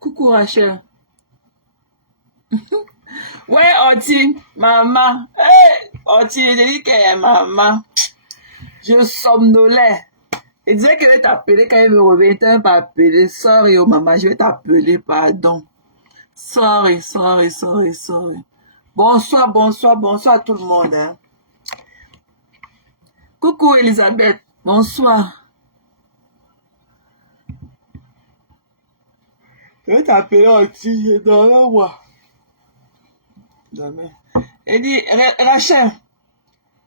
Coucou Rachel. Ouais, Oti, maman. Hey, Oti, j'ai dit que maman. Je somnolais. Il disait qu'elle allait t'appeler quand il me revient. Tu n'as pas appelé. Sorry, oh maman, je vais t'appeler, pardon. Sorry. Bonsoir à tout le monde. Hein. Coucou Elisabeth, bonsoir. Je vais t'appeler Oti, je dors moi. Demain. Elle dit, Rachel,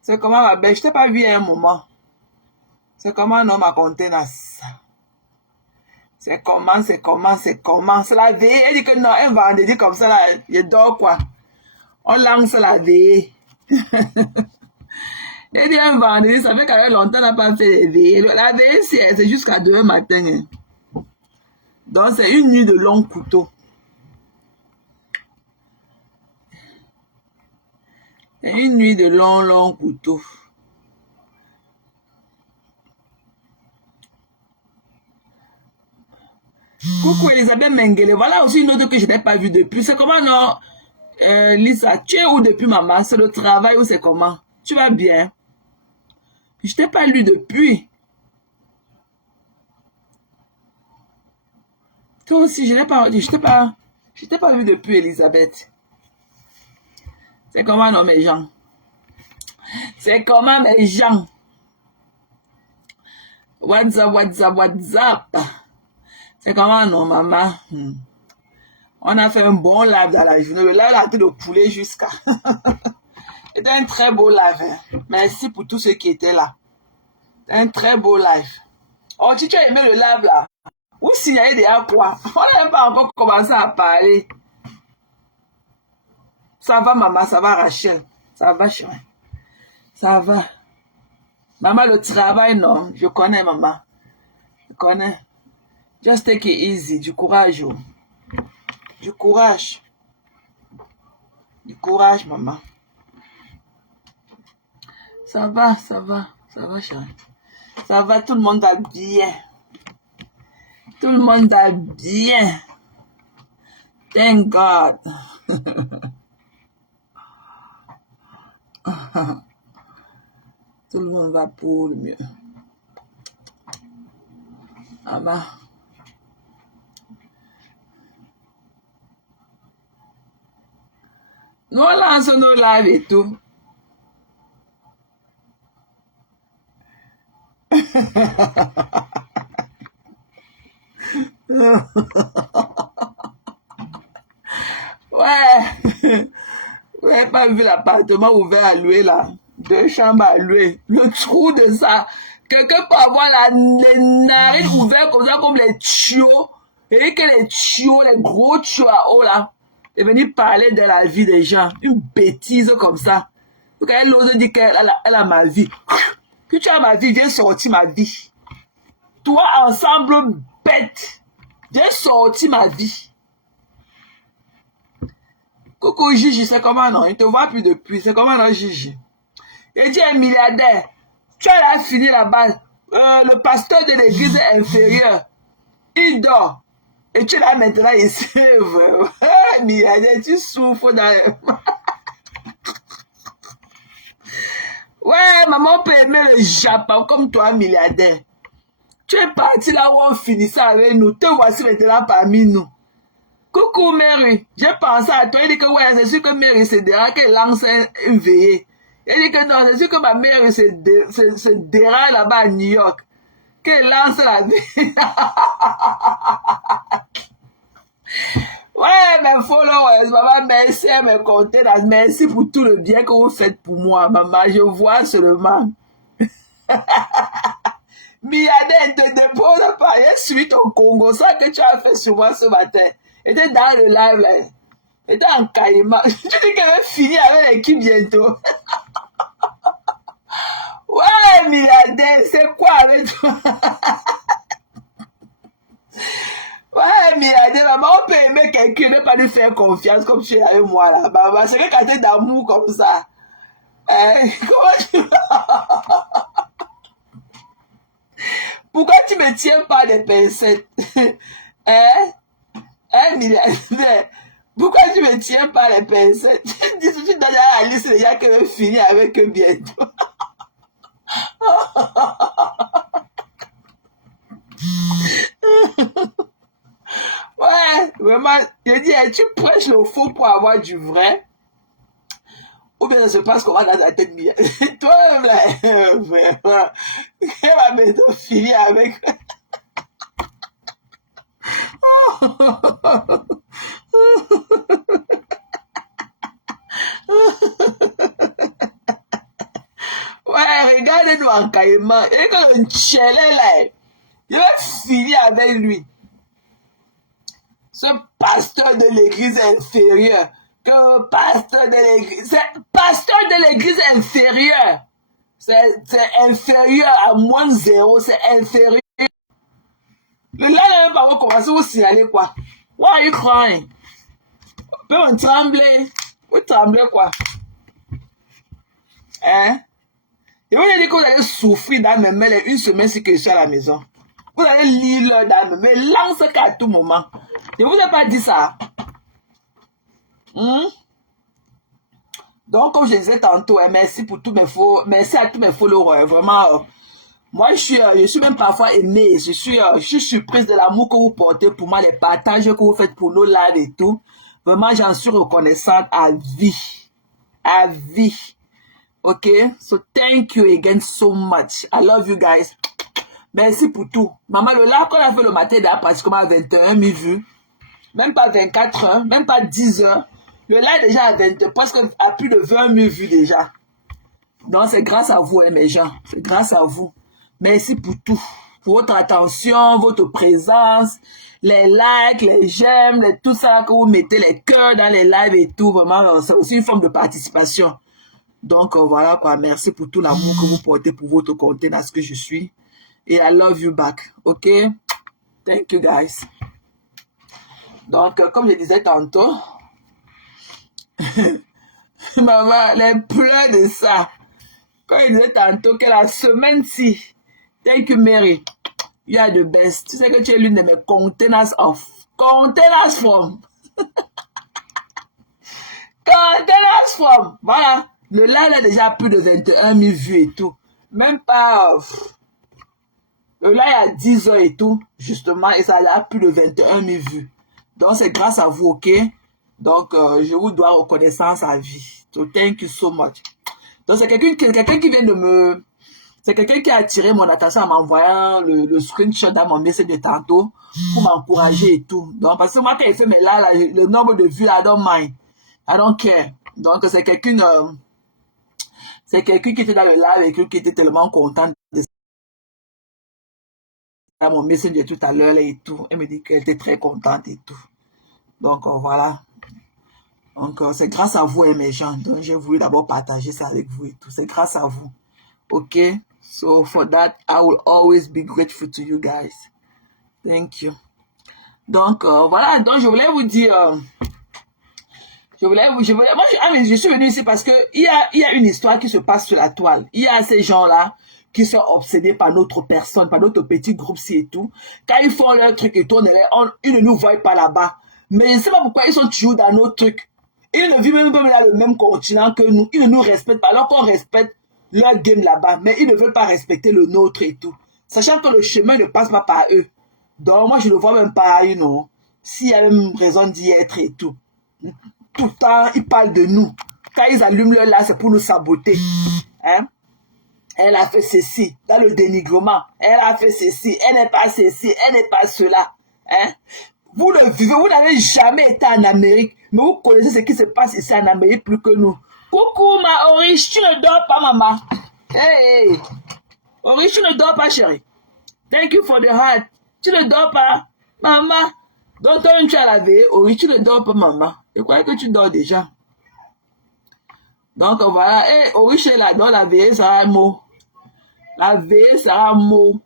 c'est comment ma belle? Je t'ai pas vu à un moment. C'est comment un homme a compté dans ça. C'est comment. C'est la veille. Elle dit que non, un vendredi comme ça, là, je dors quoi. On lance la veille. Elle dit un vendredi, ça fait qu'elle longtemps n'a pas fait les veillées. La veille, c'est jusqu'à 2h matin. Hein. Donc, c'est une nuit de long couteau. C'est une nuit de long couteau. Coucou Elisabeth Mengele. Voilà aussi une autre que je n'ai pas vue depuis. C'est comment non, Lisa, tu es où depuis maman? C'est le travail ou c'est comment? Tu vas bien? Je t'ai pas lu depuis. Toi aussi, je t'ai pas vu depuis Elisabeth. C'est comment non mes gens? C'est comment mes gens? WhatsApp. C'est comment non maman? On a fait un bon live dans la journée. Le live a été de poulet jusqu'à. C'était un très beau live. Hein. Merci pour tous ceux qui étaient là. C'était un très beau live. Oh, tu as aimé le live là? Ou signaler déjà quoi? On n'a pas encore commencé à parler. Ça va maman, ça va Rachel. Ça va chérie. Ça va. Maman, le travail, non. Je connais maman. Je connais. Just take it easy. Du courage. Oh. Du courage. Du courage, maman. Ça va, chérie. Ça va, tout le monde va bien. Tout le monde va bien. Thank God. Tout le monde va pour le mieux. Maman. Nous, on lance nos lives et tout. Ouais. Vous n'avez pas vu l'appartement ouvert à louer là? 2 chambres à louer. Le trou de ça. Quelqu'un peut avoir les narines ouvertes comme ça, comme les tuyaux. Et que les tuyaux, les gros tuyaux à eau là, et venir parler de la vie des gens. Une bêtise comme ça. Donc elle ose dire qu'elle a ma vie. Que tu as ma vie, viens sortir ma vie. Toi, ensemble bête, viens sortir ma vie. Coucou Gigi, c'est comment non? Il ne te voit plus depuis. C'est comment non Gigi? Et tu es milliardaire. Tu as là fini là-bas. Le pasteur de l'église inférieure, il dort. Et tu es là maintenant ici. Milliardaire, tu souffres dans... Ouais, maman peut aimer le Japon comme toi, milliardaire. Tu es parti là où on finissait avec nous. Te voici maintenant parmi nous. Coucou Mary, j'ai pensé à toi. Il dit que ouais, c'est sûr que Mary se dira qu'elle lance une veillée. Il dit que non, c'est sûr que ma mère se dira là-bas à New York. Qu'elle lance la veillée. Ouais, mes followers, maman, merci à mes conteneurs. Merci pour tout le bien que vous faites pour moi, maman. Je vois seulement. Miadé, ne te dépose pas. Je suis au Congo. Ça que tu as fait sur moi ce matin. Était dans le live là. Était en caïma. Tu dis qu'elle va finir avec l'équipe bientôt. Ouais, milliardaire, c'est quoi avec toi? Ouais, milliardaire, maman, on peut aimer quelqu'un, ne pas lui faire confiance comme tu es avec moi là. Maman, c'est quand tu es d'amour comme ça. Comment tu... Pourquoi tu me tiens pas des pincettes? Hein? Un milliardaire. Pourquoi tu me tiens pas les pincettes? Tu donnes à la liste des gens qui veulent finir avec eux bientôt. Ouais, vraiment, je dis, tu prêches le faux pour avoir du vrai, ou bien ça se passe comment dans ta tête bien. Toi-même, là, vraiment, elle va bientôt finir avec. Ouais, regardez-nous en caïman. Et quand un tchélé là, il va finir avec lui. Ce pasteur de l'église inférieure. Que pasteur de l'église. C'est pasteur de l'église inférieure. C'est inférieur à moins de 0. C'est inférieur. Le là, même pas vous commencer à vous signaler quoi. Why are you crying? Peut-on trembler? Vous tremblez quoi? Hein? Et vous avez dit que vous allez souffrir dans mes mains une semaine si que je suis à la maison. Vous allez lire leur dans mes mains. Lance qu'à tout moment. Je ne vous ai pas dit ça. Donc, comme je disais tantôt, merci pour tous mes merci à tous mes followers. Vraiment, moi, je suis même parfois aimée. Je suis surprise de l'amour que vous portez pour moi, les partages que vous faites pour nos lives et tout. Vraiment, j'en suis reconnaissante à vie. À vie. Ok? So, thank you again so much. I love you guys. Merci pour tout. Maman, le live qu'on a fait le matin, il y a pratiquement 21 000 vues. Même pas 24 heures, même pas 10 heures. Le live déjà à 20, presque à plus de 20 000 vues déjà. Donc, c'est grâce à vous, hein, mes gens. C'est grâce à vous. Merci pour tout. Pour votre attention, votre présence, les likes, les j'aime, tout ça que vous mettez, les cœurs dans les lives et tout. Vraiment, c'est aussi une forme de participation. Donc, voilà quoi. Merci pour tout l'amour que vous portez pour votre contenu dans ce que je suis. Et I love you back. OK? Thank you, guys. Donc, comme je disais tantôt, maman, les pleurs de ça. Quand je disais tantôt que la semaine-ci, thank you, Mary. You are the best. Tu sais que tu es l'une de mes containers from. Containers from. Voilà. Le live a déjà plus de 21 000 vues et tout. Même pas... le live a 10 heures et tout, justement, et ça a plus de 21 000 vues. Donc, c'est grâce à vous, OK? Donc, je vous dois reconnaissance à vie. So, thank you so much. Donc, c'est quelqu'un qui vient de me... C'est quelqu'un qui a attiré mon attention en m'envoyant le screenshot dans mon message de tantôt pour m'encourager et tout. Donc, parce que moi, quand il fait mes lives, le nombre de vues, I don't mind. I don't care. Donc, c'est quelqu'un qui était dans le live et qui était tellement content de mon message de tout à l'heure et tout. Elle me dit qu'elle était très contente et tout. Donc, voilà. Donc, c'est grâce à vous, mes gens. Donc, j'ai voulu d'abord partager ça avec vous et tout. C'est grâce à vous. OK? So, for that, I will always be grateful to you guys. Thank you. Donc, voilà. Donc, je voulais vous dire... moi, je suis venue ici parce que il y a une histoire qui se passe sur la toile. Il y a ces gens-là qui sont obsédés par notre personne, par notre petit groupe-ci et tout. Quand ils font leur truc et tout, ils ne nous voient pas là-bas. Mais je ne sais pas pourquoi ils sont toujours dans nos trucs. Ils ne vivent même pas dans le même continent que nous. Ils ne nous respectent pas. Alors qu'on respecte leur game là-bas. Mais ils ne veulent pas respecter le nôtre et tout. Sachant que le chemin ne passe pas par eux. Donc moi, je ne vois même pas, s'il y a même raison d'y être et tout. Tout le temps, ils parlent de nous. Quand ils allument leur là, c'est pour nous saboter. Hein? Elle a fait ceci, dans le dénigrement. Elle a fait ceci, elle n'est pas ceci, elle n'est pas cela. Hein? Vous le vivez, vous n'avez jamais été en Amérique, mais vous connaissez ce qui se passe ici en Amérique plus que nous. Coucou, ma Oriche, tu ne dors pas, maman. Hey, Oriche, tu ne dors pas, chérie. Thank you for the heart. Tu ne dors pas, maman. Donc, toi, tu as la veille. Oriche, tu ne dors pas, maman. Je croyais que tu dors déjà. Donc, voilà. Et Oriche est là, donc la veille sera un mot. La veille sera un mot.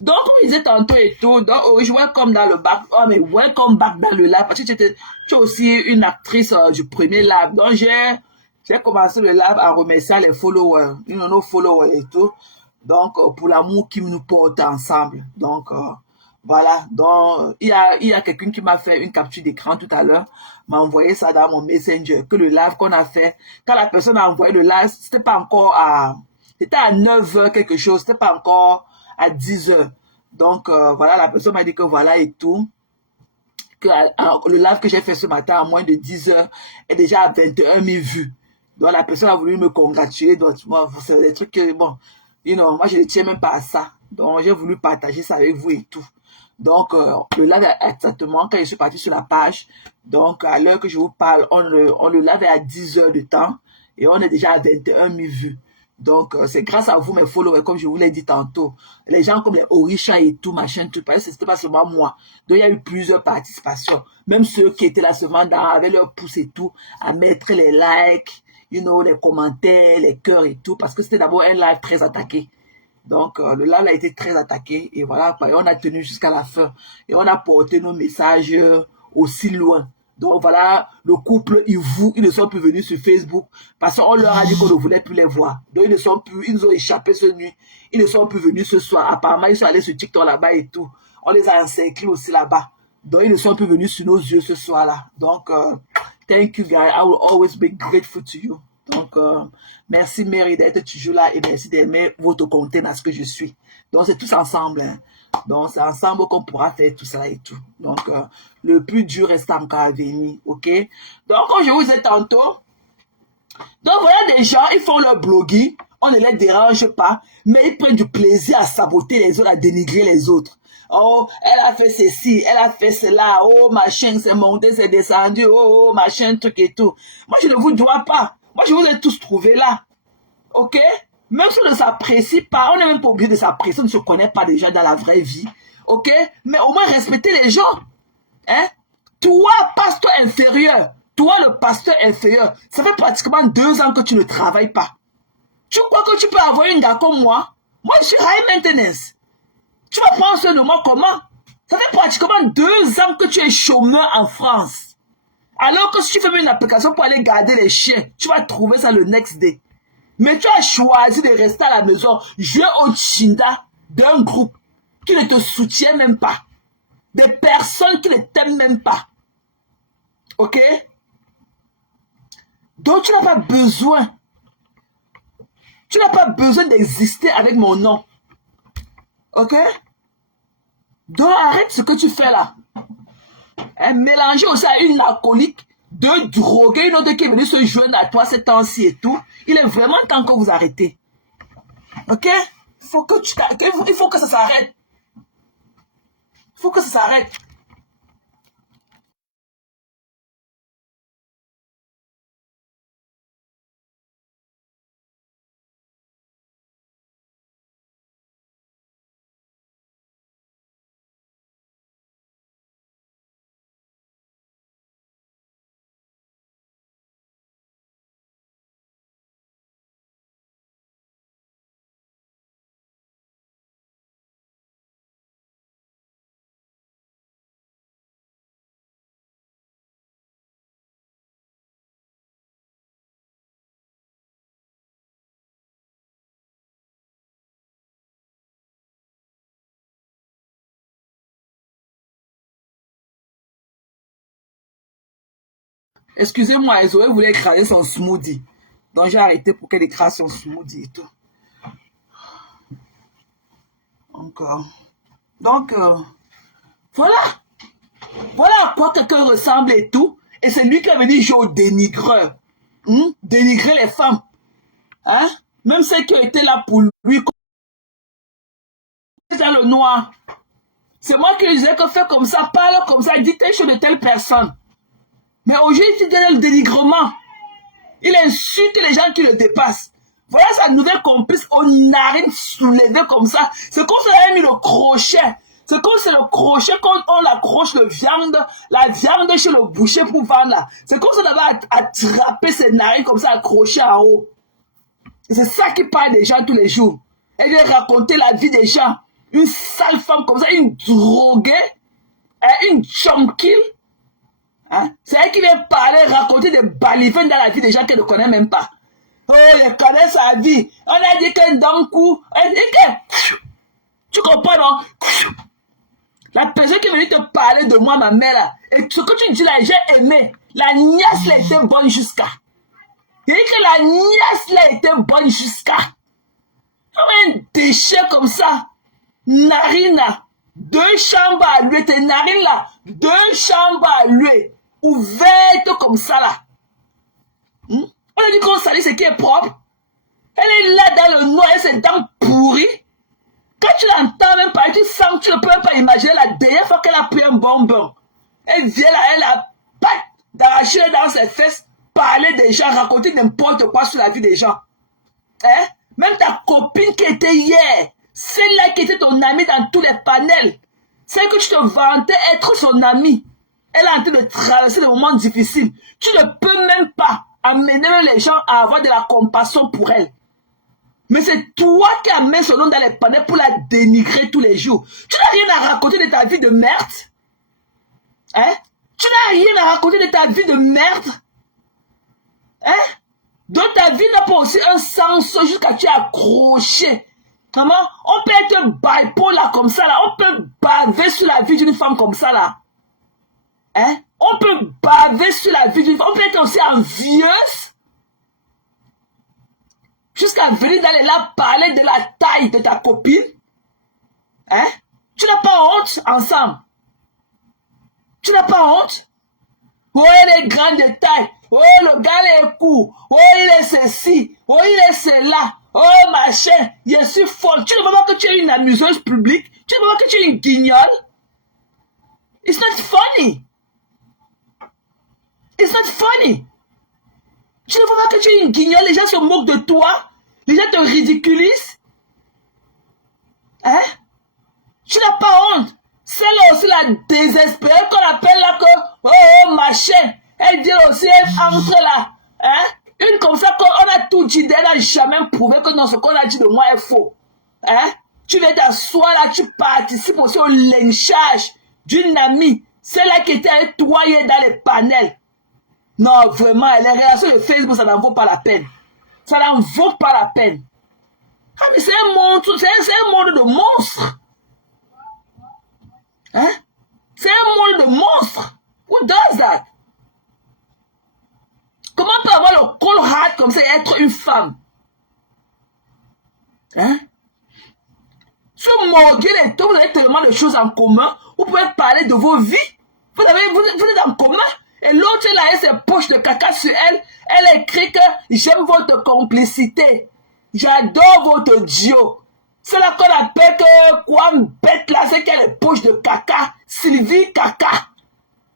Donc, comme je disais tantôt et tout, donc Oriche, welcome dans le bac. Oh, mais welcome back dans le live. Parce que tu es aussi une actrice du premier live. Donc, j'ai commencé le live à remercier les followers. Nos followers et tout. Donc, pour l'amour qu'ils nous portent ensemble. Donc, Voilà, donc il y a quelqu'un qui m'a fait une capture d'écran tout à l'heure, m'a envoyé ça dans mon Messenger, que le live qu'on a fait, quand la personne a envoyé le live, c'était à 9 heures quelque chose, c'était pas encore à 10 heures. Donc voilà, la personne m'a dit que voilà et tout, que le live que j'ai fait ce matin à moins de 10 heures est déjà à 21 000 vues. Donc la personne a voulu me congratuler, donc moi, c'est des trucs que, bon, moi je ne tiens même pas à ça. Donc j'ai voulu partager ça avec vous et tout. Donc le live exactement, quand je suis parti sur la page, donc à l'heure que je vous parle, on le live à 10 heures de temps et on est déjà à 21 000 vues. Donc, c'est grâce à vous, mes followers, comme je vous l'ai dit tantôt. Les gens comme les Orisha et tout, machin, tout, parce que c'était pas seulement moi. Donc, il y a eu plusieurs participations. Même ceux qui étaient là seulement avec leur pouce et tout, à mettre les likes, les commentaires, les cœurs et tout, parce que c'était d'abord un live très attaqué. Donc, le live a été très attaqué et voilà, et on a tenu jusqu'à la fin. Et on a porté nos messages aussi loin. Donc voilà, le couple, ils ne sont plus venus sur Facebook parce qu'on leur a dit qu'on ne voulait plus les voir. Donc ils nous ont échappé cette nuit. Ils ne sont plus venus ce soir. Apparemment, ils sont allés sur TikTok là-bas et tout. On les a encerclés aussi là-bas. Donc ils ne sont plus venus sur nos yeux ce soir-là. Donc, thank you guys. I will always be grateful to you. Donc, merci Mary d'être toujours là et merci d'aimer votre contenu à ce que je suis. Donc, c'est tous ensemble. Hein. Donc, c'est ensemble qu'on pourra faire tout ça et tout. Donc, le plus dur reste encore à venir. OK? Donc, comme je vous ai tantôt, donc voilà des gens, ils font leur blogging, on ne les dérange pas, mais ils prennent du plaisir à saboter les autres, à dénigrer les autres. Oh, elle a fait ceci, elle a fait cela, oh, machin, c'est monté, c'est descendu, oh, machin, truc et tout. Moi, je ne vous dois pas. Moi, je vous ai tous trouvés là. OK? Même si on ne s'apprécie pas, on n'est même pas obligé de s'apprécier, on ne se connaît pas déjà dans la vraie vie. OK? Mais au moins respecter les gens. Hein? Toi, pasteur inférieur, toi, le pasteur inférieur, ça fait pratiquement 2 ans que tu ne travailles pas. Tu crois que tu peux avoir un gars comme moi? Moi, je suis high maintenance. Tu vas prendre ce nom comment? Ça fait pratiquement 2 ans que tu es chômeur en France. Alors que si tu fais une application pour aller garder les chiens, tu vas trouver ça le next day. Mais tu as choisi de rester à la maison, jouer au chinda d'un groupe qui ne te soutient même pas. Des personnes qui ne t'aiment même pas. OK? Donc tu n'as pas besoin. Tu n'as pas besoin d'exister avec mon nom. OK? Donc arrête ce que tu fais là. Mélanger aussi à une alcoolique, de droguer une autre qui est venue se joindre à toi ces temps-ci et tout. Il est vraiment temps que vous arrêtez. OK? Il faut que ça s'arrête. Il faut que ça s'arrête. Excusez-moi, Zoé voulait écraser son smoothie. Donc j'ai arrêté pour qu'elle écrase son smoothie et tout. Donc, voilà. Voilà à quoi quelqu'un ressemble et tout. Et c'est lui qui a venu jouer au dénigreur. Dénigrer les femmes. Hein? Même celles qui ont été là pour lui. Dans le noir. C'est moi qui disais que fais comme ça, parle comme ça, dit telle chose de telle personne. Mais aujourd'hui, il fait le dénigrement. Il insulte les gens qui le dépassent. Voilà sa nouvelle complice aux narines soulevées comme ça. C'est comme si on avait mis le crochet. C'est comme si le crochet, quand on accroche la viande chez le boucher pour vendre là. C'est comme si on avait attrapé ses narines comme ça, accrochées en haut. C'est ça qui parle des gens tous les jours. Elle vient raconter la vie des gens. Une sale femme comme ça, une droguée, une chumkill. Hein? C'est elle qui vient parler, raconter des balivernes dans la vie des gens qu'elle ne connaît même pas. Oh, elle connaît sa vie. On a dit qu'elle donne coup. Elle dit que... Tu comprends, non? La personne qui est venue te parler de moi, ma mère, là, et ce que tu dis là, j'ai aimé. La niace là était bonne jusqu'à. Il dit que la niace là était bonne jusqu'à. Un déchet comme ça. Narine là, 2 chambres à lui, tes narines là, 2 chambres à lui, ouvertes comme ça là. On a dit qu'on salit ce qui est propre. Elle est là dans le noir, elle ses dents pourries. Quand tu l'entends même parler, tu sens que tu ne peux même pas imaginer la dernière fois qu'elle a pris un bonbon. Elle vient là, elle a pas d'arracher dans ses fesses, parler des gens, raconter n'importe quoi sur la vie des gens. Hein? Même ta copine qui était hier, celle-là qui était ton amie dans tous les panels, celle que tu te vantais être son amie, elle est en train de traverser des moments difficiles. Tu ne peux même pas amener les gens à avoir de la compassion pour elle. Mais c'est toi qui amènes son nom dans les panels pour la dénigrer tous les jours. Tu n'as rien à raconter de ta vie de merde. Hein? Tu n'as rien à raconter de ta vie de merde. Hein? Donc ta vie n'a pas aussi un sens jusqu'à tu es accroché. Comment? On peut être bipolar comme ça là. On peut baver sur la vie d'une femme comme ça là. Hein? On peut baver sur la vie d'une femme. On peut être aussi envieuse. Jusqu'à venir d'aller là parler de la taille de ta copine. Hein? Tu n'as pas honte ensemble. Tu n'as pas honte? Oh, elle est grande de taille. Oh, le gars est court. Oh, il est ceci. Oh, il est cela. Oh, machin. Je suis folle. Tu ne vois pas que tu es une amuseuse publique? Tu ne vois pas que tu es une guignole? It's not funny. It's not funny. Tu ne vois pas que tu es une guignole? Les gens se moquent de toi. Les gens te ridiculisent. Hein? Tu n'as pas honte. Celle-là aussi, la désespérée qu'on appelle là que, oh, machin. Elle dit aussi, elle entre là. Hein? Une comme ça, qu'on a tout dit, elle n'a jamais prouvé que non, ce qu'on a dit de moi est faux. Hein? Tu viens t'asseoir là, tu participes aussi au lynchage d'une amie. Celle-là qui était avec toi hier dans les panels. Non, vraiment, les réactions de Facebook, ça n'en vaut pas la peine. Ça n'en vaut pas la peine. Ah, mais c'est un monde, de monstres. Hein? C'est un monde de monstres. Who does that? Comment on peut avoir le cold heart comme ça et être une femme? Hein? Sur Morgan et toi, vous avez tellement de choses en commun. Vous pouvez parler de vos vies. Vous êtes en commun. Et l'autre, elle a ses poches de caca sur elle. Elle écrit que j'aime votre complicité. J'adore votre duo. C'est là qu'on appelle que quoi bête là, c'est qu'elle a les poches de caca. Sylvie Caca.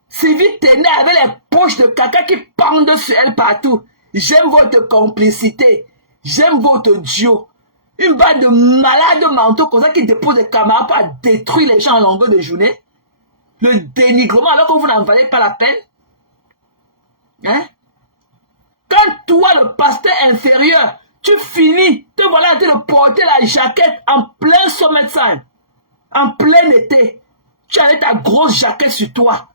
Sylvie tenait avec les poches de caca qui pendent sur elle partout. J'aime votre complicité. J'aime votre duo. Une bande de malades mentaux comme ça qui déposent des caméras pour détruire les gens en longueur de journée. Le dénigrement alors que vous n'en valez pas la peine. Hein? Quand toi, le pasteur inférieur, tu finis, te voilà en train de porter la jaquette en plein sommet de sang, en plein été, tu avais ta grosse jaquette sur toi.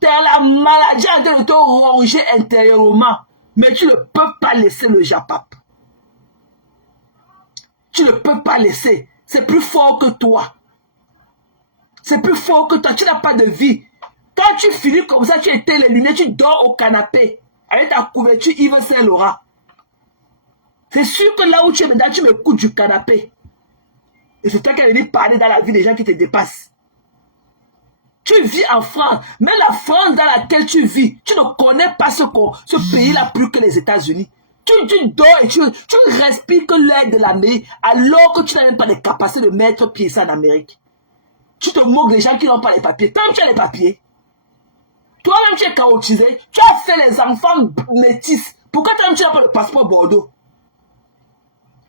Tu as la maladie en train de te ronger intérieurement, mais tu ne peux pas laisser le japap. Tu ne peux pas laisser. C'est plus fort que toi. C'est plus fort que toi. Tu n'as pas de vie. Quand tu finis comme ça, tu éteins les lunettes, tu dors au canapé avec ta couverture Yves Saint Laurent. C'est sûr que là où tu es maintenant, tu m'écoutes du canapé. Et c'est toi qui es venu parler dans la vie des gens qui te dépassent. Tu vis en France. Même la France dans laquelle tu vis, tu ne connais pas ce pays-là plus que les États-Unis. Tu dors et tu respires que l'air de l'Amérique alors que tu n'as même pas les capacités de mettre pied ça en Amérique. Tu te moques des gens qui n'ont pas les papiers. Toi-même, tu as les papiers. Toi-même, tu es chaotisé. Tu as fait les enfants métis. Pourquoi toi-même, tu n'as pas le passeport Bordeaux?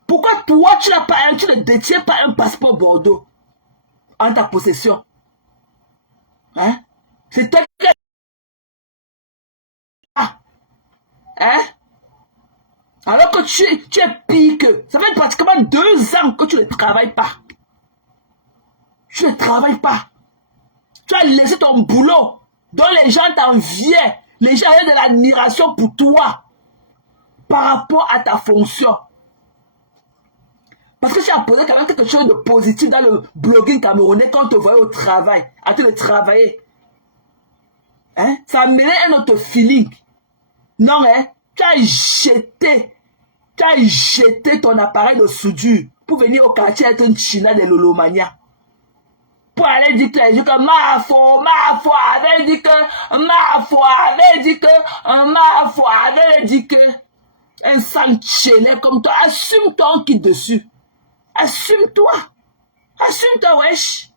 Pourquoi toi, tu ne détiens pas un passeport Bordeaux en ta possession? Hein? C'est toi qui... Ah! Hein? Alors que tu es pire que... Ça fait pratiquement 2 ans que tu ne travailles pas. Tu ne travailles pas. Tu as laissé ton boulot dont les gens t'enviaient. Les gens avaient de l'admiration pour toi par rapport à ta fonction. Parce que tu as posé quand même quelque chose de positif dans le blogging camerounais quand on te voyait au travail, à te de travailler. Hein? Ça a mené un autre feeling. Non, hein? Tu as jeté ton appareil de soudure pour venir au quartier être un china de Lolomania. Pour aller dire que les gens que ma foi avait dit que un sale chélet comme toi, assume-toi, on quitte dessus. Assume-toi, wesh.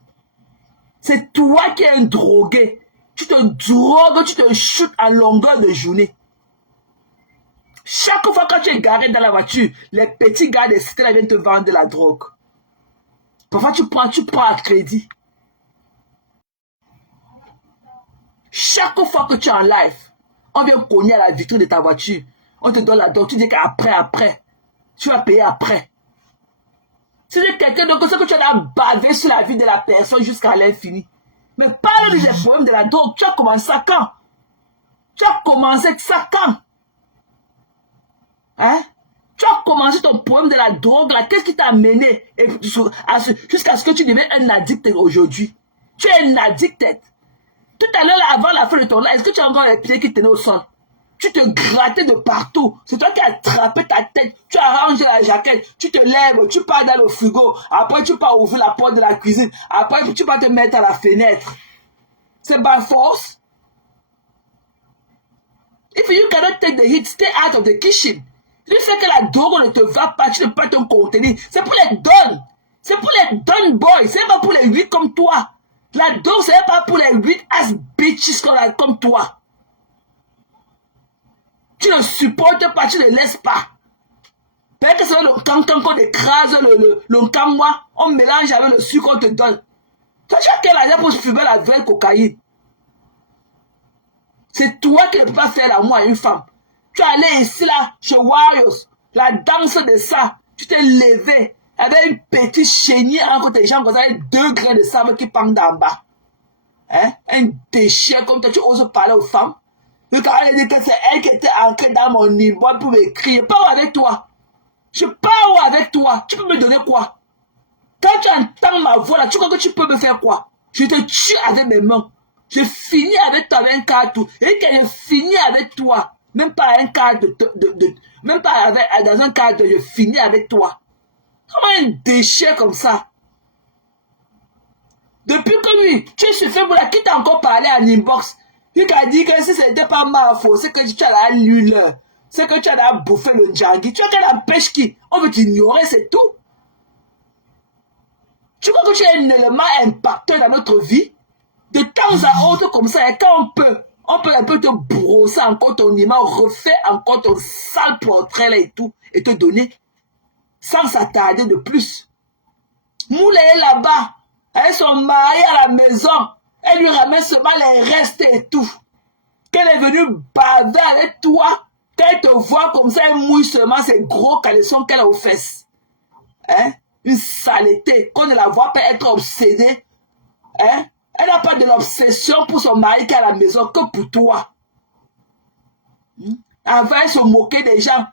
C'est toi qui es un drogué. Tu te drogues, tu te shootes à longueur de journée. Chaque fois que tu es garé dans la voiture, les petits gars des cités viennent te vendre de la drogue. Parfois, tu prends à crédit. Chaque fois que tu es en live, on vient cogner à la vitrine de ta voiture. On te donne la drogue. Tu dis qu'après, tu vas payer après. Si c'est quelqu'un d'autre, c'est que tu as bavé sur la vie de la personne jusqu'à l'infini. Mais parle des problèmes de la drogue. Tu as commencé ça quand? Hein? Tu as commencé ton problème de la drogue là. Qu'est-ce qui t'a mené jusqu'à ce que tu deviennes un addict aujourd'hui? Tu es un addict. Tout à l'heure, avant la fin de ton live, est-ce que tu as encore les pieds qui tenaient au sol? Tu te grattais de partout. C'est toi qui as attrapé ta tête. Tu as rangé la jaquette. Tu te lèves, tu pars dans le frigo. Après, tu pars ouvrir la porte de la cuisine. Après, tu vas te mettre à la fenêtre. C'est by force. If you cannot take the heat, stay out of the kitchen. Tu sais que la drogue ne te va pas, tu ne peux pas te contenir. C'est pour les dons. C'est pour les dons boys. C'est pas pour les 8 comme toi. La drogue, c'est pas pour les 8 ass bitches comme toi. Tu ne supportes pas, tu ne laisses pas. Peut-être que c'est le cancan qu'on écrase, le camwa, on mélange avec le sucre qu'on te donne. Tu as quel âge pour fumer la vraie cocaïne? C'est toi qui ne peux pas faire l'amour à une femme. Tu es allé ici, là, chez Warriors, la danse de ça. Tu t'es levé avec une petite chenille entre tes jambes, comme ça, avec 2 grains de sable qui pendent d'en bas. Hein? Un déchet comme toi, tu oses parler aux femmes. Le gars a dit que c'est elle qui était ancrée dans mon inbox pour m'écrire. Je parle avec toi. Je parle avec toi. Tu peux me donner quoi? Quand tu entends ma voix là, tu crois que tu peux me faire quoi? Je te tue avec mes mains. Je finis avec toi avec un carton. Et que je finis avec toi. Même pas un cadre même pas dans un cadre, je finis avec toi. Comment un déchet comme ça? Depuis que lui, tu es suffisant pour la qui t'a encore parlé en inbox. Il t'a dit que si c'était pas ma faute, c'est que tu as la lune, c'est que tu as bouffé le djangui. Tu as qu'elle empêche qui? On veut t'ignorer, c'est tout. Tu crois que tu es un élément impacteur dans notre vie? De temps à autre comme ça, et quand on peut un peu te brosser encore ton image, refaire encore ton sale portrait là et tout, et te donner, sans s'attarder de plus. Moula est là-bas, elles sont mariées à la maison, elle lui ramène seulement les restes et tout. Qu'elle est venue baver avec toi, qu'elle te voit comme ça, elle mouille seulement ses gros caleçons qu'elle a aux fesses. Hein? Une saleté, qu'on ne la voit pas être obsédée. Hein? Elle n'a pas de l'obsession pour son mari qui est à la maison que pour toi. Avant, elle se moquait des gens.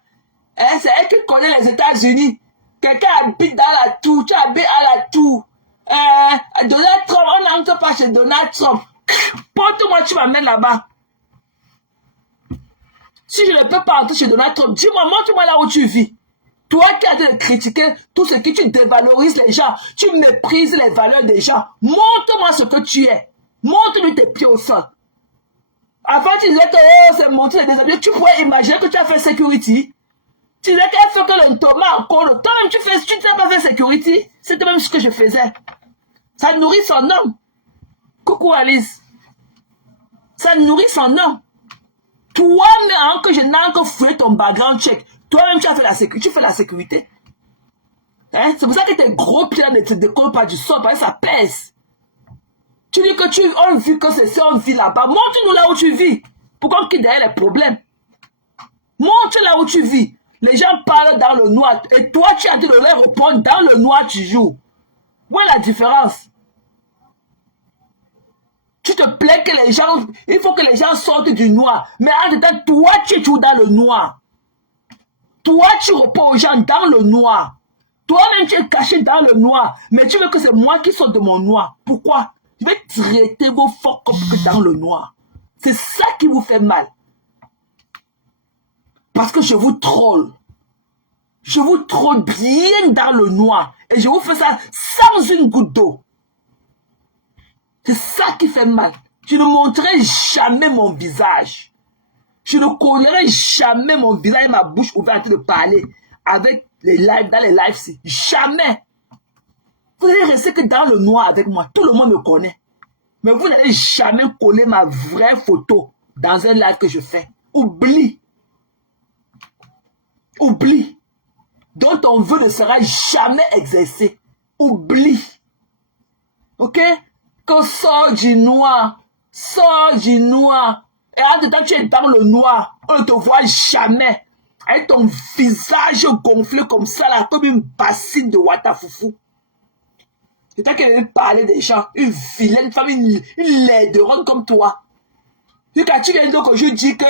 Hein? C'est elle qui connaît les États-Unis. Quelqu'un habite dans la tour, tu habites à la tour. Donald Trump, on n'entre pas chez Donald Trump. Porte-moi, tu m'amènes là-bas. Si je ne peux pas entrer chez Donald Trump, dis-moi, montre-moi là où tu vis. Toi qui as de critiquer tout ce qui tu dévalorises les gens, tu méprises les valeurs des gens. Montre-moi ce que tu es. Montre-lui tes pieds au sol. Avant, tu disais que oh, c'est montrer des amis. Tu pourrais imaginer que tu as fait security. Tu disais qu'elle fait que le Thomas encore. Toi-même, tu ne sais pas faire security. C'était même ce que je faisais. Ça nourrit son homme. Coucou Alice. Ça nourrit son homme. Toi-même, que je n'ai encore fouillé ton background check. Toi-même, tu as fait la sécurité. Tu fais la sécurité. Hein? C'est pour ça que tes gros pieds ne te décollent pas du sol, parce que ça pèse. Tu dis que on vit que c'est ça, on vit là-bas. Montre-nous là où tu vis. Pourquoi on quitte derrière les problèmes? Montre là où tu vis. Les gens parlent dans le noir. Et toi, tu as dit de leur répondre dans le noir, tu joues. Où est la différence? Tu te plains que les gens, il faut que les gens sortent du noir. Mais en même temps, toi, tu es toujours dans le noir. Toi, tu réponds aux gens dans le noir. Toi-même, tu es caché dans le noir, mais tu veux que c'est moi qui sorte de mon noir. Pourquoi? Je vais traiter vos fuck up que dans le noir. C'est ça qui vous fait mal. Parce que je vous troll. Je vous troll bien dans le noir. Et je vous fais ça sans une goutte d'eau. C'est ça qui fait mal. Je ne montrerai jamais mon visage. Je ne collerai jamais mon visage et ma bouche ouverte de parler avec les lives, dans les lives. Jamais. Vous allez rester que dans le noir avec moi. Tout le monde me connaît. Mais vous n'allez jamais coller ma vraie photo dans un live que je fais. Oublie. Oublie. Dont ton vœu ne sera jamais exercé. Oublie. Ok? Qu'on sort du noir. Sors du noir. Et en temps, tu es dans le noir. On ne te voit jamais. Avec ton visage gonflé comme ça, là, comme une bassine de Watafoufou. C'est toi qui veux parler des gens. Une vilaine femme, une laideronne comme toi. Et quand tu viens donc, je dis que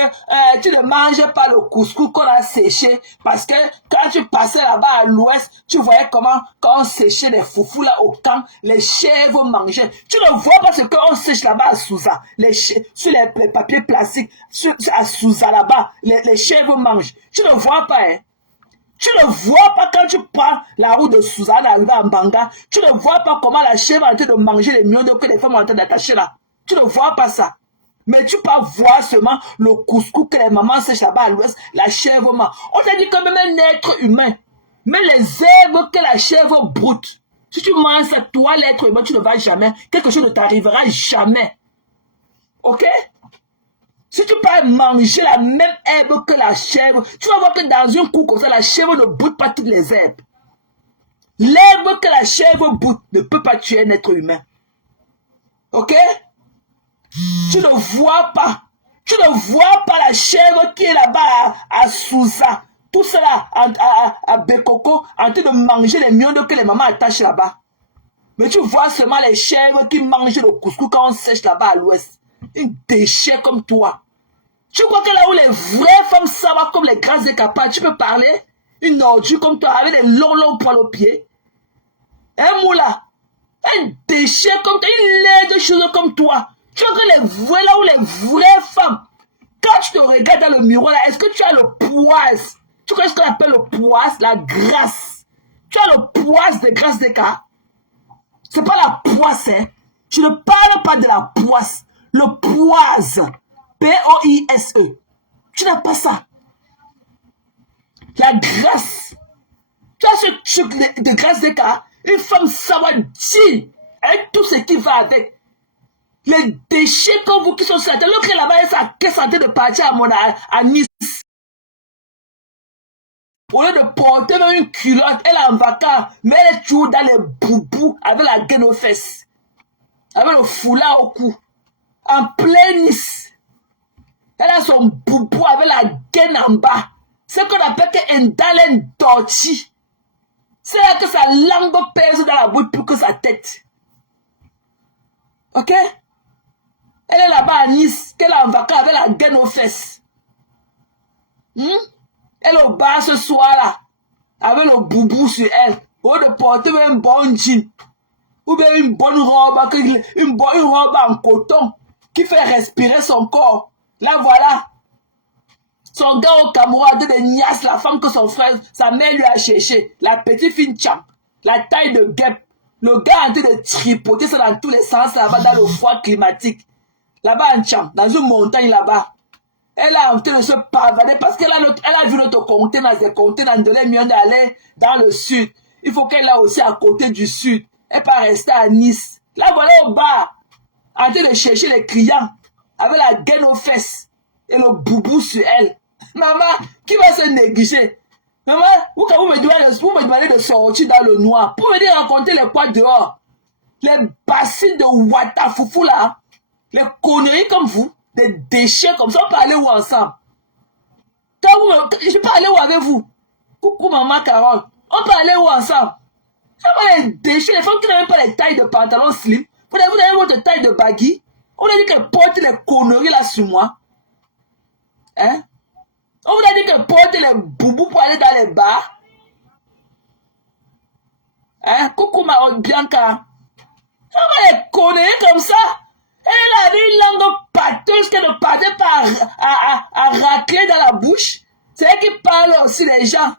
tu ne manges pas le couscous qu'on a séché parce que quand tu passais là-bas à l'ouest, tu voyais comment quand on séchait les foufous là au camp, les chèvres mangeaient. Tu ne vois pas ce qu'on sèche là-bas à Souza, sur les papiers plastiques, à Souza là-bas, les chèvres mangent. Tu ne vois pas, hein. Tu ne vois pas quand tu prends la route de Souza dans Banga, tu ne vois pas comment la chèvre est en train de manger les millions que les femmes sont en train d'attacher là. Tu ne vois pas ça. Mais tu peux voir seulement le couscous que les mamans sèchent là-bas à l'ouest, la chèvre mange. On t'a dit quand même un être humain. Mais les herbes que la chèvre broute, si tu manges ça, toi l'être humain, tu ne vas jamais. Quelque chose ne t'arrivera jamais. Ok? Si tu peux manger la même herbe que la chèvre, tu vas voir que dans un coup comme ça, la chèvre ne broute pas toutes les herbes. L'herbe que la chèvre broute ne peut pas tuer un être humain. Ok? Tu ne vois pas. Tu ne vois pas la chèvre qui est là-bas à Souza. Tout cela à Bekoko en train de manger les miondes que les mamans attachent là-bas. Mais tu vois seulement les chèvres qui mangent le couscous quand on sèche là-bas à l'ouest. Un déchet comme toi. Tu crois que là où les vraies femmes savent comme les grâces des capables, tu peux parler? Une ordure comme toi avec des longs poils aux pieds. Un moula. Un déchet comme toi. Une laide chose comme toi. Tu vois que les vrais, là où les vraies femmes, quand tu te regardes dans le miroir, là, est-ce que tu as le poisse? Tu connais ce qu'on appelle le poisse, la grâce. Tu as le poisse des grâces des cas. C'est pas la poisse, hein. Je ne parle pas de la poisse. Le poise. P-O-I-S-E. Tu n'as pas ça. La grâce. Tu as ce truc de grâce des cas. Une femme savoir dire avec tout ce qui va avec. Les déchets comme vous qui sont sur la tête. L'autre est là-bas, elle est sa caisse en train de partir à Nice. Au lieu de porter même une culotte, elle est en vacances, mais elle est toujours dans les boubous avec la gaine aux fesses. Avec le foulard au cou. En plein Nice. Elle a son boubou avec la gaine en bas. C'est ce qu'on appelle un dalen dorti. C'est là que sa langue pèse dans la bouche plus que sa tête. Ok? Elle est là-bas à Nice, qu'elle est en vacances avec la gaine aux fesses. Elle est au bar ce soir-là, avec le boubou sur elle. Au lieu de porter un bon jean, ou bien une bonne robe, une robe en coton, qui fait respirer son corps. Là, voilà. Son gars au Cameroun de niasse la femme que son frère, sa mère lui a cherché. La petite fille Tcham, la taille de guêpe. Le gars a en train de tripoter ça dans tous les sens là-bas, dans le froid climatique. Là-bas en Tcham, dans une montagne là-bas. Elle a en train de se pavaner parce qu'elle a vu notre contenant, des contenants de l'air mieux d'aller dans le sud. Il faut qu'elle aille aussi à côté du sud. Elle peut rester à Nice. Là, voilà au bar, en train de chercher les clients, avec la gaine aux fesses et le boubou sur elle. Maman, qui va se négliger? Maman, vous me demandez de sortir dans le noir pour venir raconter les poids dehors. Les bassines de Watafoufou là, les conneries comme vous, des déchets comme ça, on peut aller où ensemble? Je peux aller où avec vous? Coucou maman Carole, on peut aller où ensemble? Ça va les déchets, les femmes qui n'ont même pas les tailles de pantalon slim, vous avez votre taille de baggy, on a dit qu'elle porte les conneries là sur moi. Hein? On vous a dit qu'elle porte les boubous pour aller dans les bars. Hein? Coucou ma Bianca. On va les connaître comme ça. Elle avait une langue pâteuse qu'elle ne partait pas à racler dans la bouche. C'est elle qui parle aussi les gens.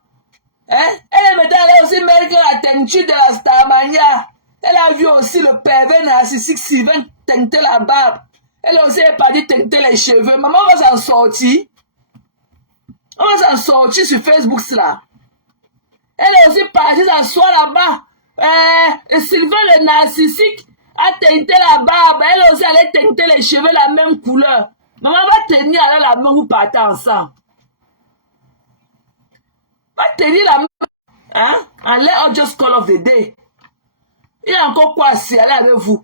Hein? Elle me allait aussi mettre la teinture de la Starmania. Elle a vu aussi le pervers narcissique Sylvain teinter la barbe. Elle aussi est partie teinter les cheveux. Maman va s'en sortir. On va s'en sortir sur Facebook là. Elle est aussi partie s'asseoir là-bas. Sylvain le narcissique a teinté la barbe. Elle aussi allait teinter les cheveux la même couleur. Maman va tenir alors la main, vous partez ensemble. Va tenir la main. Hein? And let us just call off the day. Il y a encore quoi à aller avec vous?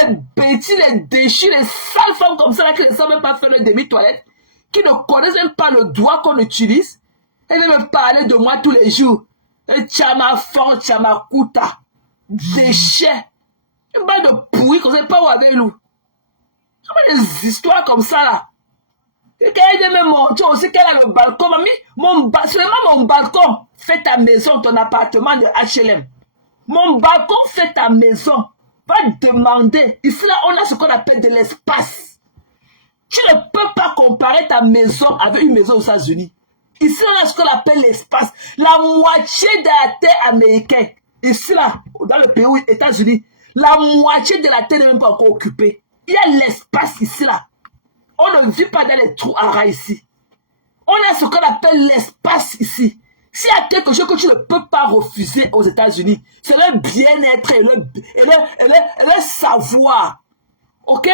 Les bêtises, les déchus, les sales femmes comme ça là, qui ne savent même pas faire le demi-toilette, qui ne connaissent même pas le doigt qu'on utilise. Elle vient me parler de moi tous les jours. Tchama fort, tchama kuta. Déchets. Une bande de pourris qu'on ne sait pas où avec nous. Des histoires comme ça là. Et qu'elle vient me montrer aussi qu'elle a le balcon. Mamie, seulement mon balcon fait ta maison, ton appartement de HLM. Mon balcon fait ta maison. Va demander. Ici là, on a ce qu'on appelle de l'espace. Tu ne peux pas comparer ta maison avec une maison aux États-Unis. Ici, on a ce qu'on appelle l'espace. La moitié de la terre américaine. Ici là, dans le pays aux États-Unis, la moitié de la terre n'est même pas encore occupée. Il y a l'espace ici là. On ne vit pas dans les trous à rats ici. On a ce qu'on appelle l'espace ici. S'il y a quelque chose que tu ne peux pas refuser aux États-Unis, c'est le bien-être et le savoir. Ok?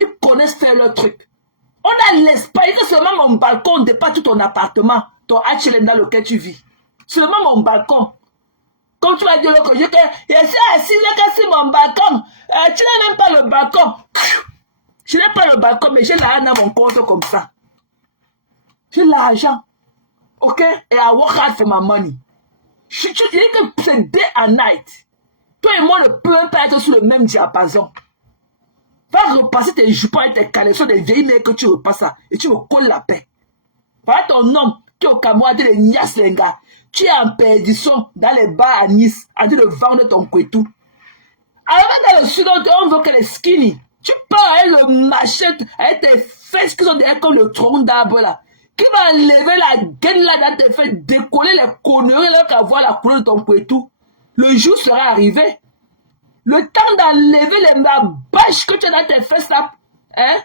Ils connaissent faire leur truc. On a l'espace. Seulement mon balcon dépasse tout ton appartement, ton HLM dans lequel tu vis. Seulement mon balcon. Comme tu vas dire l'autre jour que je suis assis là sur mon balcon. Tu n'as même pas le balcon. Je n'ai pas le balcon, mais j'ai l'argent dans mon compte comme ça. J'ai l'argent. Ok? Et I work hard for my money. Je dis que c'est day and night. Toi et moi ne pouvons pas être sur le même diapason. Va repasser tes jupons et tes caleçons des vieilles mères que tu repasses ça. Et tu me colles la paix. Voilà ton homme qui est au Cameroun, de Nias Lenga. Tu es en perdition dans les bars à Nice, en train de vendre ton couetou. Alors dans le sud, on veut que les skinny. Tu pars avec le machin, avec tes fesses qui sont derrière comme le tronc d'arbre là. Qui va enlever la gaine là dans tes fesses, décoller les conneries là qu'à voir la couleur de ton couetou. Le jour sera arrivé. Le temps d'enlever les bâches que tu as dans tes fesses là, hein,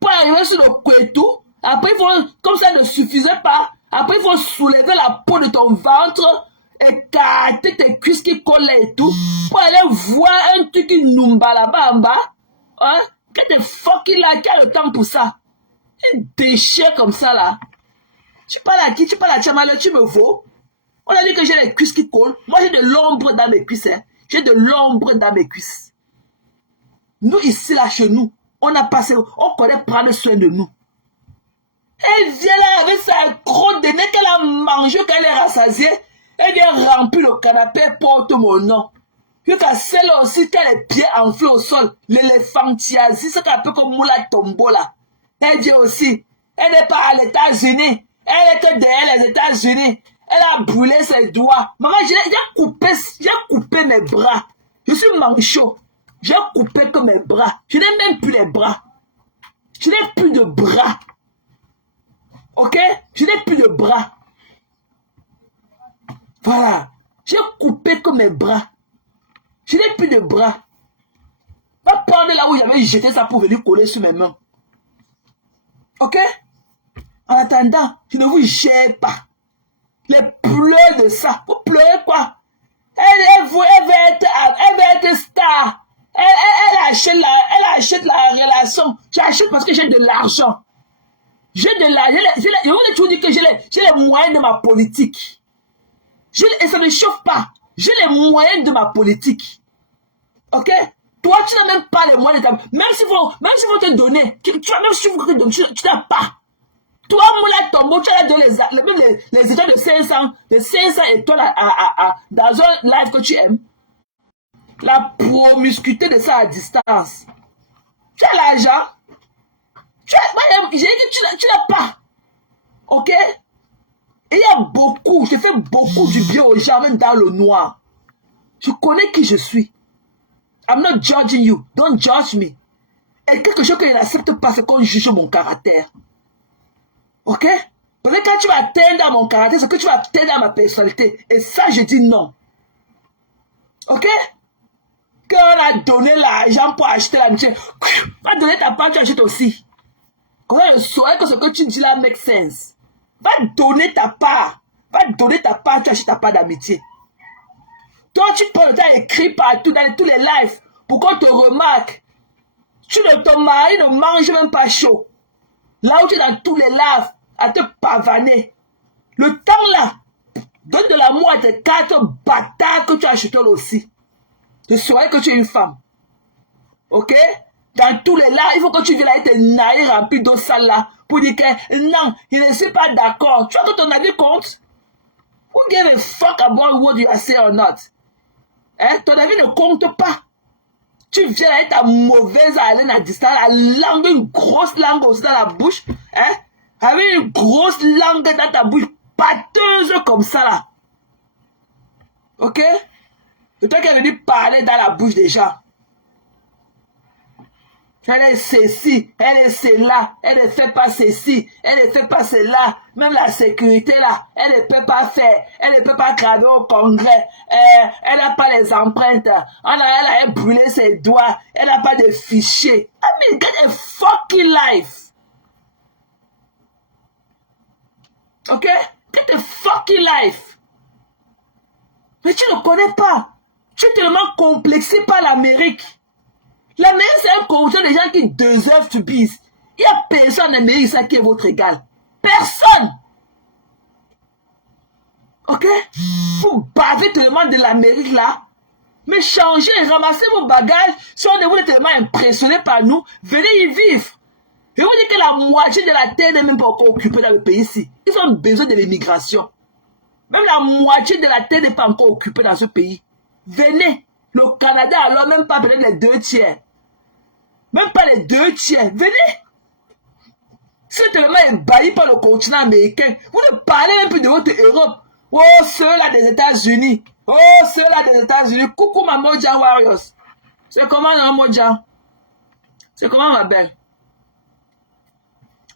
pour arriver sur le couetou. Après, il faut, comme ça ne suffisait pas, après il faut soulever la peau de ton ventre, écarter tes cuisses qui collent et tout, pour aller voir un truc qui numba là-bas en bas, hein, que t'es fucking là, qui a le temps pour ça. Un déchet comme ça là. Tu parles à qui? Tu parles à Tchamala, tu me vaux. On a dit que j'ai les cuisses qui collent. Moi j'ai de l'ombre dans mes cuisses, hein. J'ai de l'ombre dans mes cuisses. Nous ici là chez nous, on a passé, on connaît prendre soin de nous. Elle vient là avec sa crotte de nez qu'elle a mangé, qu'elle est rassasiée. Elle vient remplir le canapé, porte mon nom. Jusqu'à celle aussi qui a les pieds enflés au sol, l'éléphantiasis, c'est un peu comme Moula Tombo là. Elle vient aussi. Elle n'est pas à l'États-Unis. Elle est que derrière les États-Unis. Elle a brûlé ses doigts. Maman, j'ai coupé mes bras. Je suis manchot. J'ai coupé que mes bras. Je n'ai même plus les bras. Je n'ai plus de bras. Ok? Je n'ai plus de bras. Voilà. J'ai coupé que mes bras. Je n'ai plus de bras. Va prendre là où j'avais jeté ça pour venir coller sur mes mains. Ok? En attendant, je ne vous gère pas. Les pleurs de ça. Vous pleurez quoi? Elle va être star. Elle achète la relation. J'achète parce que j'ai de l'argent. J'ai de l'argent. Je vous ai toujours dit que j'ai les moyens de ma politique. Et ça ne chauffe pas. J'ai les moyens de ma politique. Ok? Toi, tu n'as même pas les moyens de ta... Même s'il faut te donner, même si tu veux te donner, tu n'as pas. Toi, Moula Tombo, tu as donné les étoiles de 500 étoiles dans un live que tu aimes. La promiscuité de ça à distance. Tu as l'argent. J'ai dit que tu n'as pas. Ok? Et il y a beaucoup, je fais beaucoup du bien aux gens, même dans le noir. Je connais qui je suis. I'm not judging you. Don't judge me. Et quelque chose que je n'accepte pas, c'est qu'on juge mon caractère. Ok? Parce que quand tu vas atteindre à mon caractère, c'est que tu vas atteindre à ma personnalité. Et ça, je dis non. Ok? Quand on a donné l'argent pour acheter l'amitié, va donner ta part, tu achètes aussi. Comme ça, je saurais que ce que tu dis là make sense. Va donner ta part. Va donner ta part, tu achètes ta part d'amitié. Toi, tu prends le temps d'écrire partout, dans tous les lives, pour qu'on te remarque. Ton mari ne mange même pas chaud. Là où tu es dans tous les lives, à te pavaner. Le temps là, donne de l'amour à tes 4 bâtards que tu as achetés aussi. Je saurais que tu es une femme. Ok? Dans tous les lives, il faut que tu viennes avec tes naïrs remplis d'eau sale là, pour dire que non, je ne suis pas d'accord. Tu vois que ton avis compte? Who give a fuck about what you are saying or not? Hein? Ton avis ne compte pas. Tu viens avec ta mauvaise haleine à distance, la langue, une grosse langue aussi dans la bouche, hein? Avec une grosse langue dans ta bouche, pâteuse comme ça là. Ok? C'est toi qui es venu parler dans la bouche des gens. Elle est ceci, elle est cela, elle ne fait pas ceci, elle ne fait pas cela. Même la sécurité là, elle ne peut pas faire, elle ne peut pas graver au congrès, elle n'a pas les empreintes, elle a brûlé ses doigts, elle n'a pas de fichier. I mean, get a fucking life. Ok? Get a fucking life. Mais tu ne connais pas. Tu es tellement complexé par l'Amérique. L'Amérique, c'est un continent de gens qui deserve to be. Il n'y a personne en Amérique ça qui est votre égal. Personne. Ok? Vous bavez tellement de l'Amérique là. Mais changez, ramassez vos bagages. Si on est vous tellement impressionné par nous, venez y vivre. Et vous dites que la moitié de la terre n'est même pas encore occupée dans le pays ici. Ils ont besoin de l'immigration. Même la moitié de la terre n'est pas encore occupée dans ce pays. Venez. Le Canada, alors même pas peut-être les 2 tiers. Même pas les 2 tiers. Venez. Si vous êtes tellement ébahi par le continent américain, vous ne parlez même plus de votre Europe. Oh, ceux-là des États-Unis. Oh, ceux-là des États-Unis. Coucou ma Moja Warriors. C'est comment, non, Moja? C'est comment, ma belle?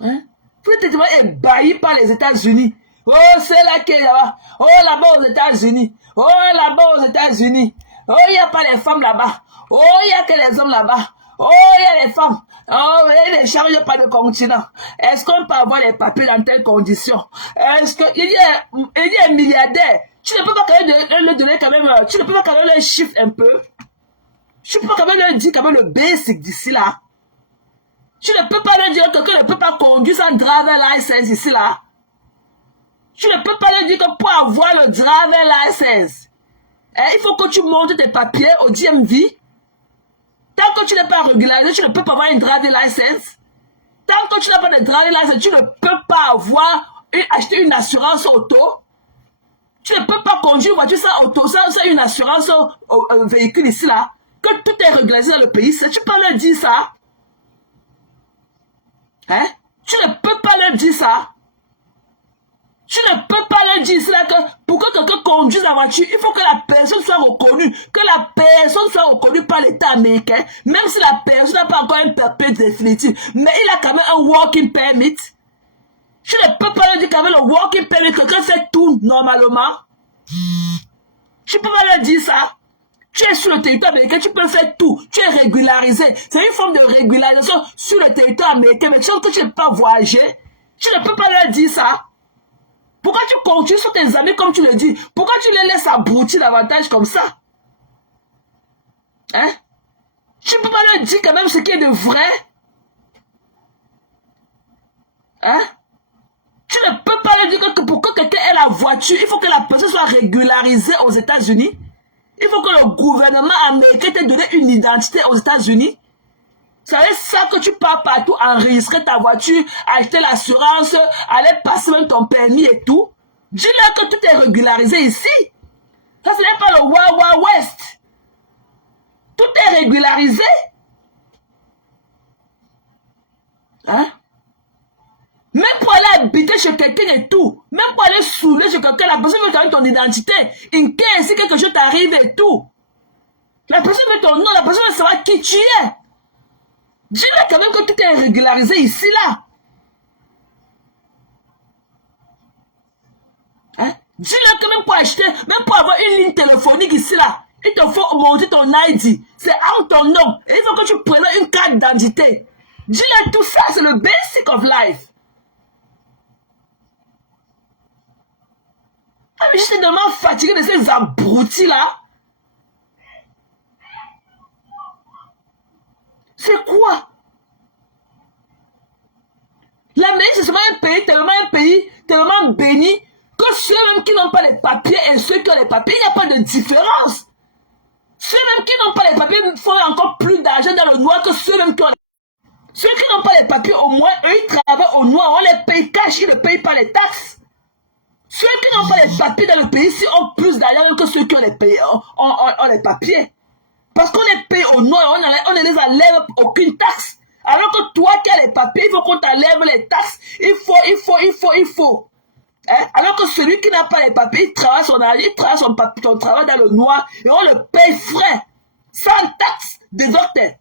Hein? Vous êtes tellement ébahi par les États-Unis. Oh, c'est là qu'il y a. Oh, là-bas aux États-Unis. Oh, là-bas aux États-Unis. Oh, il n'y a pas les femmes là-bas. Oh, il n'y a que les hommes là-bas. Oh, il y a les femmes. Oh, il ne change pas de continent. Est-ce qu'on peut avoir les papiers dans telles conditions? Est-ce que... Il y a un milliardaire. Tu ne peux pas quand même leur donner quand même... Tu ne peux pas quand même leur chiffre un peu. Tu peux quand même leur dire quand même le basic d'ici là. Tu ne peux pas leur dire que quelqu'un ne peut pas conduire sans driver license ici là. Tu ne peux pas leur dire que pour avoir le driver license, il faut que tu montes tes papiers au DMV. Tant que tu n'es pas régularisé, tu ne peux pas avoir une driver license. Tant que tu n'as pas de driver license, tu ne peux pas acheter une assurance auto. Tu ne peux pas conduire une voiture sans auto, sans une assurance véhicule ici là. Que tout est régularisé dans le pays. Tu peux leur dire ça. Hein? Tu ne peux pas leur dire ça. Tu ne peux pas leur dire cela que pour que quelqu'un conduise la voiture, il faut que la personne soit reconnue, que la personne soit reconnue par l'État américain, même si la personne n'a pas encore un permis définitif, mais il a quand même un working permit. Tu ne peux pas leur dire qu'avec le working permit, quelqu'un fait tout normalement. Tu ne peux pas leur dire ça. Tu es sur le territoire américain, tu peux faire tout. Tu es régularisé. C'est une forme de régularisation sur le territoire américain, mais sauf que tu ne peux pas voyager. Tu ne peux pas leur dire ça. Pourquoi tu continues sur tes amis comme tu le dis? Pourquoi tu les laisses abrutir davantage comme ça? Hein? Tu ne peux pas leur dire quand même ce qui est de vrai? Hein? Tu ne peux pas leur dire que pour que quelqu'un ait la voiture, il faut que la personne soit régularisée aux États-Unis. Il faut que le gouvernement américain t'ait donné une identité aux États-Unis. C'est ça que tu pars partout, enregistrer ta voiture, acheter l'assurance, aller passer même ton permis et tout. Dis-leur que tout est régularisé ici. Ça, ce n'est pas le Wild Wild West. Tout est régularisé. Hein? Même pour aller habiter chez quelqu'un et tout, même pour aller saouler chez quelqu'un, la personne veut quand même ton identité. In case si quelque chose t'arrive et tout. La personne met ton nom, la personne ne saura qui tu es. Dis-le quand même que tout est régularisé ici, là. Hein? Dis-le quand même pour acheter, même pour avoir une ligne téléphonique ici, là. Il te faut monter ton ID. C'est en ton nom. Et il faut que tu prennes une carte d'identité. Dis-le tout ça, c'est le basic of life. Ah, mais je suis tellement fatigué de ces abrutis-là. C'est quoi? L'Amérique, c'est seulement un pays tellement béni que ceux-mêmes qui n'ont pas les papiers et ceux qui ont les papiers, il n'y a pas de différence. Ceux-mêmes qui n'ont pas les papiers font encore plus d'argent dans le noir que ceux-mêmes qui ont les papiers. Ceux qui n'ont pas les papiers, au moins, eux, ils travaillent au noir, on les paye cash, ils ne payent pas les taxes. Ceux qui n'ont pas les papiers dans le pays ici ont plus d'argent que ceux qui ont les papiers. Parce qu'on les paye au noir, on ne les enlève aucune taxe. Alors que toi qui as les papiers, il faut qu'on t'enlève les taxes. Il faut. Hein? Alors que celui qui n'a pas les papiers, il travaille son argent, il travaille son travail dans le noir et on le paye frais. Sans taxe des autres.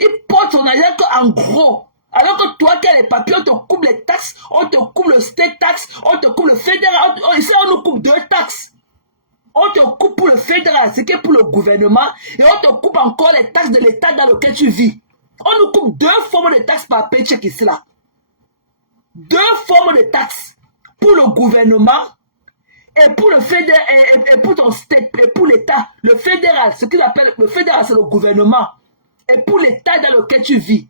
Il porte son argent qu'en gros. Alors que toi qui as les papiers, on te coupe les taxes, on te coupe le state tax, on te coupe le fédéral. Ici, on nous coupe 2 taxes. On te coupe pour le fédéral, ce qui est pour le gouvernement, et on te coupe encore les taxes de l'État dans lequel tu vis. On nous coupe 2 formes de taxes par paycheck ici là. 2 formes de taxes pour le gouvernement et pour le fédéral et pour ton state et pour l'État. Le fédéral, ce qu'ils appellent le fédéral, c'est le gouvernement. Et pour l'État dans lequel tu vis.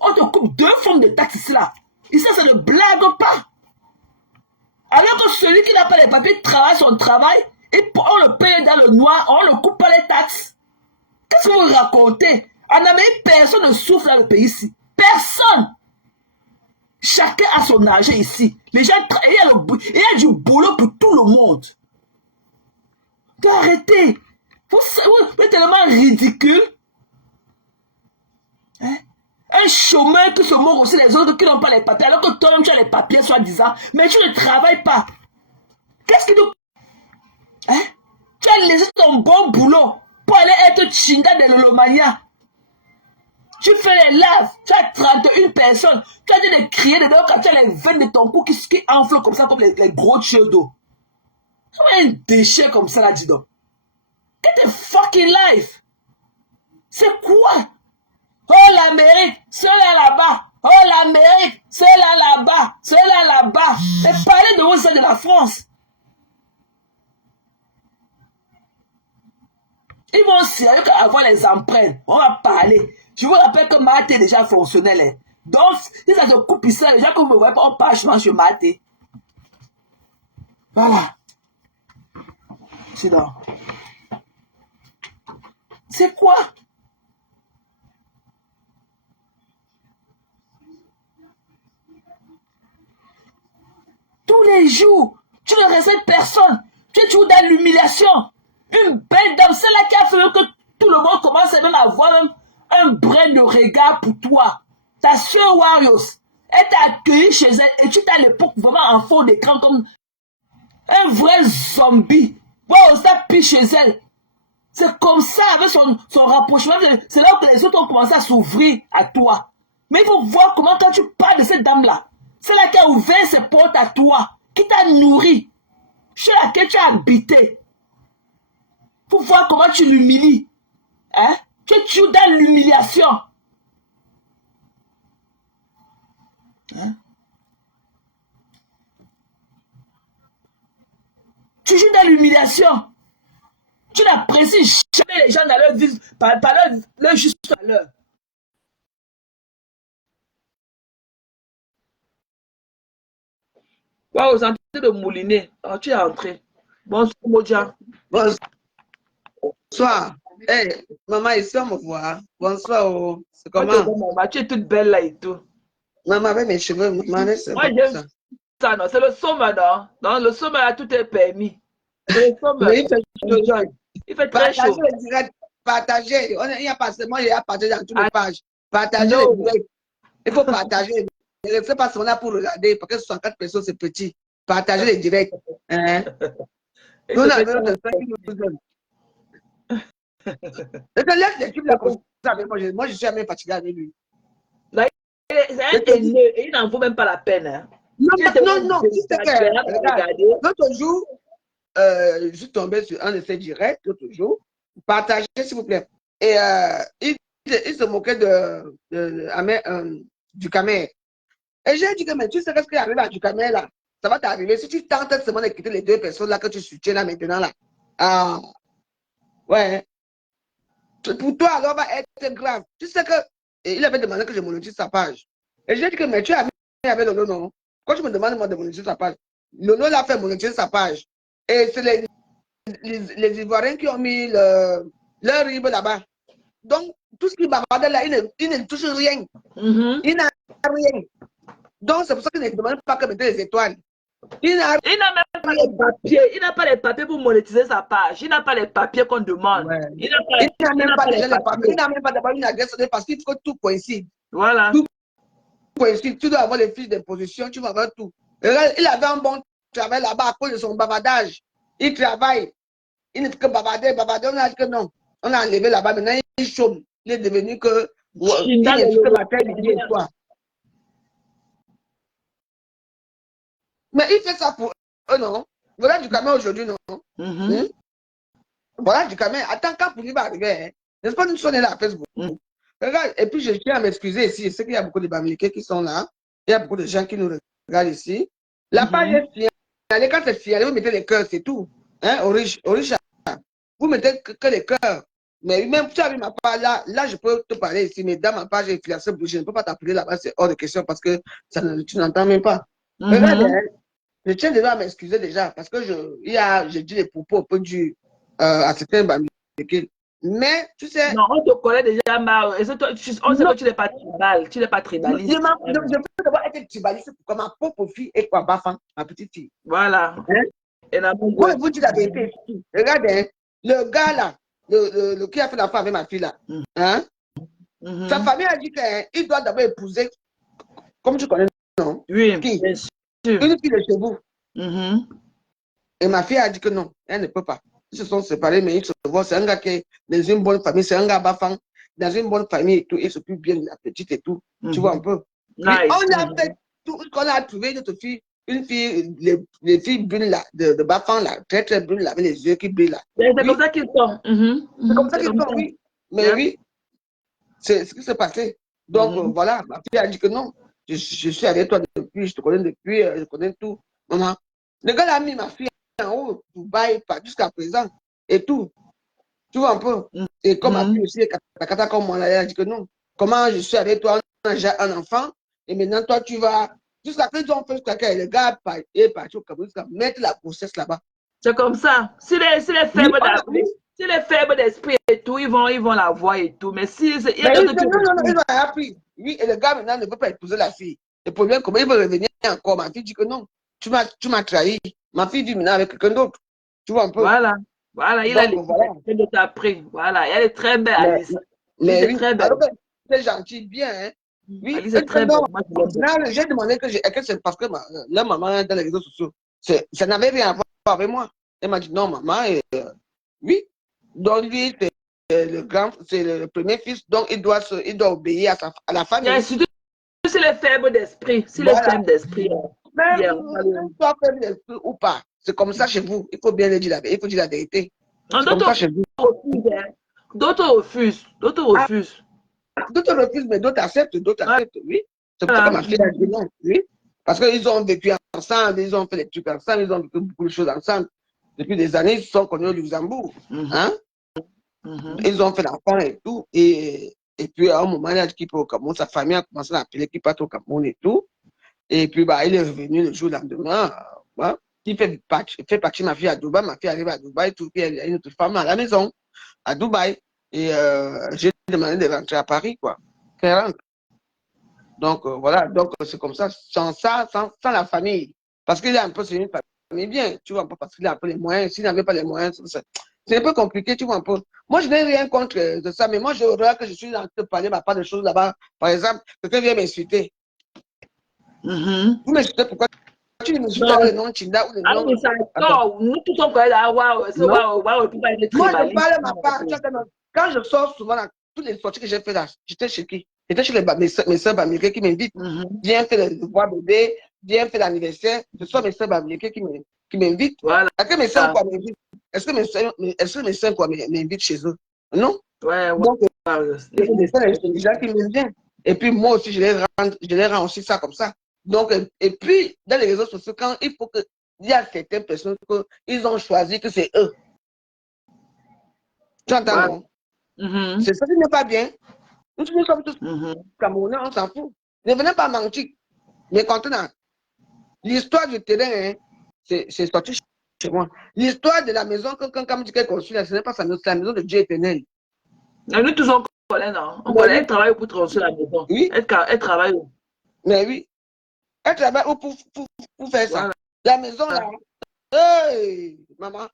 On te coupe 2 formes de taxes ici là. Ici, ça ne blague pas. Alors que celui qui n'a pas les papiers travaille son travail, et on le paye dans le noir, on ne coupe pas les taxes. Qu'est-ce que vous racontez? En Amérique, personne ne souffre dans le pays ici. Personne. Chacun a son argent ici. Les gens, il y a du boulot pour tout le monde. Arrêtez. Vous êtes tellement ridicule. Hein? Un chômeur qui se moque aussi les autres qui n'ont pas les papiers, alors que toi-même tu as les papiers soi-disant, mais tu ne travailles pas. Qu'est-ce qui nous... Hein? Tu as laissé ton bon boulot pour aller être chinda de l'Olomania. Tu fais les laves, tu as 31 personnes, tu as dit de crier dedans quand tu as les veines de ton cou qui enflent comme ça, comme les gros tuyaux d'eau. Comment un déchet comme ça là, dis donc? Get a fucking life! C'est quoi? Oh l'Amérique, ceux-là là-bas. Oh l'Amérique, ceux-là là-bas, ceux-là là-bas. Et parlez de vous, de la France. Ils vont sérieux qu'avoir les empreintes. On va parler. Je vous rappelle que Maté est déjà fonctionnel. Hein. Donc, si ça se coupe ici, les gens que vous ne voyez pas, on part sur Maté. Voilà. C'est donc. C'est quoi? Tous les jours, tu ne respectes personne. Tu es toujours dans l'humiliation. Une belle dame, celle-là qui a fait que tout le monde commence même à avoir même un brin de regard pour toi. Ta soeur Warriors, elle t'a accueilli chez elle et tu t'as à l'époque vraiment en fond d'écran comme un vrai zombie. Wow, ça pis chez elle. C'est comme ça, avec son rapprochement, c'est là que les autres ont commencé à s'ouvrir à toi. Mais il faut voir comment quand tu parles de cette dame-là, c'est là qui a ouvert ses portes à toi, qui t'a nourri, chez laquelle tu as habité. Pour voir comment tu l'humilies. Hein? Tu es toujours dans l'humiliation. Hein? Tu joues dans l'humiliation. Tu n'apprécies jamais les gens dans leur vie, par leur juste valeur. Waouh, vous entendez de mouliner. Oh, tu es entré. Bonsoir, Moja. Bonsoir. Hey, maman, ici on me voit. Bonsoir. Oh. C'est comment? Maman, tu es toute belle là et tout. Maman, avec mes cheveux, maman, c'est moi j'aime ça, non? C'est le soma, non? Non, le soma là, tout est permis. Le soma, il fait chaud. Il fait très chaud. Partagez. Il y a pas moi, il y a partagé dans toutes les pages. Partagez les directs. Il faut partager. Ne faites pas seulement pour regarder, parce que 64 personnes, c'est petit. Partagez les directs. Hein? Nous, on a Et que laisse l'équipe là comme ça avec moi. Moi, je suis même fatigué avec lui. Là, c'est un haineux et il n'en vaut même pas la peine. Hein. Non, Tu es tellement non, tu sais que, désagréable à regarde, regarder. l'autre jour, je suis tombé sur un de ses directs, l'autre jour. Partagez, s'il vous plaît. Et il se moquait du Camer. Et j'ai dit que, mais tu sais ce qui arrive à du Camer là? Ça va t'arriver. Si tu tentes seulement de quitter les deux personnes là que tu soutiens là maintenant là. Ah, ouais. Pour toi, alors va être grave. Tu sais que, et il avait demandé que je monétise sa page. Et j'ai dit que, mais tu as mis avec Lolo, non? Quand tu me demandes moi de monétiser sa page, Lolo l'a fait monétiser sa page. Et c'est les Ivoiriens qui ont mis leur RIB là-bas. Donc, tout ce qui bavardait là, il ne touche rien. Il n'a rien. Donc, c'est pour ça qu'il ne demande pas que mettre les étoiles. Il n'a même pas les papiers. Il n'a pas les papiers pour monétiser sa page. Il n'a pas les papiers qu'on demande. Ouais. Il n'a même pas les papiers. Il n'a même pas d'abord une adresse parce qu'il faut que tout coïncide. Voilà. Tout coïncide. Tu dois avoir les fiches d'imposition, tu vas avoir tout. Et là, il avait un bon travail là-bas à cause de son bavardage. Il travaille. Il ne fait que bavarder. On a dit que non. On a enlevé là-bas. Maintenant, il chôme. Il est devenu que. Il ne fait que ma tête, il dit quoi. Mais il fait ça pour eux, non? Voilà du Cameroun aujourd'hui, non? Voilà du Cameroun. Attends, quand pour lui va arriver, hein? N'est-ce pas, nous sommes là à Facebook? Regarde, et puis je tiens à m'excuser ici. Je sais qu'il y a beaucoup de Bamileke qui sont là. Il y a beaucoup de gens qui nous regardent ici. La page est fière. Quand c'est fier, vous mettez les cœurs, c'est tout. Hein, au riche, vous mettez que les cœurs. Mais même si tu as vu ma page là, je peux te parler ici, mais dans ma page influenceur, je ne peux pas t'appeler là-bas, c'est hors de question parce que tu n'entends même pas. Regarde, hein, je tiens déjà à m'excuser déjà parce que j'ai dit les propos un peu durs à certains Bamileke. Mais, tu sais. Non, on te connaît déjà, Mao. On sait que tu n'es pas tribal. Tu n'es pas tribaliste. Je peux d'abord être tribaliste pour que ma propre fille et quoi, Bafan, ma petite fille. Voilà. Hein? Et Moi, je vous dis la vérité. Regarde, hein, le gars là, qui a fait l'affaire avec ma fille là, hein? Sa famille a dit qu'il doit d'abord épouser, comme tu connais, non? Oui, qui? bien sûr. Une fille de chez vous. Et ma fille a dit que non, elle ne peut pas. Ils se sont séparés, mais ils se voient. C'est un gars qui est dans une bonne famille, c'est un gars Bafang, dans une bonne famille et tout. Il s'occupe bien de la petite et tout. Tu vois un peu. Nice. On a fait tout, qu'on a trouvé notre fille, une fille, les filles brunes là, de Bafang là, très très brunes là, avec les yeux qui brillent là. C'est comme ça qu'ils sont. C'est comme ça qu'ils sont, oui. Mais oui, c'est ce qui s'est passé. Donc voilà, ma fille a dit que non. Je suis avec toi depuis, je te connais depuis, je connais tout. Maman. Le gars a mis ma fille en haut, Dubaï, jusqu'à présent, et tout. Tu vois un peu. Et comme ma fille aussi, comme moi, elle a dit que non. Comment je suis avec toi, j'ai un enfant, et maintenant toi, tu vas. Jusqu'à ce qu'ils ont fait quelqu'un, le gars est parti au Cameroun, jusqu'à mettre la grossesse là-bas. C'est comme ça. Si les faibles d'esprit et tout, ils vont la voir et tout. Mais si. Non, ils ont appris. Oui, et le gars maintenant ne veut pas épouser la fille. Le problème, comment il veut revenir encore? Ma fille dit que non. Tu m'as trahi. Ma fille vit maintenant avec quelqu'un d'autre. Tu vois un peu. Voilà, il a les de t'après. Voilà, elle est très belle, Alice. Mais oui, très belle. C'est gentil, bien, hein. Oui, Alice est très belle. J'ai demandé que c'est parce que la maman dans les réseaux sociaux, ça n'avait rien à voir avec moi. Elle m'a dit non, maman, oui. Donc lui, c'est le premier fils, donc il doit obéir à la famille. Bien, surtout si les faibles d'esprit, les faibles d'esprit. Même soit faible d'esprit ou pas, c'est comme ça chez vous. Il faut bien le dire, il faut dire la vérité. C'est comme ça chez vous. D'autres refusent. D'autres refusent, mais d'autres acceptent, oui. C'est pour ça que ma fille a dit non, oui. Parce qu'ils ont vécu ensemble, ils ont fait des trucs ensemble, ils ont vécu beaucoup de choses ensemble. Depuis des années, ils se sont connus au Luxembourg. Hein? Ils ont fait l'enfant et tout. Et puis, à un moment, il a dit qu'il peut au Cameroun. Sa famille a commencé à appeler qu'il parte au Cameroun et tout. Et puis, il est revenu le jour lendemain. Il fait partir ma fille à Dubaï. Ma fille arrive à Dubaï. Tout, puis il y a une autre femme à la maison, à Dubaï. Et j'ai demandé de rentrer à Paris, quoi. Qu'elle rentre. Donc, voilà. Donc, c'est comme ça. Sans la famille. Parce qu'il est un peu, c'est une famille bien. Tu vois, parce qu'il a un peu les moyens. S'il n'avait pas les moyens, c'est un peu compliqué, tu vois un peu. Moi, je n'ai rien contre de ça, mais moi, je regarde que je suis en train de parler pas de choses là-bas. Par exemple, quelqu'un vient m'insulter. Vous m'insultez pourquoi tu me suis Non. avec le nom Chinda ou le Ah, nom. mais ça, Attends. non, nous tous on connaît la waouh, ce Non. waouh, waouh, peut pas être Moi, je tribaliste. parle de ma part. Quand je sors souvent, là, toutes les sorties que j'ai fait là, j'étais chez qui? J'étais chez mes soeurs américaines qui m'invitent. Viens faire le devoir bébé, viens faire l'anniversaire. Ce sont mes soeurs américaines qui m'invitent. Voilà. Est-ce que mes soeurs quoi m'invitent? Est-ce que mes soeurs quoi m'invitent chez eux? Non? Ouais, ouais. Donc, Les gens c'est des gens qui m'aiment bien. Et puis, moi aussi, je les rends aussi ça comme ça. Donc, et puis, dans les réseaux sociaux, quand il faut que, il y a certaines personnes qu'ils ont choisi que c'est eux. Tu entends, non? C'est ça qui n'est pas bien. Nous sommes tous Camerounais, on s'en fout. Ne venez pas mentir. Mais maintenant, l'histoire du terrain, hein, c'est sorti chez moi. L'histoire de la maison, quand Kamdjik est construit, ce n'est pas sa maison, c'est la maison de Dieu éternel. Nous tous on connaît, non? On connaît, elle travaille pour construire la maison. Oui. Elle travaille où? Mais oui. Elle travaille pour faire ça. Voilà. La maison, là. Hey, maman.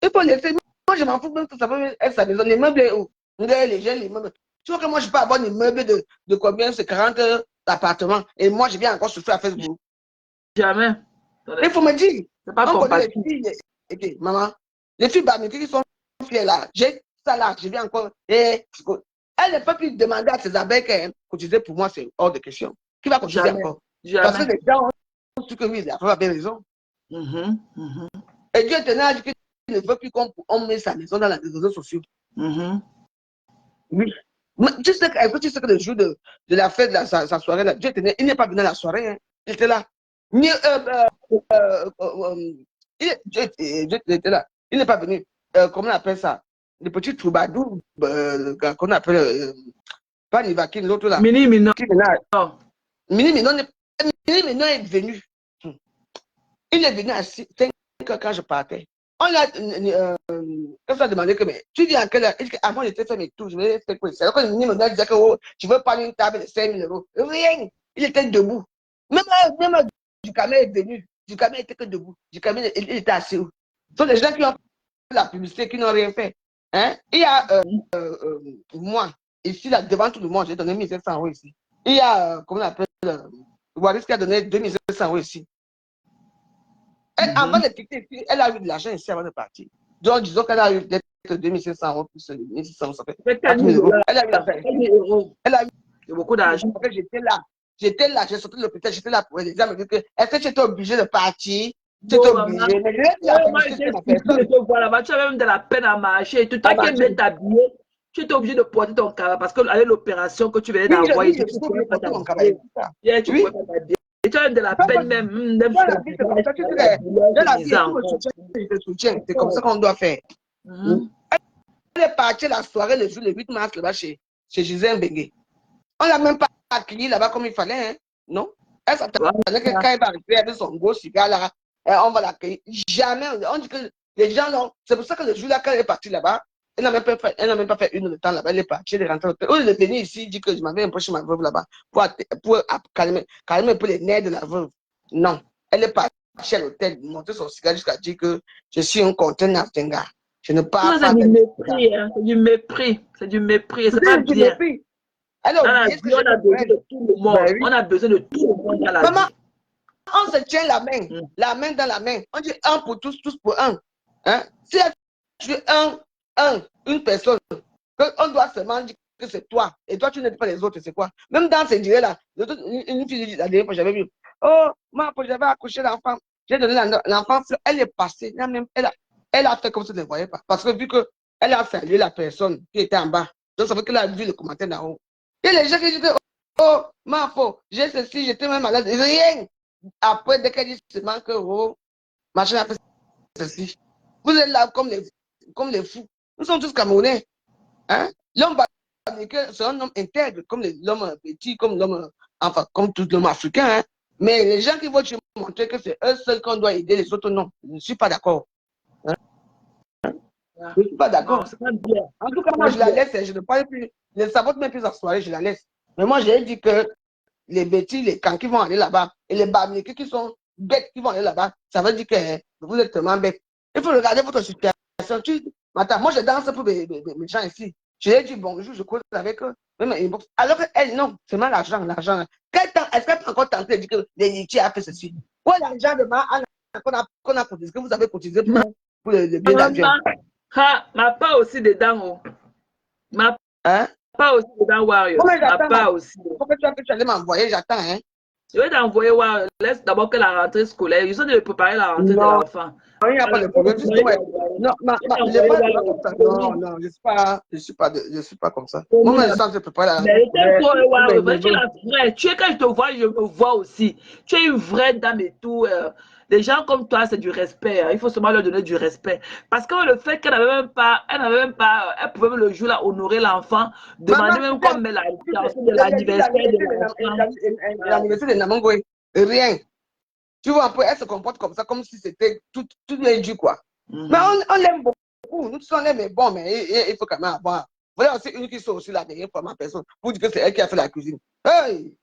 Il faut laisser. Moi, je m'en fous même que ça peut être sa maison. Les meubles, où? Les gens, les meubles. Tu vois que moi, je peux avoir des meubles de combien? C'est 40 appartements. Et moi, je viens encore souffrir à Facebook. Jamais. Il faut me dire. C'est pas on connaît compatible. les filles. Okay, maman. Les filles bamikées qui sont fières là. J'ai ça là. Je viens encore. Elle ne peut plus demander à ses abeilles qu'elle cotisait pour moi. C'est hors de question. Qui va cotiser encore? Parce que les gens ont su que oui, la femme avait raison. Et Dieu tenait à dire qu'il ne veut plus qu'on mette sa maison dans les réseaux sociaux. Oui. Tu sais que le jour de la fête, de sa soirée, là, Dieu tenait, il n'est pas venu à la soirée. Hein. Il était là. Dieu était là. Il n'est pas venu. Comment on appelle ça? Le petit troubadour qu'on appelle pas Nivakin, l'autre là. Mini Minon. Mini Minon est venu. Il est venu à 5 heures quand je partais. On a demandé que, mais tu dis à quelle heure? Avant, j'étais fait mes tours, je vais faire quoi? C'est alors que Mini Minon disait que oh, tu veux prendre une table de 5 000 €. Rien. Il était debout. Même du camion est venu. Du camion était que debout. Du camion, il était assis où? Ce sont les gens qui ont fait la publicité, qui n'ont rien fait. Hein? Il y a moi, ici, là, devant tout le monde, j'ai donné 1 700 € ici. Il y a, comment on appelle, Waris qui a donné 2 700 € ici. Avant de quitter ici, elle a eu de l'argent ici avant de partir. Donc, disons qu'elle a eu peut-être 2 700 € plus 1 600 €, ça fait 4 000 €. Elle a eu l'argent. Elle a eu beaucoup d'argent. J'étais là, j'ai sorti de l'hôpital, j'étais là pour elle. Les gens me disent que, est-ce que tu étais obligé de partir? Tu étais obligé. Mais tu as même de la peine à marcher. Tu t'as qu'à bien t'habiller. Tu étais obligé de porter ton cabas parce que avec l'opération que tu venais d'envoyer, tu ne pouvais pas t'habiller. Tu ne pouvais pas t'habiller. Et tu as même de la peine même. Dans la vie, je te soutiens. C'est comme ça qu'on doit faire. Elle est partie la soirée le jour le 8 mars là-bas chez Gisèle Bengue. On ne l'a même pas accueilli là-bas comme il fallait, hein? Non? Elle s'attendait que quand elle va arriver avec son gros cigare là, on va l'accueillir. Jamais. On dit que les gens, non. C'est pour ça que le jour là, quand elle est partie là-bas, elle n'a même pas fait 1 heure de temps là-bas. Elle est partie, elle est rentrée au hôtel. Elle est venue ici, elle dit que je m'avais empoché ma veuve là-bas pour calmer un peu les nerfs de la veuve. Non. Elle est partie à l'hôtel, monter son cigare jusqu'à dire que je suis un conteneur Aftenga. Je ne parle pas. C'est du mépris, hein? C'est du mépris. C'est du mépris. C'est pas bien. Alors, on a besoin de tout le monde. Ben oui. On a besoin de tout le monde dans la vie. On se tient la main dans la main. On dit un pour tous, tous pour un. Hein? Si tu es une personne, on doit seulement dire que c'est toi. Et toi, tu n'aides pas les autres, c'est quoi? Même dans ces durées-là, une fille, la dernière fois, j'avais vu. Oh, moi, j'avais accouché l'enfant. J'ai donné l'enfant, elle est passée. Elle a fait comme si elle ne voyait pas. Parce que vu qu'elle a salué la personne qui était en bas, donc ça veut qu'elle a vu le commentaire d'en haut. Et les gens qui disent que, oh, ma faute, j'ai ceci, j'étais même malade. Rien. Après, dès qu'elle dit seulement que, oh, machin a fait ceci. Vous êtes là comme les fous. Nous sommes tous Camerounais. Hein? L'homme c'est un homme intègre, comme l'homme petit, comme l'homme, enfin, comme tout l'homme africain. Hein? Mais les gens qui vont te montrer que c'est eux seuls qu'on doit aider, les autres non. Je ne suis pas d'accord. Hein? Je ne suis pas d'accord. En tout cas, moi, je la laisse, je ne parle plus. Les sabotes même plus en soirée, je la laisse. Mais moi, j'ai dit que les bêtis, les camps qui vont aller là-bas, et les bamniqués qui sont bêtes qui vont aller là-bas, ça veut dire que vous êtes tellement bêtes. Il faut regarder votre situation. Attends, moi, je danse pour mes gens ici. Je lui ai dit bonjour, je cause avec eux. Alors qu'elle, non, c'est mal l'argent. Quel temps est-ce qu'elle peut encore tenter de dire que l'héritier a fait ceci? Où est l'argent de qu'on a cotisé, que vous avez cotisé pour le billet d'avion? Ma part aussi dedans. Ma part aussi dedans, Wario. Ma part aussi. Pourquoi tu allais m'envoyer? J'attends, hein? Je vais t'envoyer Wario. Laisse d'abord que la rentrée scolaire. Ils ont de préparer la rentrée de l'enfant. Il n'y a pas de problème. Non, non, je suis pas comme ça. Moi, je sens que je prépare la rentrée. Tu es quand je te vois, je me vois aussi. Tu es une vraie dame et tout. Des gens comme toi, c'est du respect. Il faut seulement leur donner du respect. Parce que le fait qu'elle n'avait même pas, elle pouvait même le jour là honorer l'enfant, demander même comme de l'anniversaire de l'anniversaire de Namangwe. Rien. Tu vois, après, elle se comporte comme ça, comme si c'était tout l'indu, quoi. Mais on l'aime beaucoup. Nous tous, on l'aime, mais bon, mais il faut quand même avoir. Voilà aussi une qui sort aussi la dernière fois, ma personne, pour dire que c'est elle qui a fait la cuisine. Hey!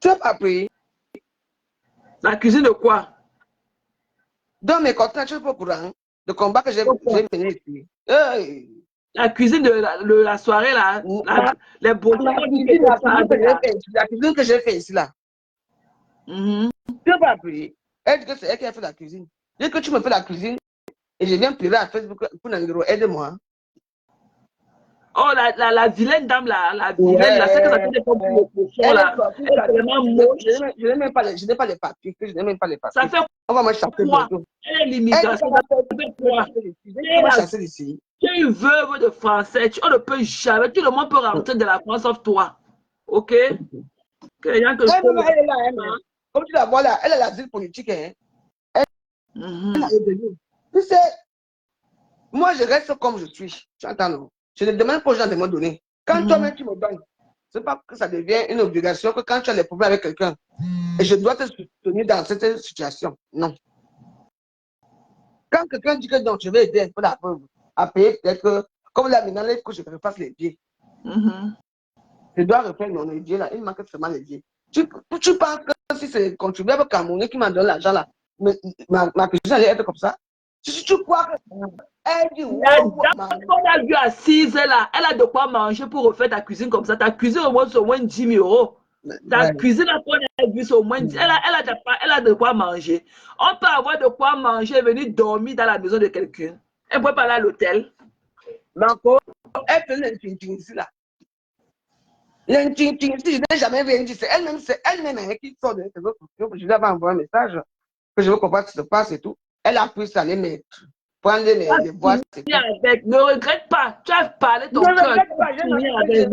Tu n'as pas appris? La cuisine de quoi? Dans mes contrats, tu n'es pas au courant de combat que j'ai mené ici. Hey! La cuisine de la soirée, là, les beaux. La cuisine que j'ai fait ici, là. Tu n'as pas appris? Elle dit que c'est elle qui a fait la cuisine. Dès que tu me fais la cuisine, et je viens pleurer à Facebook pour Nangiro, aide-moi. Oh, la vilaine dame, la vilaine, là, c'est que ça fait des comme le cochon, là. Elle est vraiment moche. Je n'ai même pas les papiers. Je n'ai même pas les papiers. Ça fait on va me chercher quoi? Elle est l'immigration. Ça fait quoi? Tu es une veuve de français. On ne peut jamais. Tout le monde peut rentrer de la France sauf toi. Ok? Que les gens elle est là, comme tu la vois là, elle a l'asile politique. Hein. Elle a revenu. Tu sais, moi je reste comme je suis. Tu entends, non? Je ne demande pas aux gens de me donner. Quand toi-même tu me donnes, ce n'est pas que ça devient une obligation que quand tu as des problèmes avec quelqu'un, et je dois te soutenir dans cette situation. Non. Quand quelqu'un dit que non, je vais aider un peu la pauvre à payer, peut-être que, comme là maintenant, il faut que je refasse les pieds. Je dois refaire mon édier là, il manque seulement l'édier. Tu penses que si c'est le contribuable camerounais qui m'a donné l'argent là, ma cuisine allait être comme ça? Tu crois que elle dit on a vu assise là, elle a de quoi manger pour refaire ta cuisine comme ça. Ta cuisine au moins c'est au moins 10 000 euros. Ta cuisine à quoi on a vu c'est au moins 10 000. Elle a de quoi manger. On peut avoir de quoi manger et venir dormir dans la maison de quelqu'un. Elle ne peut pas aller à l'hôtel. D'accord. Elle fait l'intintin ici là. L'intintin ici, je n'ai jamais rien dit. C'est elle-même qui sort de ses autres options. Je lui avais envoyé un message que je veux comprendre ce qui se passe et tout. Elle a pu s'aller mettre. Prendre les voix. Ne regrette pas. Tu as parlé ton cœur. Ne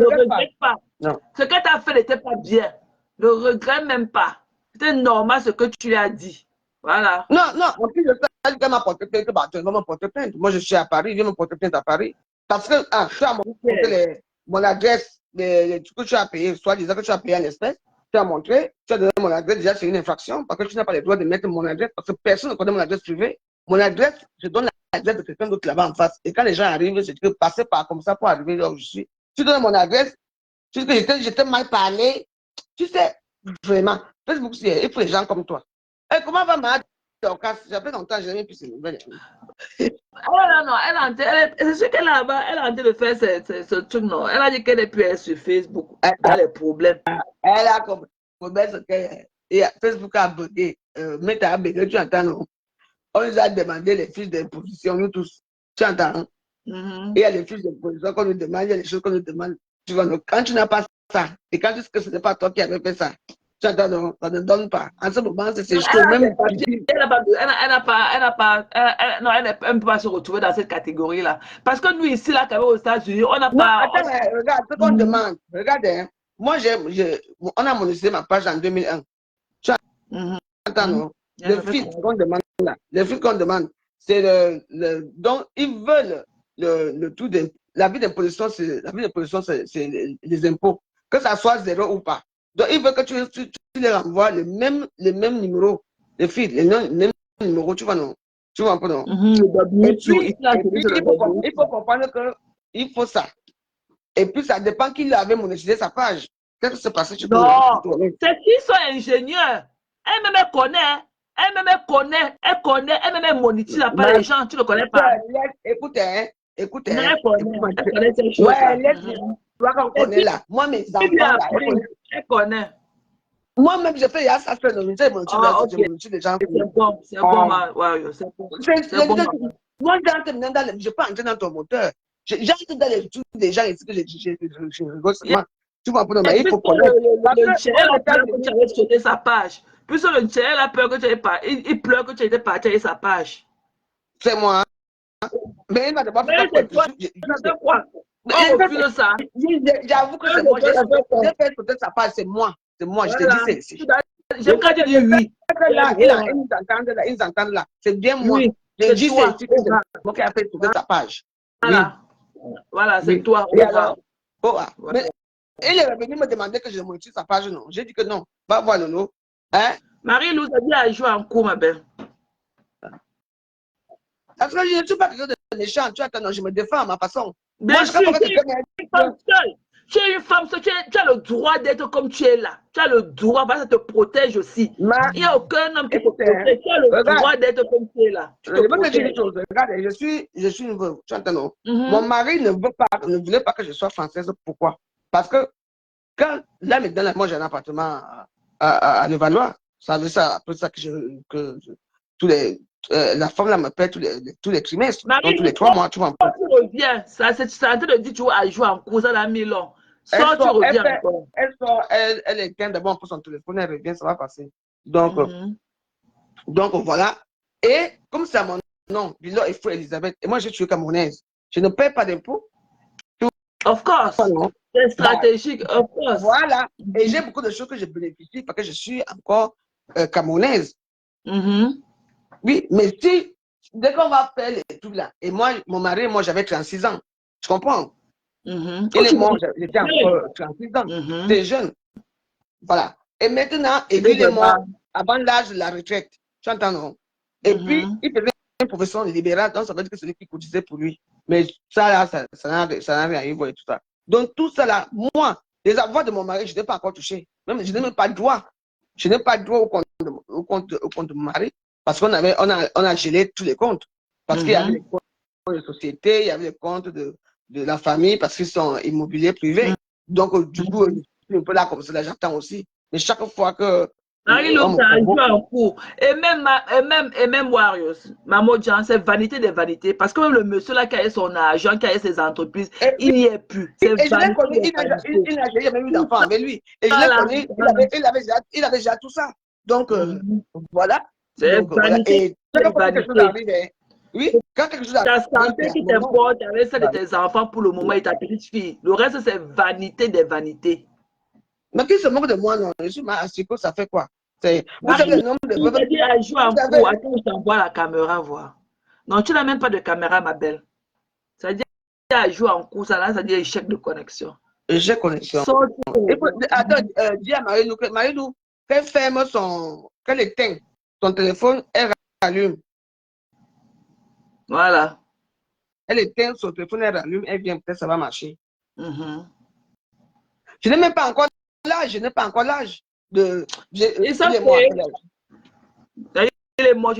regrette pas. Non. Ce que tu as fait n'était pas bien. Ne regrette même pas. C'était normal ce que tu as dit. Voilà. Non. En plus, elle m'a porté plainte. Tu vas me porter plainte. Moi, je suis à Paris. Je vais me porter plainte à Paris. Parce que tu as montré mon adresse, les trucs que tu as payé, soit disant que tu as payé en espèces. Tu as montré, tu as donné mon adresse. Déjà, c'est une infraction parce que tu n'as pas le droit de mettre mon adresse parce que personne ne connaît mon adresse privée. Mon adresse, je donne l'adresse de quelqu'un d'autre là-bas en face. Et quand les gens arrivent, c'est que passer par comme ça pour arriver là où je suis. Tu donnes mon adresse, tu dis que j'étais mal parlé. Tu sais, vraiment, Facebook, il faut les gens comme toi. Et comment va ma cas? Ça fait longtemps, je n'ai même plus ces nouvelles. Oh non, c'est sûr qu'elle est en train de faire ce truc, non. Elle a dit qu'elle est plus sur Facebook. Elle a des problèmes. Elle a comme problème que Facebook a bugué. Mais tu as bugué, tu entends, non? On nous a demandé les fiches d'imposition, nous tous. Tu entends? Et il y a les fiches d'imposition qu'on nous demande, il y a les choses qu'on nous demande. Tu vois, donc, quand tu n'as pas ça, et quand tu sais que ce n'est pas toi qui avais fait ça, tu entends, donc, ça ne donne pas. En ce moment, c'est juste même. Elle ne peut pas se retrouver dans cette catégorie-là. Parce que nous, ici, là, quand même aux États-Unis, on n'a pas. Attends, regarde, ce qu'on demande. Regarde, hein. Moi, on a monétisé ma page en 2001. Tu entends, non? Le fil qu'on demande là, le fil qu'on demande, c'est donc ils veulent le tout de la vie d'imposition, c'est les impôts, que ça soit 0 ou pas. Donc ils veulent que tu les renvoies le même numéro, le fil, le même numéro, tu vois non? Tu vois un peu non? Et puis, il faut comprendre que il faut ça. Et puis ça dépend qui avait monétisé sa page. Qu'est-ce qui s'est passé? Non, c'est qui sont ingénieurs. Elle-même connaît. Elle-même connaît, elle-même monétise la part des gens, tu ne connais pas. Écoute, elle connaît ces choses. Ouais, laisse-moi qu'on connaît là. Moi, mes enfants, là, Elle connaît. Moi-même, j'ai fait, il y a ça, je des gens. C'est bon, ouais, c'est bon. C'est bon. Moi, je peux entrer dans ton moteur. J'entre dans les trucs des gens ici que je rigole seulement. Tu vois, pour il faut connaître. Le Tchèque a peur que tu avais sauté sa page. Puisque le Tchèque a peur que tu aies pas. Il pleure que tu étais parti avec sa page. C'est moi. Mais il m'a d'abord fait quoi. On refuse ça. J'avoue que c'est moi. J'ai fait peut-être sa page, c'est moi. C'est moi, je te dis c'est. J'aime quand tu dis oui. Ils entendent là. C'est bien moi. Je dis c'est moi qui a fait peut-être sa page. Voilà. Voilà, c'est toi. Et alors, mais il est venu me demander que je monétise sa page, non. J'ai dit que non. Va voir Lolo. Hein? Marie-Lou, ça dit à jouer en cours, ma belle. Parce que je ne suis pas quelqu'un de méchant. Tu attends, non, je me défends à ma façon. Bien moi, sûr, tu es une femme seule. Tu as le droit d'être comme tu es là. Tu as le droit, parce que ça te protège aussi. Il n'y a aucun homme qui te protège. Tu as le droit d'être comme tu es là. Je veux te dire une chose. Regarde, je suis une veuve. Tu entends, non? Mon mari ne voulait pas que je sois française. Pourquoi? Parce que quand, là, maintenant, moi, j'ai un appartement à Levallois. Ça veut ça, après ça tous les, la femme là me paie tous les trimestres. Donc, tous les 3 mois, tu vois. Tu reviens. Ça, c'est en train de dire, tu vas à jouer en cours, ça l'a mis long. Sors, tu reviens encore. Elle éteint d'abord pour son téléphone, elle revient, ça va passer. Donc, voilà. Et comme c'est à mon nom, Bilo et Fou Elisabeth, et moi, je suis camerounaise. Je ne paie pas d'impôts. Of course. C'est stratégique, of course. Voilà. Et j'ai beaucoup de choses que je bénéficie parce que je suis encore camerounaise. Oui, mais si, dès qu'on va faire les trucs là, et moi, mon mari, moi, j'avais 36 ans. Tu comprends? Il est mort, j'étais encore 36 ans. T'es jeune. Voilà. Et maintenant, lui, il est mort avant l'âge de la retraite. Tu entends, non? Et puis, il faisait une profession libérale, donc ça veut dire que c'est lui qui cotisait pour lui. Mais ça, là, ça n'a rien eu, et tout ça. Donc, tout ça, là, moi, les avoirs de mon mari, je n'ai pas encore touché. Même, je n'ai même pas de droit. Je n'ai pas de droit au compte de mon mari. Parce qu'on a gelé tous les comptes. Parce qu'il y avait les comptes de société, il y avait les comptes de la famille, parce qu'ils sont immobiliers privés. Donc, du coup, je suis un peu là comme ça, j'attends aussi. Mais chaque fois que. Marie-Lou, ça joue en cours. Et même Warriors, Maman Jean, c'est vanité des vanités. Parce que même le monsieur là qui a son argent, qui a ses entreprises, il n'y est plus. Et je l'ai connu, il n'a jamais eu d'enfant avec lui. Et je l'ai connu, il avait déjà tout ça. Donc, voilà. C'est vanité. Et quand quelque chose arrive, oui, quand quelque chose arrive. Ta santé qui t'importe avec celle de tes enfants pour le moment et ta petite fille. Le reste, c'est vanité des vanités. Mais qui se moque de moi, non? Je suis ma Asiko, ça fait quoi? Vous savez le nombre de veuves. Tu as joué en cours. Attends, je t'envoie la caméra voir. Non, tu n'as même pas de caméra, ma belle. Ça veut dire que tu as joué en cours, ça veut dire échec de connexion. Échec de connexion. Attends, dis à Marie-Lou, qu'elle ferme qu'elle éteint son téléphone, elle rallume. Voilà. Elle éteint son téléphone, elle rallume, elle vient, peut-être ça va marcher. Je n'ai même pas encore l'âge, je n'ai pas encore l'âge de. Il est mort,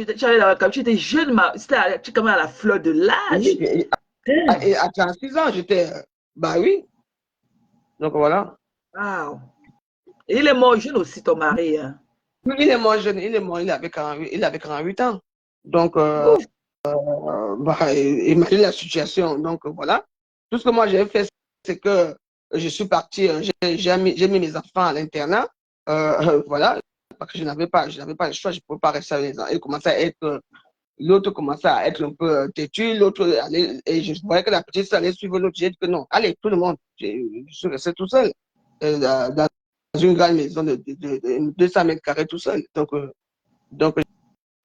comme tu étais jeune, tu étais comme à la fleur de l'âge. Et à 36 ans, j'étais. Bah oui. Donc voilà. Wow. Et il est mort jeune aussi, ton mari. Hein? Oui, il est mort jeune, il avait 48 ans. Donc, imagine la situation. Donc voilà. Tout ce que moi j'ai fait, c'est que je suis parti, j'ai mis mes enfants à l'internat. Voilà, parce que je n'avais pas le choix, je ne pouvais pas rester avec les enfants. L'autre commençait à être un peu têtu, l'autre allait, et je voyais que la petite allait suivre l'autre. J'ai dit que non, allez, tout le monde. Je suis resté tout seul dans une grande maison de 200 mètres carrés tout seul. Donc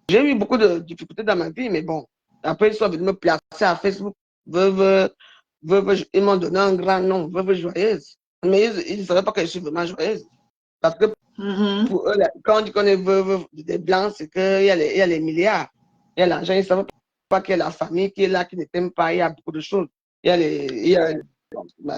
j'ai eu beaucoup de difficultés dans ma vie, mais bon, après ils sont venus me placer à Facebook. Ils m'ont donné un grand nom, Veuve Joyeuse. Mais ils ne savaient pas que je suis vraiment joyeuse. Parce que pour eux, quand on dit qu'on est veuve des Blancs, c'est qu'il y a les milliards. Il y a l'argent, ils ne savent pas qu'il y a la famille qui est là, qui ne t'aime pas. Il y a beaucoup de choses. Bah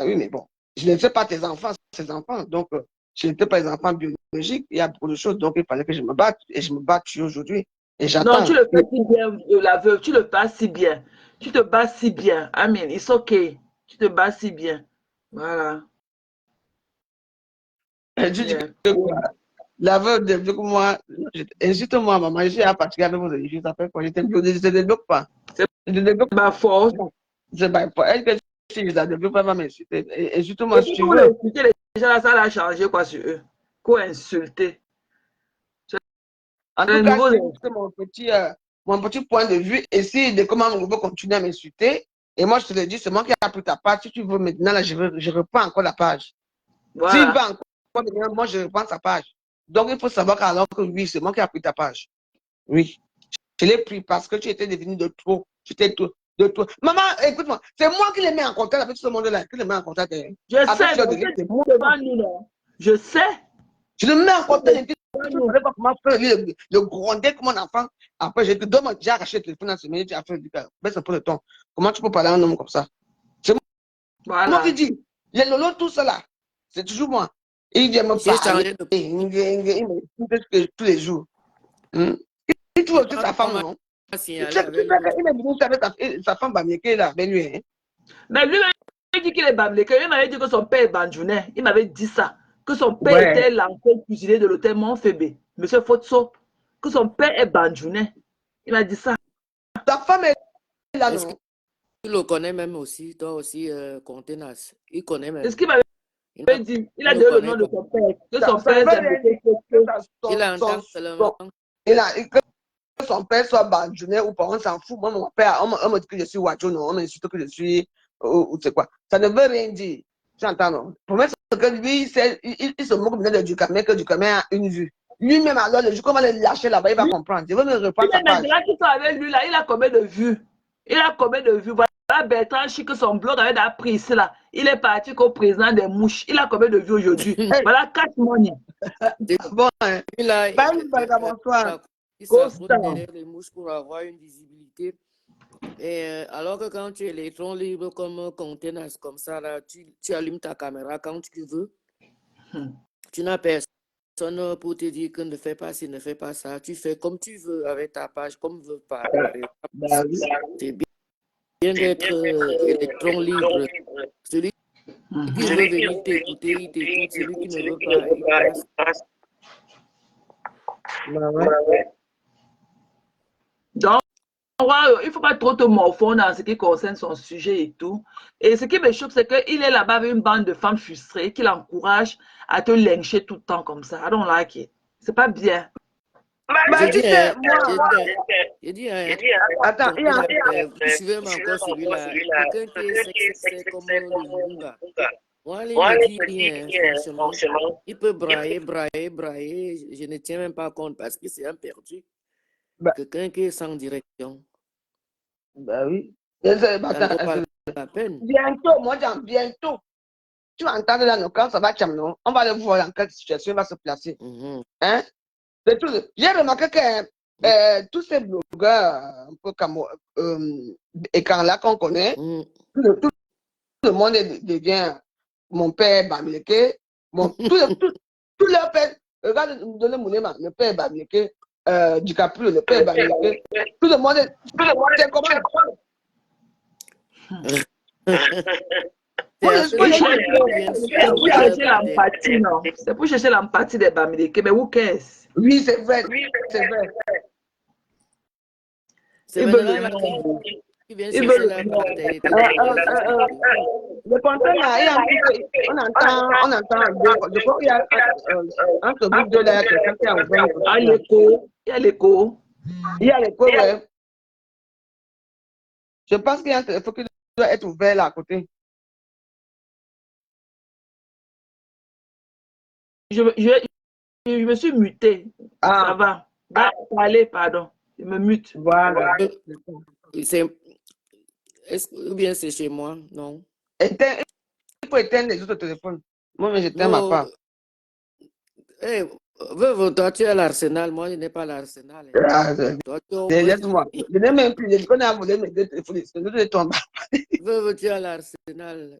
oui, mais bon, je ne sais pas tes enfants, ces enfants. Donc, je n'étais pas les enfants biologiques. Il y a beaucoup de choses. Donc, il fallait que je me batte. Et je me bats aujourd'hui. Et j'attends. Non, tu le fais si bien, la veuve. Tu le bats si bien. Tu te bats si bien. Amen. It's okay. Tu te bats si bien. Voilà. Tu dis que quoi? La veuve de moi, insulte-moi, maman, je suis à partir avec vos études, ça fait quoi? Je ne te débloque pas. Je te débloque Ma force. C'est pas pour elle que si je la débloque pas, va m'insulter. Insulte-moi si tu Pour veux. insulter les gens, là, ça l'a changé quoi sur eux. Pour insulter. En tout cas, c'est mon petit point de vue. Et si de comment on veut continuer à m'insulter, et moi je te le dis, c'est moi qui ai pris ta page. Si tu veux maintenant, là, je reprends encore la page. Voilà. S'il va encore, moi je reprends sa page. Donc il faut savoir qu'alors que oui, c'est moi qui ai pris ta page. Oui. Je l'ai pris parce que tu étais devenu de trop. Tu étais de trop. Maman, écoute-moi, c'est moi qui les mets en contact avec tout ce monde-là, qui les mets en contact. Je sais, je sais. Je le mets en contact. Je ne savais pas comment faire le gronder comme un enfant. Après, j'ai dit, donne-moi, j'ai arraché le téléphone dans ce minute, j'ai fait du cas. Baisse un peu le ton. Comment tu peux parler à un homme comme ça? C'est moi qui dis. Les lolos, tout ça c'est toujours moi. Il vient me parler. Il me tous les jours. Il trouve aussi sa femme, non? Il est venu avec sa femme Bamieké là, avec lui. Hein? Mais lui, il dit qu'il est Bamieké. Il m'avait dit que son père est Banjounet. Il m'avait dit ça. Que son père était l'ancien cuisinier de l'hôtel Montfébé, Monsieur Fotso. Que son père est Banjounet. Il m'a dit ça. Ta femme est là, non? Tu le connais même aussi, toi aussi, Contenas. Il connaît même. C'est ce qu'il m'avait dit. Il a donné le nom de son père. Que son père est Il entend seulement. Que son père soit Banjounet ou pas, on s'en fout. Moi, mon père, on me dit que je suis Wadjo, non? On me dit que je suis. Ou c'est quoi? Ça ne veut rien dire. Tu entends, non? Pour moi, c'est que lui, il se moque de Ducamé, que Ducamé a une vue. Lui-même, alors, le jour qu'on va le lâcher là-bas, il va comprendre. Il va me reprendre sa page. Maintenant qu'ils sont avec lui, là, il a combien de vues? Il a combien de vues? Voilà Bertrand Chic, son blog avait pris ici, là. Il est parti comme président des mouches. Il a combien de vues aujourd'hui? Voilà, 4 money. Bon, hein. Bonsoir. Il s'affronte derrière les mouches pour avoir une visibilité. Et alors que quand tu es électron libre comme Contenas, comme ça, là, tu allumes ta caméra quand tu veux. Tu n'as personne pour te dire que ne fais pas ci, ne fais pas ça. Tu fais comme tu veux avec ta page, comme veut pas. C'est bien d'être électron libre. Celui qui veut venir t'écouter, il t'écoute. Celui qui ne veut pas, il passe. Donc, il ne faut pas trop te morfondre en ce qui concerne son sujet et tout. Et ce qui me choque, c'est qu'il est là-bas avec une bande de femmes frustrées qui l'encouragent à te lyncher tout le temps comme ça. I don't like it. C'est pas bien. J'ai dit, attends, vous suivez encore celui-là. Quelqu'un qui est sexy comme le Lunga. Moi, il me dit rien, franchement. Il peut brailler. Je ne tiens même pas compte parce que c'est un perdu. Quelqu'un qui est sans direction. Bah oui. La peine. Bientôt, moi, bientôt. Tu vas entendre là, quand ça va non? On va le voir dans quelle situation il va se placer. Hein? J'ai remarqué que tous ces blogueurs, un peu comme écran-là qu'on connaît, tout le monde devient mon père Bamileke. Tout leur père, regarde, le père Bamileke, DiCaprio, le père Bamileke. Tout le monde c'est comment? C'est pour chercher l'empathie des Bamileke, mais who cares? Oui, c'est vrai. C'est maintenant qui vient chercher la bataille. Le ponton là, on entend. Je crois qu'il y a un truc de là, quelqu'un qui a ouvert. Il y a l'écho. Ouais. Je pense qu'il y a un téléphone qui doit être ouvert là à côté. Je me suis mutée. Ça va. Allez, pardon. Je me mute. Voilà. Ou bien c'est chez moi? Non. Il faut éteindre les autres téléphones. Moi, mais j'éteins ma part. Toi, tu as l'Arsenal. Moi, je n'ai pas l'Arsenal. Laisse-moi. Je n'ai même plus. Je connais à voler mes deux téléphones. C'est nous de tomber. Tu as l'Arsenal.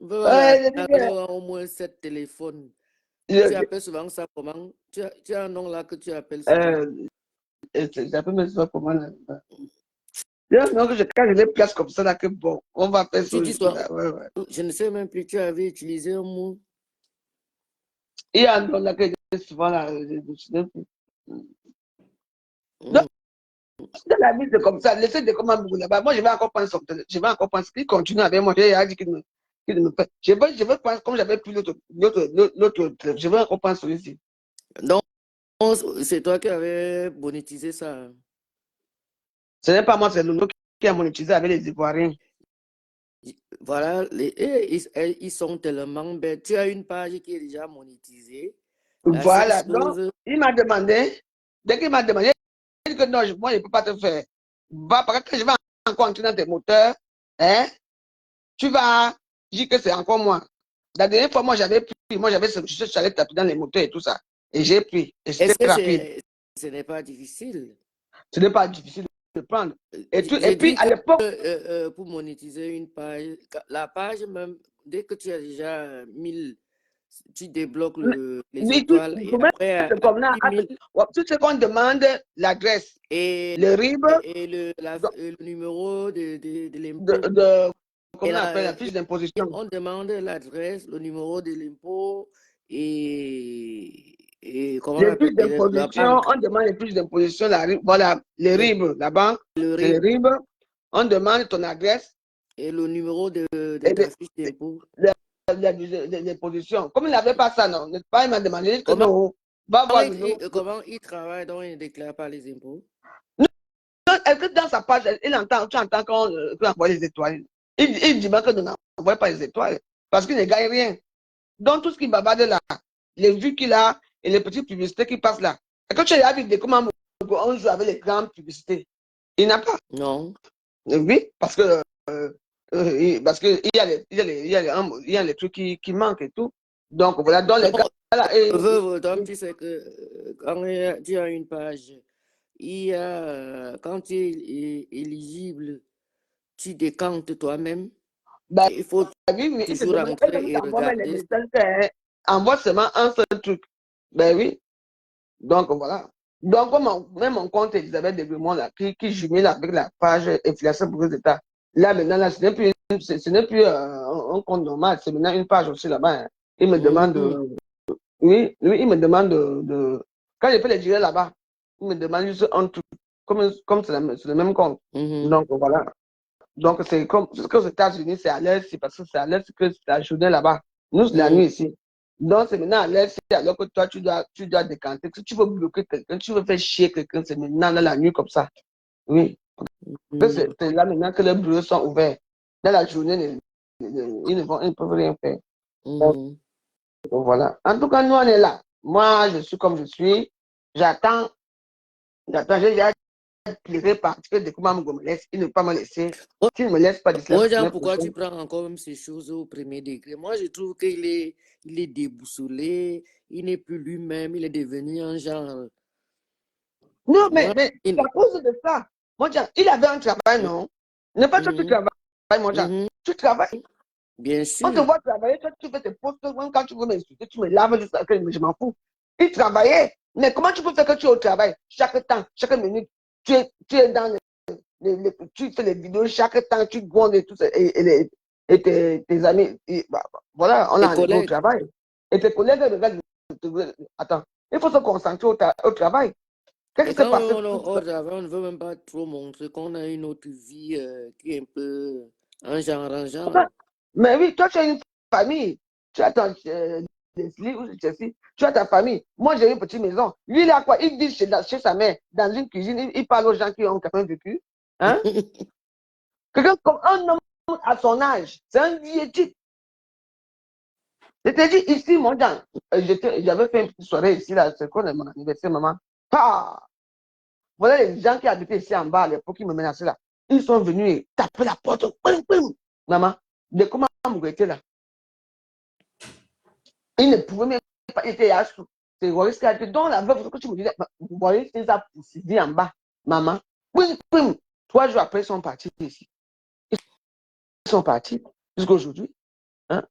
Au moins 7 téléphones. Tu appelles souvent ça comment? Tu as un nom là que tu appelles ça? J'appelle ça comment? Donc, quand je les place comme ça, là, que bon, on va faire ça. Je ne sais même plus, tu avais utilisé un mot. Il y a un don là que je souvent là. Donc, dans la vie, c'est comme ça. Laissez des commandes là-bas. Moi, je vais encore prendre son téléphone. Je vais encore prendre. Il continue avec moi. Il a dit qu'il me fait. Je vais prendre, comme j'avais pris l'autre, je vais encore prendre celui-ci. Donc, c'est toi qui avais monétisé ça. Ce n'est pas moi, c'est Lolo qui a monétisé avec les Ivoiriens. Voilà, ils sont tellement bêtes. Tu as une page qui est déjà monétisée. Voilà, donc, il m'a demandé, dès qu'il m'a demandé, il dit que non, moi, je ne peux pas te faire. Va, parce que je vais encore entrer dans tes moteurs, hein, tu vas dire que c'est encore moi. La dernière fois, moi, j'avais pris, j'allais taper dans les moteurs et tout ça. Et j'ai pris, et c'était rapide. Ce n'est pas difficile. Ce n'est pas difficile de prendre. Et puis, à l'époque... pour monétiser une page, la page même, dès que tu as déjà 1000, tu débloques les étoiles. Et après, tout ce qu'on demande, l'adresse, le RIB et le numéro de l'impôt. Comment on appelle la fiche d'imposition? On demande l'adresse, le numéro de l'impôt et comment les fiches d'imposition, on demande les fiches d'imposition, voilà, les RIB, la banque, les RIB, on demande ton adresse. Et le numéro de ta fiche d'impôt. L'imposition. Comme il n'avait pas ça, non, n'est-ce pas, il m'a demandé que non. Comment il travaille, donc il ne déclare pas les impôts? Non, est-ce que dans sa page, tu entends qu'on envoie les étoiles? Il dit que nous n'envoyons pas les étoiles parce qu'il ne gagne rien. Donc, tout ce qui bavarde là, les vues qu'il a et les petites publicités qui passent là. Et quand tu as vu comment on joue avec les grandes publicités, il n'a pas. Non. Oui, parce que il y a les trucs qui manquent et tout. Donc, voilà, dans les cas là. Donc, tu sais que quand tu as une page, quand tu es éligible, tu décantes toi-même. Il faut toujours rentrer et regarder. Envoie seulement un seul truc. Ben oui. Donc, voilà. Donc, même mon compte Elisabeth de Beaumont, là, qui jumelle avec la page inflation pour les États. Là, maintenant, là, ce n'est plus un compte normal, c'est maintenant une page aussi là-bas. Hein. Il me demande oui, il me demande quand je fais les gilets là-bas, il me demande juste un truc, comme c'est le même compte. Donc, voilà. Donc, c'est comme ce que aux États-Unis, c'est à l'heure, c'est parce que c'est à l'heure que c'est la journée là-bas. Nous, c'est la nuit ici. Donc, c'est maintenant à l'heure, alors que toi, tu dois décanter. Si tu veux bloquer quelqu'un, tu veux faire chier quelqu'un, c'est maintenant dans la nuit comme ça. Oui. C'est là maintenant que les bureaux sont ouverts. Dans la journée, ils ne peuvent rien faire. Donc, voilà. En tout cas, nous, on est là. Moi, je suis comme je suis. J'attends. J'ai plairait parce que dès que maman me laisse, il ne peut pas me laisser. S'il ne me laisse pas de cela. Moi, Jean, pourquoi tu prends encore même ces choses au premier degré? Moi, je trouve qu'il est déboussolé, il n'est plus lui-même, il est devenu un genre. Non, mais c'est à cause de ça. Moi, il avait un travail, non? N'est pas toi tu travailles, moi, tu travailles. Bien sûr. On te voit travailler, toi, tu fais tes postes, même quand tu veux m'insulter, tu me laves, je m'en fous. Il travaillait. Mais comment tu peux faire que tu es au travail chaque temps, chaque minute? Tu es dans tu fais les vidéos chaque temps, tu grondes et tout ça. Et tes amis, voilà, on a un travail. Et tes collègues, attends, il faut se concentrer au travail. Qu'est-ce qui s'est passé? On ne veut même pas trop montrer qu'on a une autre vie qui est un peu un genre. Mais oui, toi, tu as une famille. Tu as tu as ta famille. Moi, j'ai une petite maison. Lui, il a quoi? Il vit chez sa mère, dans une cuisine. Il parle aux gens qui ont quand même vécu. Hein? Quelqu'un comme un homme à son âge, c'est un vieux type. Je t'ai dit, ici, mon gars, j'avais fait une petite soirée ici, là, c'est quoi mon anniversaire, maman? Ah! Voilà les gens qui habitaient ici en bas à l'époque qui me menaçaient là. Ils sont venus taper la porte. Maman, de comment vous étiez là? Ils ne pouvaient même pas être à sous. C'est Royce qui a dit, donc la veuve, que tu me disais, vous voyez, c'est ça pour se en bas. Maman, 3 jours après, ils sont partis ici. Ils sont partis jusqu'à aujourd'hui. Hein?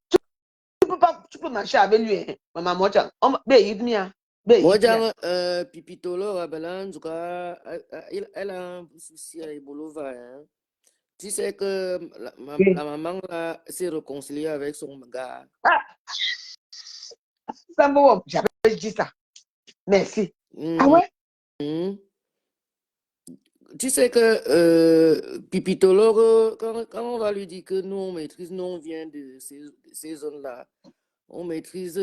Tu peux marcher avec lui. Hein? Maman, moi, Moi, Pipitolo, en tout cas, elle a un souci à Ebolova. Hein. Tu sais que la maman là s'est réconciliée avec son gars. Ah, ça bon, j'avais dit ça. Merci. Ah ouais? Tu sais que Pipitolo, quand on va lui dire que nous, on maîtrise, nous, on vient de ces zones-là, on maîtrise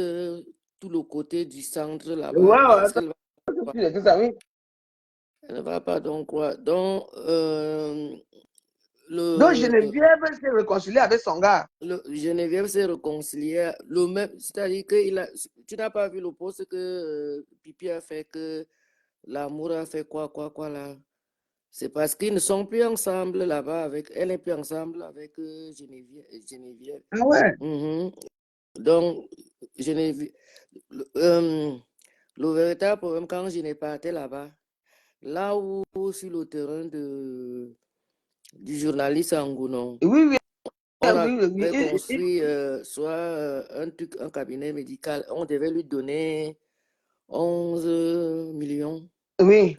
tout le côté du centre là-bas. Ouais, elle ne va pas donc quoi. Donc, Geneviève s'est réconciliée avec son gars. Geneviève s'est réconciliée. C'est-à-dire que tu n'as pas vu le poste que Pipi a fait, que l'amour a fait quoi là. C'est parce qu'ils ne sont plus ensemble là-bas elle n'est plus ensemble avec Geneviève. Ah ouais? Donc, Geneviève, le véritable problème quand je n'ai pas été là-bas, là où sur le terrain du journaliste Angounon, oui, on avait construit soit un cabinet médical, on devait lui donner 11 millions. Oui.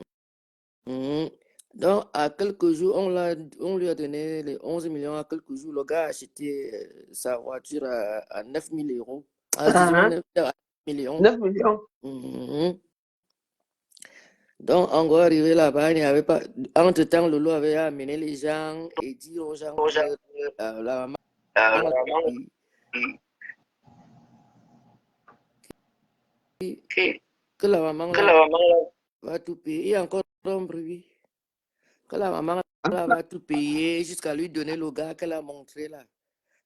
Donc, à quelques jours, on lui a donné les 11 millions. À quelques jours, le gars a acheté sa voiture à 9 000 euros. Disons 9 millions. 9 millions. Donc, on va arriver là-bas, il n'y avait pas. Entre-temps, Lolo avait amené les gens et dit aux gens que la maman que la maman va tout payer. Il y a encore un bruit. Que la maman va tout payer jusqu'à lui donner le gars qu'elle a montré là.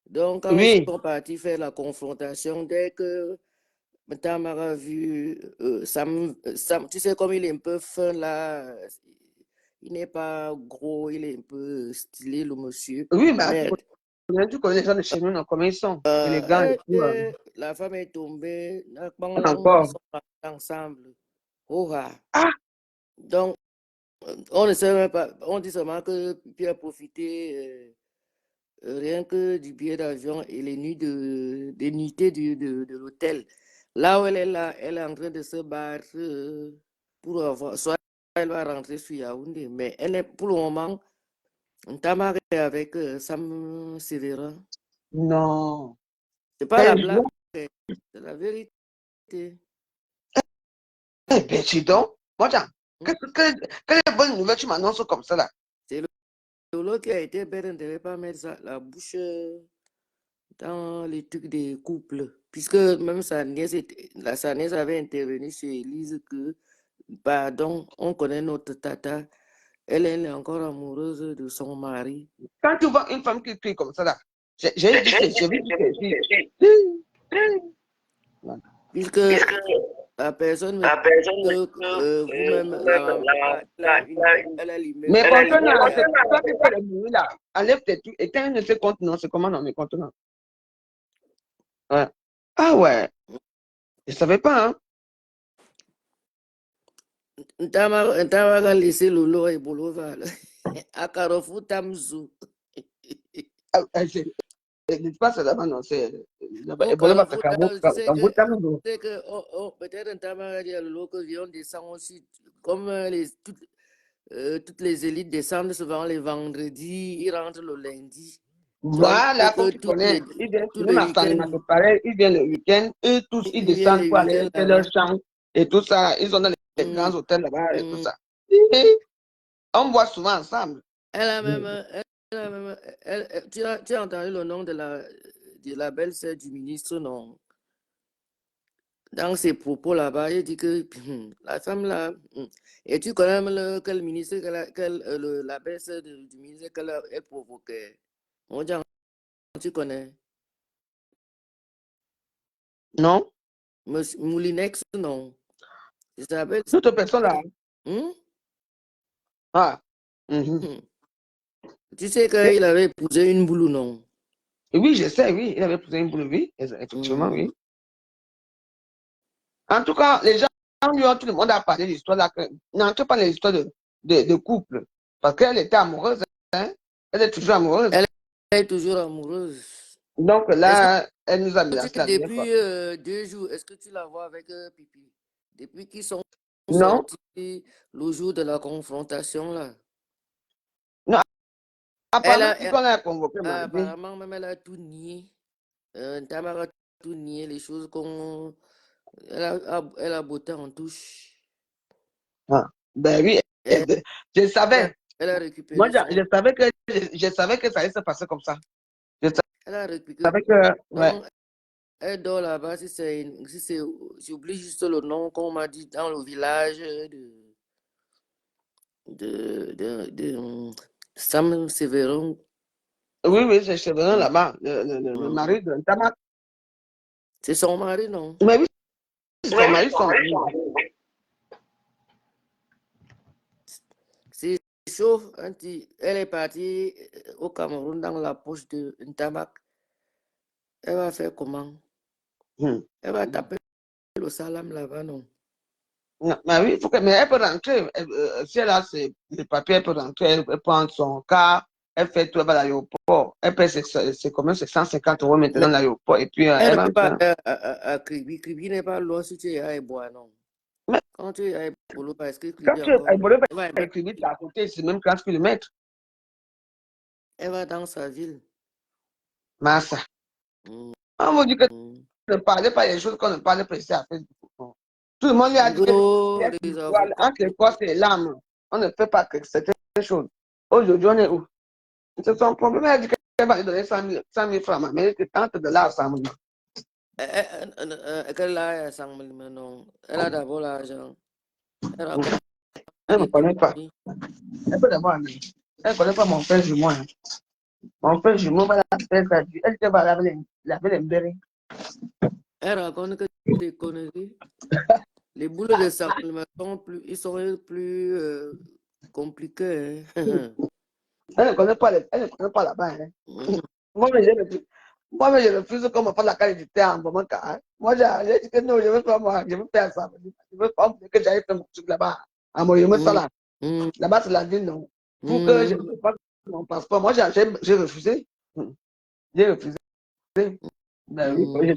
Donc, quand ils sont partis faire la confrontation, dès que Tamara a vu Sam, tu sais, comme il est un peu fin là, il n'est pas gros, il est un peu stylé, le monsieur. Oui, mais tu connais les gens de chez nous, comment ils sont, élégants et tout. La femme est tombée, Encore. ils sont ensemble. Donc, on ne sait même pas, on dit seulement que Pierre a profité rien que du billet d'avion et les nuits des nuitées de l'hôtel. Là où elle est là, elle est en train de se battre pour avoir, soit elle va rentrer sur Yaoundé, mais elle est pour le moment, on t'a marié avec Sam Severa. Non. C'est pas la blague, c'est la vérité. Eh bien, dis donc, moi, quelle bonne nouvelle tu m'annonces comme ça là? C'est Lolo qui a été bête, on ne devait pas mettre la bouche dans les trucs des couples, puisque même sa nièce avait intervenu chez Elise que, pardon, on connaît notre tata, elle est encore amoureuse de son mari. Quand tu vois une femme qui crie comme ça là, j'ai dit c'est puisque la personne que vous-même, elle a limé. Mais contenant, c'est toi qui fais le bruit là. Enlève tes trucs, éteins ne te contenant, c'est comment non, mais contenant. Ouais. Ah ouais. Je savais pas, hein. T'as laissé Lolo et Bolova à Carrefour Tamzou. N'est-ce pas, c'est là-bas, non, c'est. Peut-être un Tamara dit à Lolo que viens descend aussi, comme toutes les élites descendent souvent les vendredis, ils rentrent le lundi. Voilà, comme tu connais. Ils viennent le week-end, eux tous, ils descendent pour aller faire leur chant et tout ça. Ils sont dans les grands hôtels là-bas et tout ça. On voit souvent ensemble. Tu as entendu le nom de la belle-sœur du ministre, non? Dans ses propos là-bas, il dit que la femme là, et tu connais même quel ministre, la belle-sœur du ministre qu'elle provoquait. Mon Dieu, tu connais? Non? Moulinex, non? C'est sa belle-sœur. Toute personne là. Ah. Tu sais qu'il avait épousé une boulou, non? Oui, je sais, oui. Il avait épousé une boulou, oui. Effectivement, oui. En tout cas, les gens, tout le monde a parlé de l'histoire là. N'entre pas dans l'histoire de couple. Parce qu'elle était amoureuse, hein. Elle est toujours amoureuse. Elle est toujours amoureuse. Donc là, elle nous a menacé. Depuis 2 jours, est-ce que tu la vois avec Pipi? Depuis qu'ils sont Non, sortis le jour de la confrontation, là. non, Elle apparemment, a, qu'on a convoqué Mardi. apparemment, même elle a tout nié. Tamara a tout nié, les choses qu'on... Elle a botté en touche. Ah, ben oui, Elle, je savais. elle a Moi, récupéré son... je savais que ça allait se passer comme ça. Je Elle a récupéré... savais que, ouais. Non, elle dort là-bas, j'oublie juste le nom qu'on m'a dit dans le village de Sam Sévérin. Oui, oui, c'est vraiment là-bas, le mari de Tamak. C'est son mari, non? Mais oui, c'est son mari, C'est chaud. Elle est partie au Cameroun dans la poche de Ntamak. Elle va faire comment? Elle va taper le salam là-bas, non? Non, mais oui, mais elle peut rentrer. Si elle a les papiers, elle peut rentrer. Elle peut prendre son car. Elle fait tout à l'aéroport. Elle paie c'est combien? C'est 150 € maintenant à l'aéroport. Et puis, Elle elle ne peut rentre. pas à Kribi. Kribi n'est pas loin si tu es à Ebois, non? Mais Quand tu es à Ebois, parce que quand Kribi tu es encore. à côté, c'est même 15 km. Elle va dans sa ville. Massa. On vous dit que ne parlez pas des choses qu'on ne parle pas ici à Facebook. Tout le monde lui a dit que entre les corps et les larmes, on ne fait pas que certaines choses. Aujourd'hui, on est où? C'est son problème. Elle a dit qu'elle va lui donner 100 000 francs. Mais elle tente de là, 100 000. Elle a 100 000, mais non. Elle a d'abord l'argent. Elle ne me connaît pas. Elle peut d'abord aller. Elle ne connaît pas mon frère jumeau. Mon frère jumeau va la faire sa vie. Elle va laver les berries. Elle raconte que des conneries. Les boulots de Samuel ils sont plus compliqués. Hein. Elle ne connaît pas là-bas. Hein. Moi, je refuse qu'on me fasse la qualité en moment. Moi, j'ai dit que non, je ne veux pas moi. Je veux faire ça. Je ne veux pas que j'aille faire mon truc là-bas. À mon là. Là-bas, c'est la ville, non. Pour que je ne pas mon passeport. Moi, j'ai refusé. J'ai refusé. Ben oui, je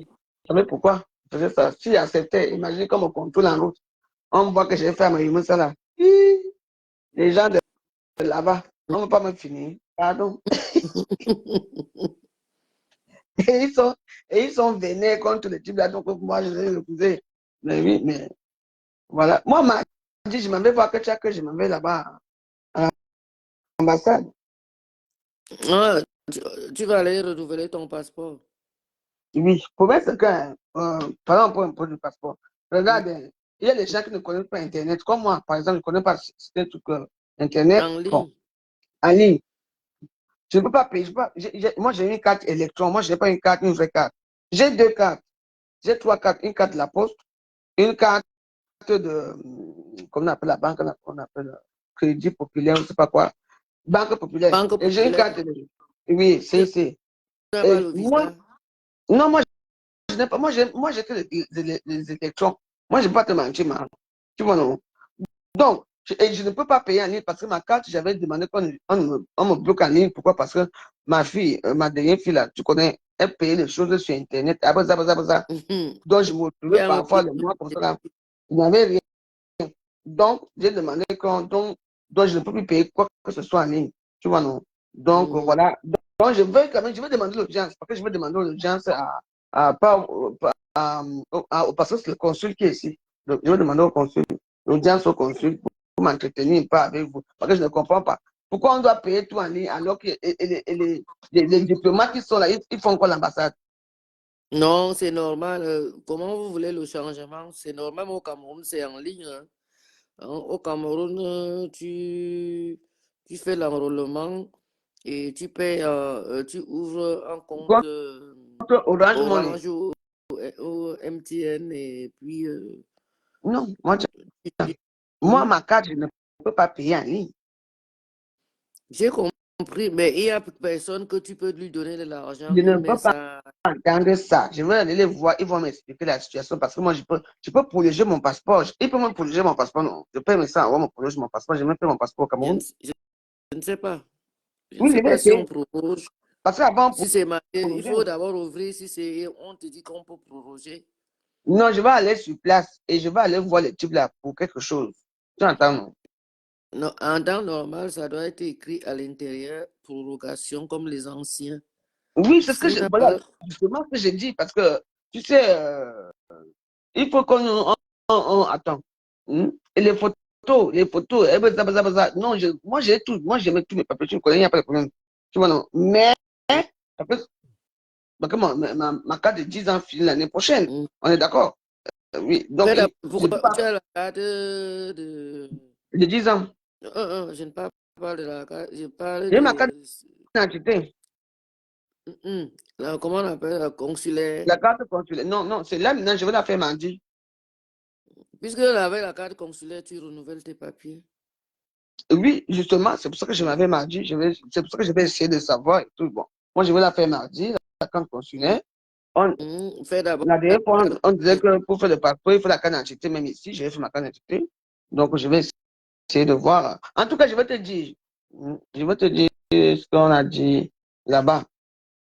savais pourquoi. Je faisais ça. Si j'acceptais, imagine comme on contrôle en route. On voit que j'ai fait à mon ça là. Les gens de là-bas, on ne va pas me finir. Pardon. Et ils sont vénères contre le type là. Donc, moi, je les ai refusés. Mais oui, mais voilà. Moi, on m'a dit, je m'en vais voir que je m'en vais là-bas à l'ambassade. Ah, tu vas aller renouveler ton passeport. Oui, pour moi, c'est que, par exemple, pour le passeport, regarde, il y a des gens qui ne connaissent pas Internet. Comme moi, par exemple, je ne connais pas ce truc Internet. En ligne. Bon, en ligne. Je ne peux pas payer. Moi, j'ai une carte électron. Moi, je n'ai pas une carte, une vraie carte. J'ai 2 cartes. J'ai 3 cartes. Une carte de la poste, une carte de, comment on appelle la banque, on appelle Crédit Populaire, je ne sais pas quoi. Banque Populaire. Banque Et j'ai une populaire. carte oui, c'est. Moi, non, moi, je n'ai pas. Moi, j'ai que les électrons. Moi, je ne vais pas te mentir, man. Tu vois, non? Donc, je ne peux pas payer en ligne parce que ma carte, j'avais demandé qu'on me bloque en ligne. Pourquoi? Parce que ma fille, ma dernière fille, là, tu connais, elle payait les choses sur Internet. Après ça. Donc, je me retrouvais parfois le mois comme ça, là. Il n'y avait rien. Donc, j'ai demandé donc, je ne peux plus payer quoi que ce soit en ligne. Tu vois, non? Donc, voilà. Donc, je vais demander l'audience, parce que je vais demander l'audience parce que c'est le consul qui est ici. Donc, je vais demander au consul, l'audience au consul pour m'entretenir pas avec vous. Parce que je ne comprends pas. Pourquoi on doit payer tout en ligne alors que les diplomates qui sont là, ils font quoi l'ambassade? Non, c'est normal. Comment vous voulez le changement? C'est normal, au Cameroun, c'est en ligne. Hein. Au Cameroun, tu fais l'enrôlement et tu payes, tu ouvres un compte Orange Money. Ou MTN et puis... non, moi, ma carte, je ne peux pas payer en ligne. J'ai compris, mais il n'y a personne que tu peux lui donner de l'argent. Je ne peux pas entendre ça. Je vais aller les voir, ils vont m'expliquer la situation parce que moi, je peux prolonger mon passeport. Ils peuvent me prolonger mon passeport, non. Je peux me ça, on me prolonger mon passeport. J'ai même fait mon passeport au Cameroun. Je ne sais pas. Je Oui, ne sais pas si on prolonge. Parce qu'avant, si c'est marqué, il faut d'abord ouvrir. Si c'est, on te dit qu'on peut prolonger. Non, je vais aller sur place et je vais aller voir les types là pour quelque chose. Tu entends, non? Non, en temps normal, ça doit être écrit à l'intérieur, prorogation comme les anciens. Oui, c'est ce que voilà, Pas... justement ce que j'ai dit, parce que, tu sais, il faut qu'on... attends. Et les photos, non, moi j'ai tout, moi j'ai mis tous mes papiers, tu me connais, il n'y a pas de problème. Tu vois, non. Mais, après, ma carte de 10 ans finit l'année prochaine. On est d'accord? Oui, donc, pourquoi tu as la carte de 10 ans. Je ne parle pas de la carte, je parle J'ai ma de... carte d'identité. Comment on appelle la consulaire? La carte consulaire. Non, non, c'est là maintenant, je vais la faire mardi. Puisque avec la carte consulaire, tu renouvelles tes papiers. Oui, justement, c'est pour ça que je m'avais mardi. C'est pour ça que je vais essayer de savoir et tout. Bon, moi, je vais la faire mardi, la carte consulaire. Fais d'abord. La dernière fois, on disait que pour faire le passeport, il faut la carte d'identité, même ici, j'ai fait ma carte d'identité. Donc, je vais essayer de voir. En tout cas, je vais te dire. Je vais te dire ce qu'on a dit là-bas.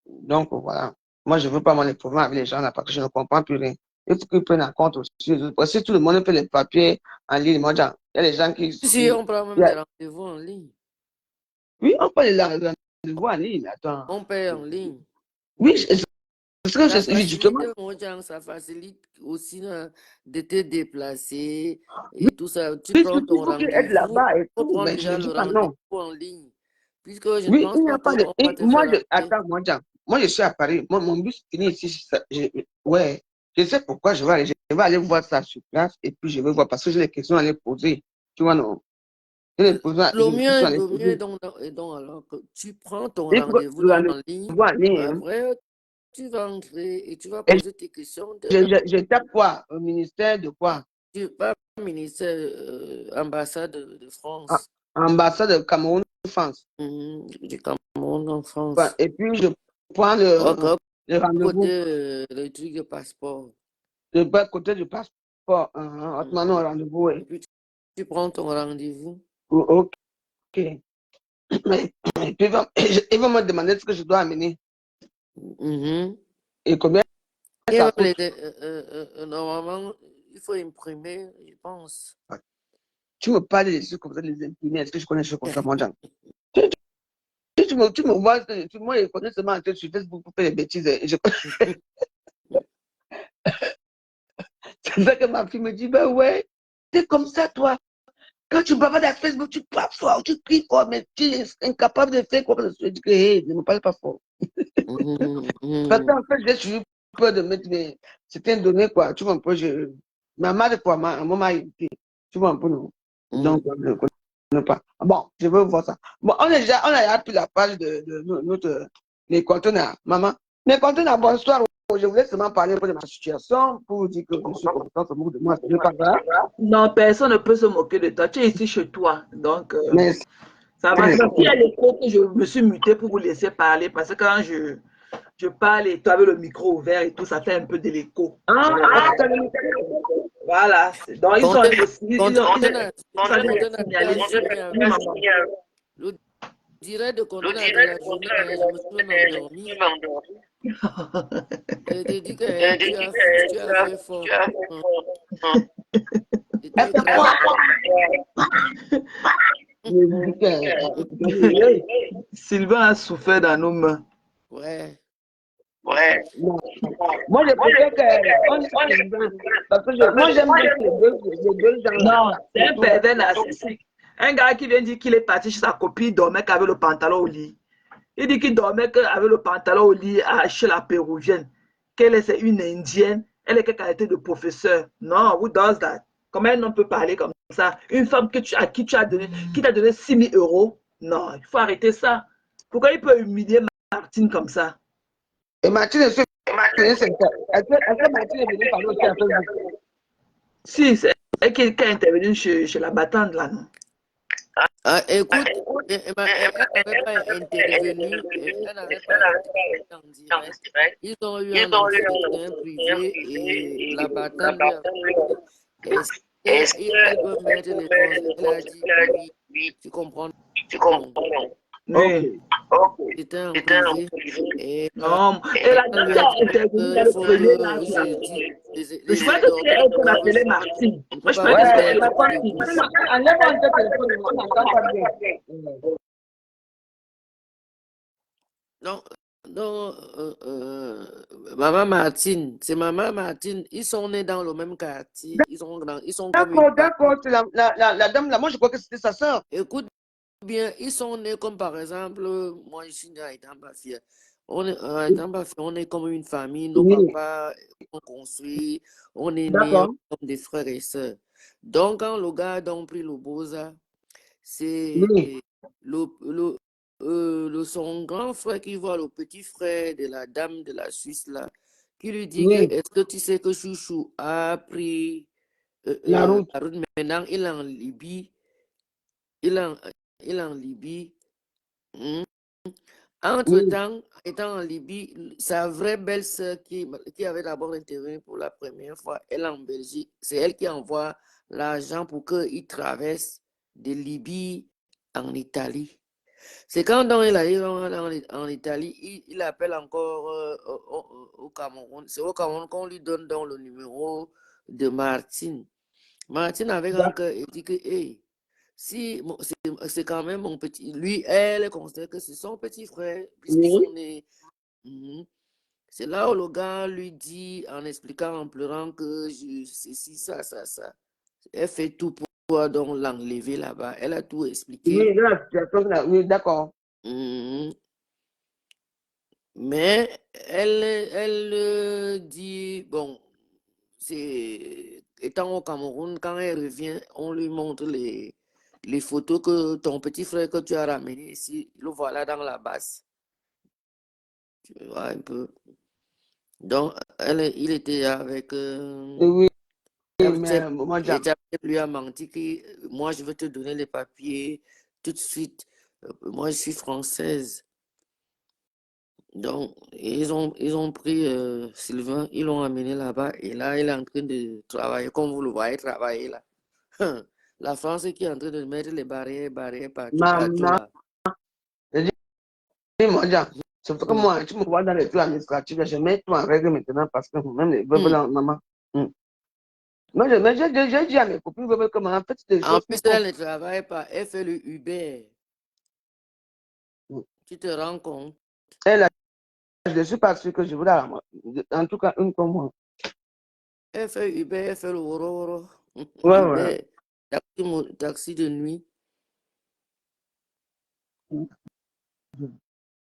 Donc, voilà. Moi, je ne veux pas avoir les problèmes avec les gens là parce que je ne comprends plus rien. Il faut qu'ils prennent en compte aussi. Parce que si tout le monde fait les papiers en ligne, moi, il y a les gens qui... Si, on prend même des rendez-vous en ligne. Oui, on peut les rendez-vous en ligne. Attends. On paie en ligne. Oui, c'est ce que justement. Ça facilite aussi de te déplacer et tout ça. Tu Oui, prends ton il faut qu'ils aient rendez-vous. là-bas et Tu peux tout, prendre mais je déjà ne le dis pas non. rendez-vous en ligne. Puisque je ne Oui, pense il n'y pas a pas de... qu'on va te Moi, faire attends, moi, je suis à Paris. Mon bus finit ici. Ouais, je sais pourquoi je vais aller. Je vais aller voir ça sur place et puis je vais voir parce que j'ai des questions à les poser. Tu vois, non? J'ai des questions Le mieux, à les poser. donc alors que tu prends ton Il faut rendez-vous le en ligne. rendez-vous en ligne. Après, tu vas entrer et tu vas Et poser tes questions. je tape quoi? Au ministère de quoi? Pas ministère, ambassade de Ah, France. ambassade de Cameroun, France. Du Cameroun en France. Et puis, je prends le rendez-vous. Côté le truc de passeport. De bas côté du passeport. Autrement, rendez-vous. Et puis tu prends ton rendez-vous. Ok. Mais, puis, ils vont me demander ce que je dois amener. Et combien ça coûte. Normalement, il faut imprimer, je pense. Tu me parles des trucs comme ça, les imprimer. Est-ce que je connais des choses comme ça, mon Jean? Tu me vois, moi, je connais seulement un truc sur Facebook pour faire des bêtises. C'est ça que ma fille me dit, ben ouais, t'es comme ça, toi. Quand tu bavardes à Facebook, tu parles fort, tu cries fort, mais tu es incapable de faire quoi que ce soit. Je dis que, hey, ne me parle pas fort. Parce qu'en fait, j'ai toujours peur de mettre certaines données, quoi. Tu vois un peu, ma mère, quoi, maman m'a invité. Tu vois un peu, non? Donc, je ne connais pas. Bon, je veux voir ça. Bon, on a déjà pris la page de notre, les conteneurs. Maman, les conteneurs, bonsoir. Je voulais seulement parler de ma situation pour dire que je suis content, se moque de moi, c'est pas grave. Non, personne ne peut se moquer de toi. Tu es ici chez toi. Donc, Mais ça va. Il y a l'écho que je me suis mutée pour vous laisser parler parce que quand je parle et toi avec le micro ouvert et tout, ça fait un peu de l'écho. Voilà. Donc, ils ont le direct de conteneur de la journée, je me suis même endormi. Elle te dit que tu as fait fort. Sylvain a souffert dans nos mains. Ouais. Moi, je préfère que. Parce que moi, j'aime les deux gens. Non, c'est un pervers narcissique. Un gars qui vient dire qu'il est parti chez sa copine, il dormait qu'avec le pantalon au lit. Il dit qu'il dormait avec le pantalon au lit chez la péruvienne. Qu'elle est une indienne. Elle est quelle qualité de professeur? Non, who does that? Comment un homme peut parler comme ça? Une femme à qui tu as donné, qui t'a donné 6 000 €? Non, il faut arrêter ça. Pourquoi il peut humilier Martine comme ça? Et Martine, est-ce que Martine est venue parler aussi à Facebook? Si, c'est elle qui est intervenue chez la battante là, non? Écoute, elle n'avait pas intervenu, elle n'avait pas intervenu en direct. Ils ont eu un entretien privé et la battante lui a dit est-ce qu'elle peut mettre les causes? Elle a dit oui, tu comprends. Oui. C'était en privé. Et, non, et la dame qui a intervenu dans le premier là. Je crois que c'est elle qu'on appelait Martine. Moi, je crois que c'était non, non, Maman Martine, c'est Maman Martine. Ils sont nés dans le même quartier. Ils sont comme d'accord, c'est la dame là. Moi, je crois que c'était sa soeur. Écoute bien, ils sont nés comme par exemple, moi je suis né à Itambafia. On est comme une famille, nos papas ont construit, on est nés comme des frères et sœurs. Donc, quand le gars a pris le Boza, c'est son grand frère qui voit le petit frère de la dame de la Suisse là, qui lui dit est-ce que tu sais que Chouchou a pris la route. Maintenant, il est en Libye. Il est en Libye. Entre-temps, étant en Libye, sa vraie belle-sœur qui avait d'abord intervenu pour la première fois, elle est en Belgique. C'est elle qui envoie l'argent pour qu'il traverse de Libye en Italie. C'est quand donc il arrive en Italie, il appelle encore au Cameroun. C'est au Cameroun qu'on lui donne donc le numéro de Martine. Martine, avec un cœur, il dit que, hey, si c'est quand même mon petit. Lui, elle considère que c'est son petit frère, puisqu'ils sont nés. C'est là où le gars lui dit, en expliquant, en pleurant, que c'est si, ça. Elle fait tout pour toi, donc l'enlever là-bas. Elle a tout expliqué. Oui, d'accord. Mais elle dit, bon, étant au Cameroun, quand elle revient, on lui montre les photos que ton petit frère que tu as ramené ici, le voilà dans la base. Tu vois un peu. Donc, il était avec... oui, mais moi, lui a menti que moi, je vais te donner les papiers tout de suite. Moi, je suis française. Donc, ils ont pris Sylvain, ils l'ont amené là-bas et là, il est en train de travailler, comme vous le voyez travailler là. La France qui est en train de mettre les barrières partout là. Surtout que moi, tu me vois dans les trucs administratifs, je mets tout en règle maintenant parce que même les veuves là, maman. Mais j'ai dit à mes copines que en fait, c'est des choses. En plus, elle ne travaille pas, elle fait le Uber. Tu te rends compte? Je ne suis pas sûr que je voudrais, en tout cas, une comme moi. Elle fait Uber, elle fait le Woro. Ouais. Taxi de nuit.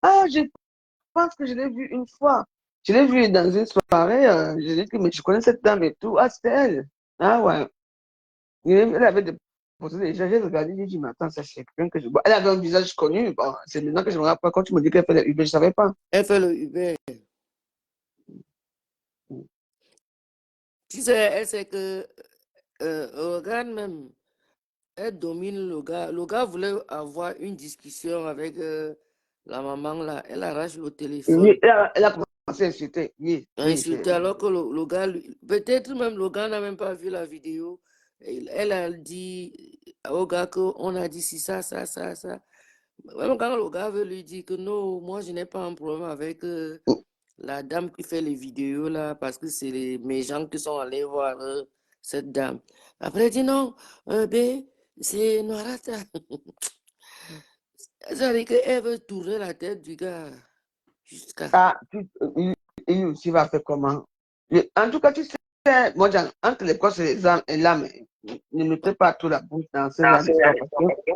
Ah, je pense que je l'ai vu une fois. Je l'ai vu dans une soirée. Je lui ai dit, mais je connais cette dame et tout. Ah, c'était elle. Ah, ouais. Elle avait déposé déjà. J'ai regardé, j'ai dit, mais attends, ça, c'est quelqu'un que je vois. Elle avait un visage connu. Bon, c'est maintenant que je me rappelle. Quand tu me dis qu'elle fait le Uber, je ne savais pas. Elle fait le Uber. Tu sais, elle sait que regarde même, elle domine le gars. Le gars voulait avoir une discussion avec la maman là. Elle arrache le téléphone. Oui, elle a commencé à insulter. Oui. Insulter alors que le gars, peut-être même le gars n'a même pas vu la vidéo. Elle a dit au gars qu'on a dit si ça. Même quand le gars veut lui dire que non, moi je n'ai pas un problème avec la dame qui fait les vidéos là, parce que c'est mes gens qui sont allés voir cette dame. Après, il dit non, c'est Noirata. Ça veut dire qu'elle veut tourner la tête du gars. Il aussi va faire comment? En tout cas, tu sais, moi, entre les cosses et les âmes et l'âme, ne mettez pas tout la bouche dans ce genre d'histoire parce que.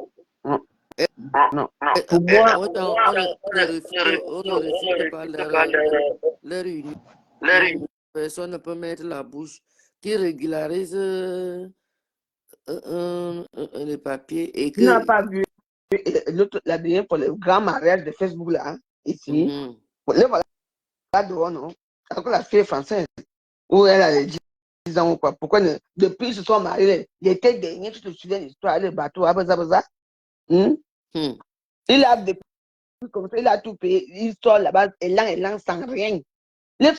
Non. Pour moi, on ne refuse pas leur union. Personne ne peut mettre la bouche qui régularise les papiers. Et que... Tu n'as pas vu la dernière pour le grand mariage de Facebook là, hein, ici. Le voilà dehors, non? Alors que la fille est française, où elle a les 10 ans ou quoi. Pourquoi depuis qu'ils se sont mariés, l'été dernier, tu te souviens de l'histoire, le bateau, il a depuis comme ça, il a tout payé. L'histoire là-bas, élan, sans rien. Les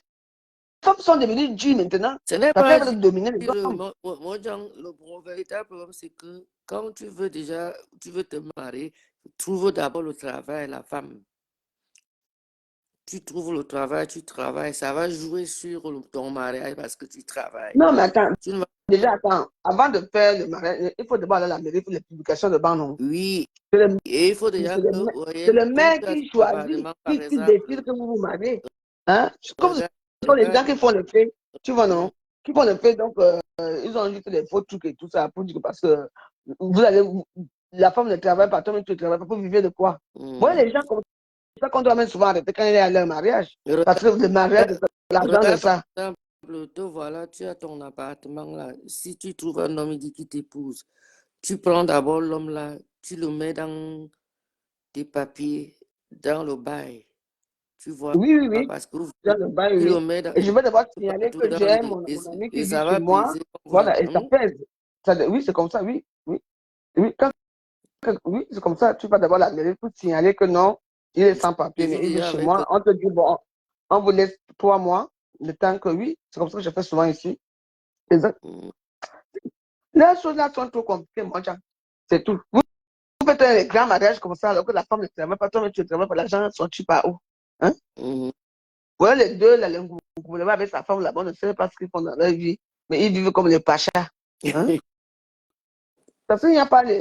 femmes sont devenues dures maintenant. Ce n'est pas dominer les hommes. Moi, le véritable problème, c'est que quand tu veux te marier, trouve d'abord le travail, la femme. tu trouves le travail, tu travailles, ça va jouer sur ton mariage parce que tu travailles. Non, mais attends, Tu ne vas... déjà, attends, avant de faire le mariage, il faut d'abord aller à la mairie pour les publications de banc. Oui, C'est le, et il faut déjà que, c'est le quand maire tu as qui ton choisit, appartement, par qui exemple, décide que vous vous mariez. Hein? Comme ce regarde, sont les gens regarde, qui font le fait, tu vois, non? Qui font le fait, donc ils ont juste des faux trucs et tout ça pour dire que parce que vous allez, la femme ne travaille pas, toi-même tu ne travailles pas pour vivre de quoi? Moi, les gens comme ça qu'on doit même souvent arrêter quand il est à leur mariage. Parce que le mariage, l'argent de regarde, ça. par exemple, te voilà, tu as ton appartement là. Si tu trouves un homme, il dit qu'il t'épouse, tu prends d'abord l'homme là, tu le mets dans tes papiers, dans le bail. Tu vois, Oui, oui, oui. parce que Dans le bail, tu le oui. mets dans, Et je vais devoir signaler partout que dans j'ai mon ami qui et vit ça chez va moi. peser. Voilà, et ça pèse. Oui, c'est comme ça, oui. Oui, oui. Oui, c'est comme ça. Tu vas d'abord la mairie pour signaler que non, il est sans papier, mais il vit Déjà chez avec, moi. On te dit, bon, on vous laisse 3 mois, le temps que oui. C'est comme ça que je fais souvent ici. Exact. Les choses là sont trop compliquées, mon chat. C'est tout. Vous faites un grand mariage comme ça, alors que la femme ne travaille pas, toi-même tu ne travailles pas, l'argent sont-tu par où? Hein? Voilà les deux, là, le gouvernement avec sa femme là-bas, on ne sait pas ce qu'ils font dans leur vie, mais ils vivent comme les pachas. Hein? Parce qu'il n'y a pas, il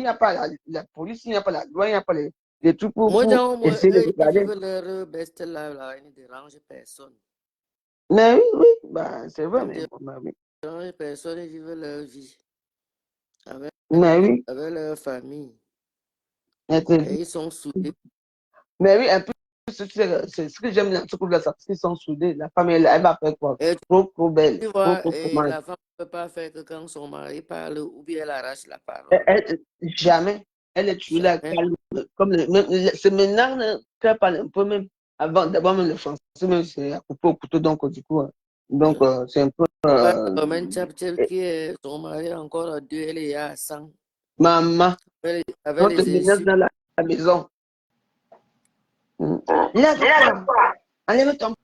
n'y a pas la police, il n'y a pas la loi, il n'y a pas les trucs pour moi, essayer de eux, ils regarder. vivent leur best life là, ils ne dérangent personne. Mais oui, oui, bah, c'est vrai, Ils mais ne bon, bah, oui. dérangent personne, ils vivent leur vie avec, Mais oui, avec leur famille. mais Et ils sont soudés. oui, un peu, c'est ce que j'aime dans ce couple-là, c'est qu'ils sont soudés. La femme, elle va faire quoi? Et Trop, trop belle, tu trop, vois, trop et fromage. la femme ne peut pas faire que quand son mari parle ou bien elle arrache la parole. Jamais. Elle est toujours là, Jamais. calme. Comme c'est maintenant qu'elle parle un peu même. Avant, d'abord, même le français, même c'est à couper au couteau, donc, du coup, donc, c'est un peu. Pas comme un chaptel qui est son mari encore à 2, elle est à 100. Maman, Avec on te les menace insultes. dans la maison. Lève-toi, enlève ton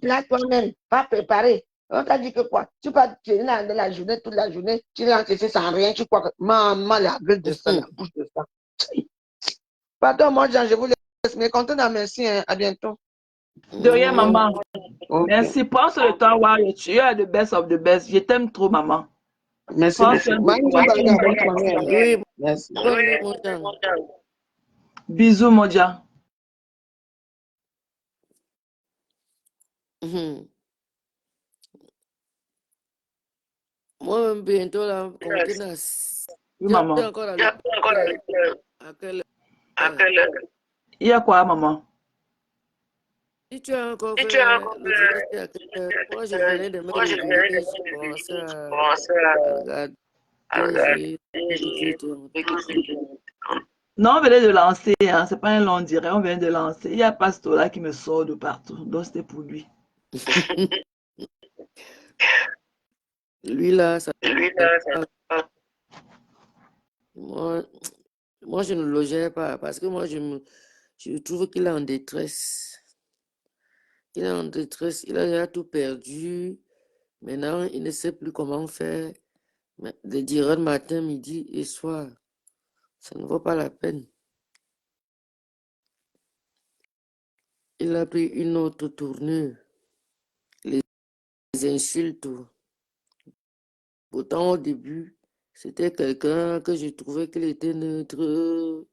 plat toi-même, pas préparé. On t'a dit que quoi? Tu vas tenir dans la journée, toute la journée, tu rentres ici sans rien, tu crois que maman, la gueule de ça, la bouche de ça. Pardon, moi, Jean, je vous laisse. Mais content d'en merci, hein. À bientôt. De rien, maman. Okay. Merci. Prends le temps, wow, tu es the best of the best. Je t'aime trop, maman. Merci beaucoup. Oui, Merci. bonne nuit, mon Jean. Bisous, Moja. Moi, bientôt, là, contenance. Oui, Tu as maman. encore à quelle heure? Il y a quoi, maman? Si tu as encore fait le dîner, c'est à quelle heure? Moi, je venais de me réveiller, j'ai commencé à regarder, j'ai vu que tu étais en Non, on venait de lancer, hein. C'est pas un long direct, on vient de lancer. Il y a Pastor là qui me sort de partout. Donc, c'était pour lui. Lui, là, ça... Moi, je ne le gère pas parce que moi, je trouve qu'il est en détresse. Il est en détresse, il a déjà tout perdu. Maintenant, il ne sait plus comment faire. De dire matin, midi et soir, ça ne vaut pas la peine. Il a pris une autre tournure. Les insultes. Pourtant, au début, c'était quelqu'un que je trouvais qu'il était neutre,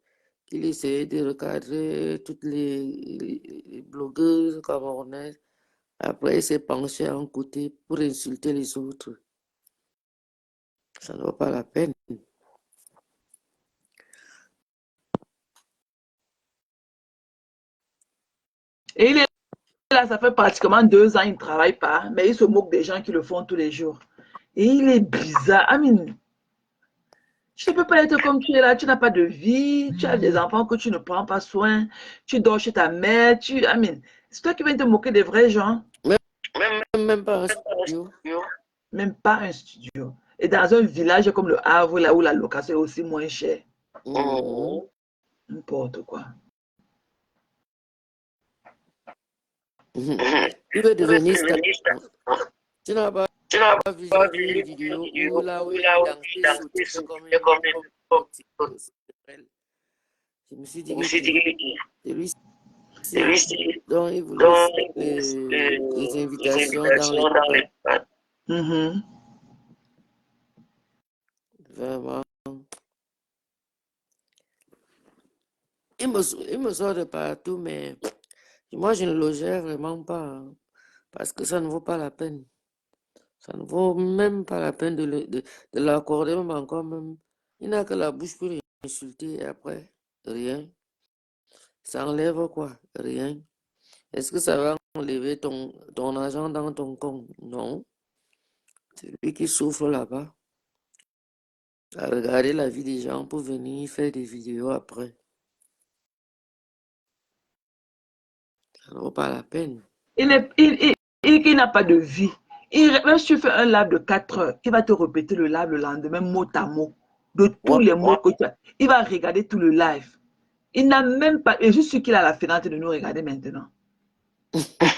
qu'il essayait de recadrer toutes les blogueuses camerounaises. Après, il s'est penché à un côté pour insulter les autres. Ça ne vaut pas la peine. Et il est là, ça fait pratiquement 2 ans, il ne travaille pas, mais il se moque des gens qui le font tous les jours. Et il est bizarre. Amine, tu ne peux pas être comme tu es là, tu n'as pas de vie, tu as des enfants que tu ne prends pas soin, tu dors chez ta mère, Amine, c'est toi qui viens te moquer des vrais gens. Même pas un studio. Même pas un studio. Et dans un village comme le Havre, là où la location est aussi moins chère. N'importe quoi. Il veut devenir star. Tu n'as pas vu une vidéo où là où il dansait, sautait comme une... Je me suis dit que c'est lui. Donc, il voulait les invitations dans les boîtes. Vraiment. Il me sort de partout, mais moi, je ne le gère vraiment pas. Hein, parce que ça ne vaut pas la peine. Ça ne vaut même pas la peine de l'accorder, même encore même. Il n'a que la bouche pour insulter et après, rien. Ça enlève quoi? Rien. Est-ce que ça va enlever ton argent dans ton compte? Non. C'est lui qui souffre là-bas. À regarder la vie des gens pour venir faire des vidéos après. Ça ne vaut pas la peine. Il n'a pas de vie. Même si tu fais un live de 4 heures, il va te répéter le live le lendemain, mot à mot. De tous les mots que tu as. Il va regarder tout le live. Il n'a même pas. Et je suis sûr qu'il a la fenêtre de nous regarder maintenant.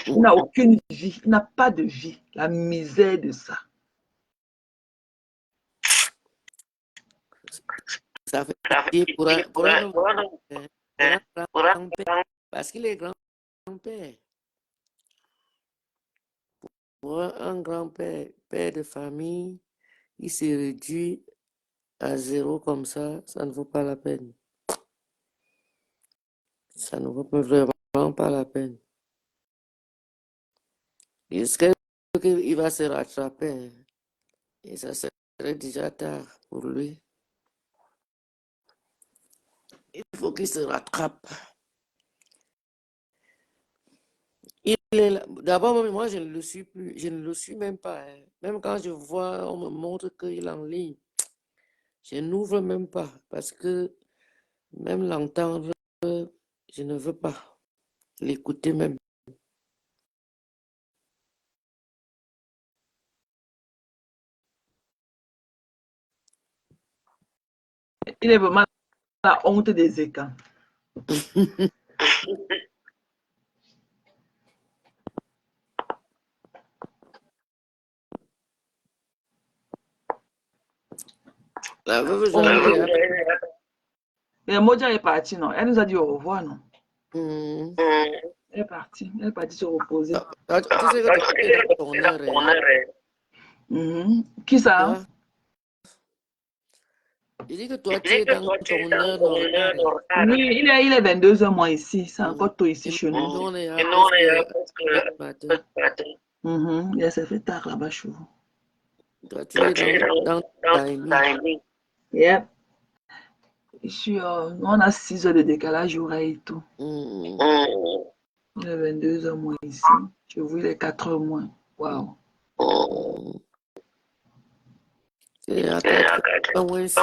Il n'a aucune vie. Il n'a pas de vie. La misère de ça. Ça fait pitié pour un grand-père. Parce qu'il est grand-père. Pour un grand-père, père de famille, il s'est réduit à 0 comme ça ne vaut pas la peine. Ça ne vaut vraiment pas la peine. Est-ce qu'il va se rattraper? Et ça serait déjà tard pour lui. Il faut qu'il se rattrape. D'abord, moi, je ne le suis plus. Je ne le suis même pas. Hein. Même quand je vois, on me montre qu'il est en ligne. Je n'ouvre même pas. Parce que même l'entendre, je ne veux pas l'écouter même. Il est vraiment la honte des écans. La veuve Jeanne. Et Moja est partie, non? Elle nous a dit au revoir, non? Elle est partie se reposer. Tu sais que tu es dans ton heure. Qui ça? Il dit que toi, tu es dans ton heure normale. Oui, il est 22h moins ici. C'est encore tôt ici chez nous. On est presque matin. Il s'est fait tard là-bas chez vous. Toi, tu es dans ton timing. Yep. Ici, on a 6 heures de décalage horaire et tout. Il est 22h moins ici. Chez vous, il est 4h moins. Waouh. C'est à 4h moins 6.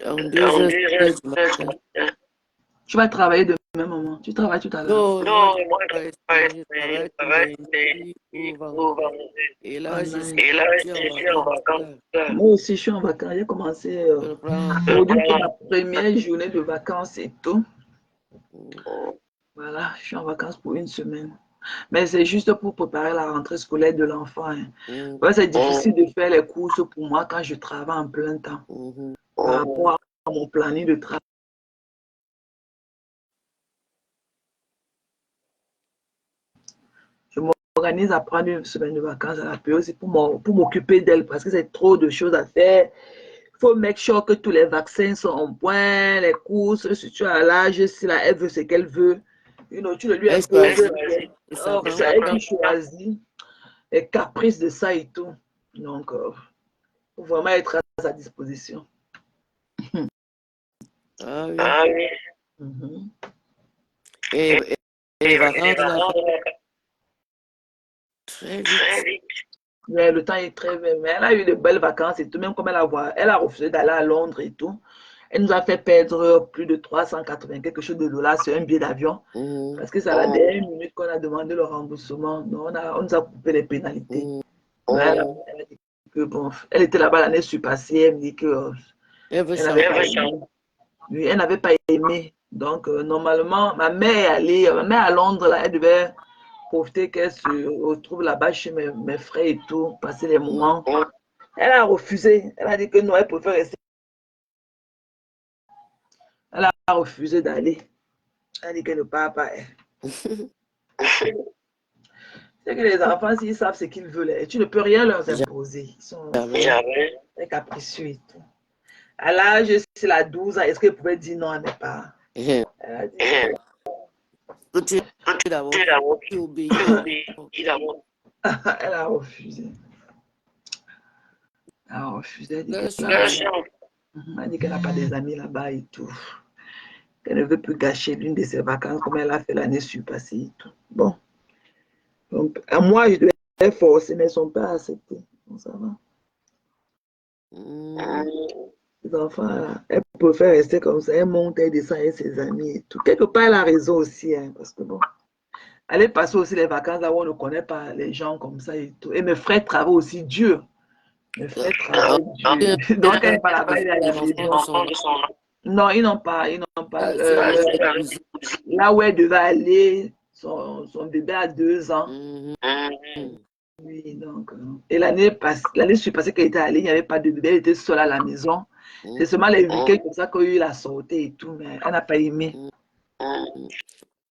Dans 2h du matin. Tu vas travailler demain, maman. Tu travailles tout à l'heure. Non, moi, je travaille tout vendredi. Et là, je suis en vacances. Moi aussi, je suis en vacances. J'ai commencé aujourd'hui pour ma première journée de vacances et tout. Voilà, je suis en vacances pour 1 semaine. Mais c'est juste pour préparer la rentrée scolaire de l'enfant. Hein. Ouais, c'est difficile de faire les courses pour moi quand je travaille en plein temps. Par rapport à mon planning de travail. Je m'organise à prendre 1 semaine de vacances à la période aussi pour m'occuper d'elle parce que c'est trop de choses à faire. Il faut make sure que tous les vaccins sont en point, les courses, si tu as l'âge, si là, elle veut ce qu'elle veut. Tu le lui imposes. C'est elle qui choisit les caprices de ça et tout. Donc, il faut vraiment être à sa disposition. Ah oui. Et les vacances, très vite. Mais le temps est très bien. Mais elle a eu de belles vacances et tout, même comme elle a refusé d'aller à Londres et tout. Elle nous a fait perdre plus de 380 quelque chose de dollars sur un billet d'avion. Parce que c'est à la dernière minute qu'on a demandé le remboursement. Donc on nous a coupé les pénalités. Elle a dit que bon, elle était là-bas l'année surpassée. Elle me dit que elle n'avait pas aimé. Donc normalement, ma mère à Londres, là, elle devait profiter qu'elle se retrouve là-bas chez mes frères et tout, passer les moments. Elle a refusé. Elle a dit que non, elle préfère rester. Elle a refusé d'aller. Elle a dit qu'elle ne part pas. C'est que les enfants, s'ils savent ce qu'ils veulent, tu ne peux rien leur imposer. Ils sont capricieux et tout. À l'âge, c'est la 12 ans, est-ce qu'elle pouvait dire non à mes parents? Elle a dit tu obéis. Elle a refusé. Elle a refusé. Elle a dit qu'elle n'a pas des amis là-bas et tout. Qu'elle ne veut plus gâcher l'une de ses vacances comme elle a fait l'année surpassée et tout. Bon. Donc, à moi, je devais forcer, mais ils ne sont pas acceptés. Donc, ça va. Les enfants, là, elle préfère rester comme ça. Elle monte, elle descend avec ses amis et tout. Quelque part, elle a raison aussi, hein, parce que bon. Elle est passée aussi les vacances là où on ne connaît pas les gens comme ça et tout. Et mes frères travaillent aussi dur. Mes frères travaillent dur. Donc, elle n'est pas là-bas, elle est à la maison. Non, ils n'ont pas. Là où elle devait aller, son bébé a 2 ans. Oui, donc. Et l'année passée qu'elle était allée, il n'y avait pas de bébé, elle était seule à la maison. C'est seulement les week-ends comme ça qu'il y a eu la sortie et tout, mais elle n'a pas aimé.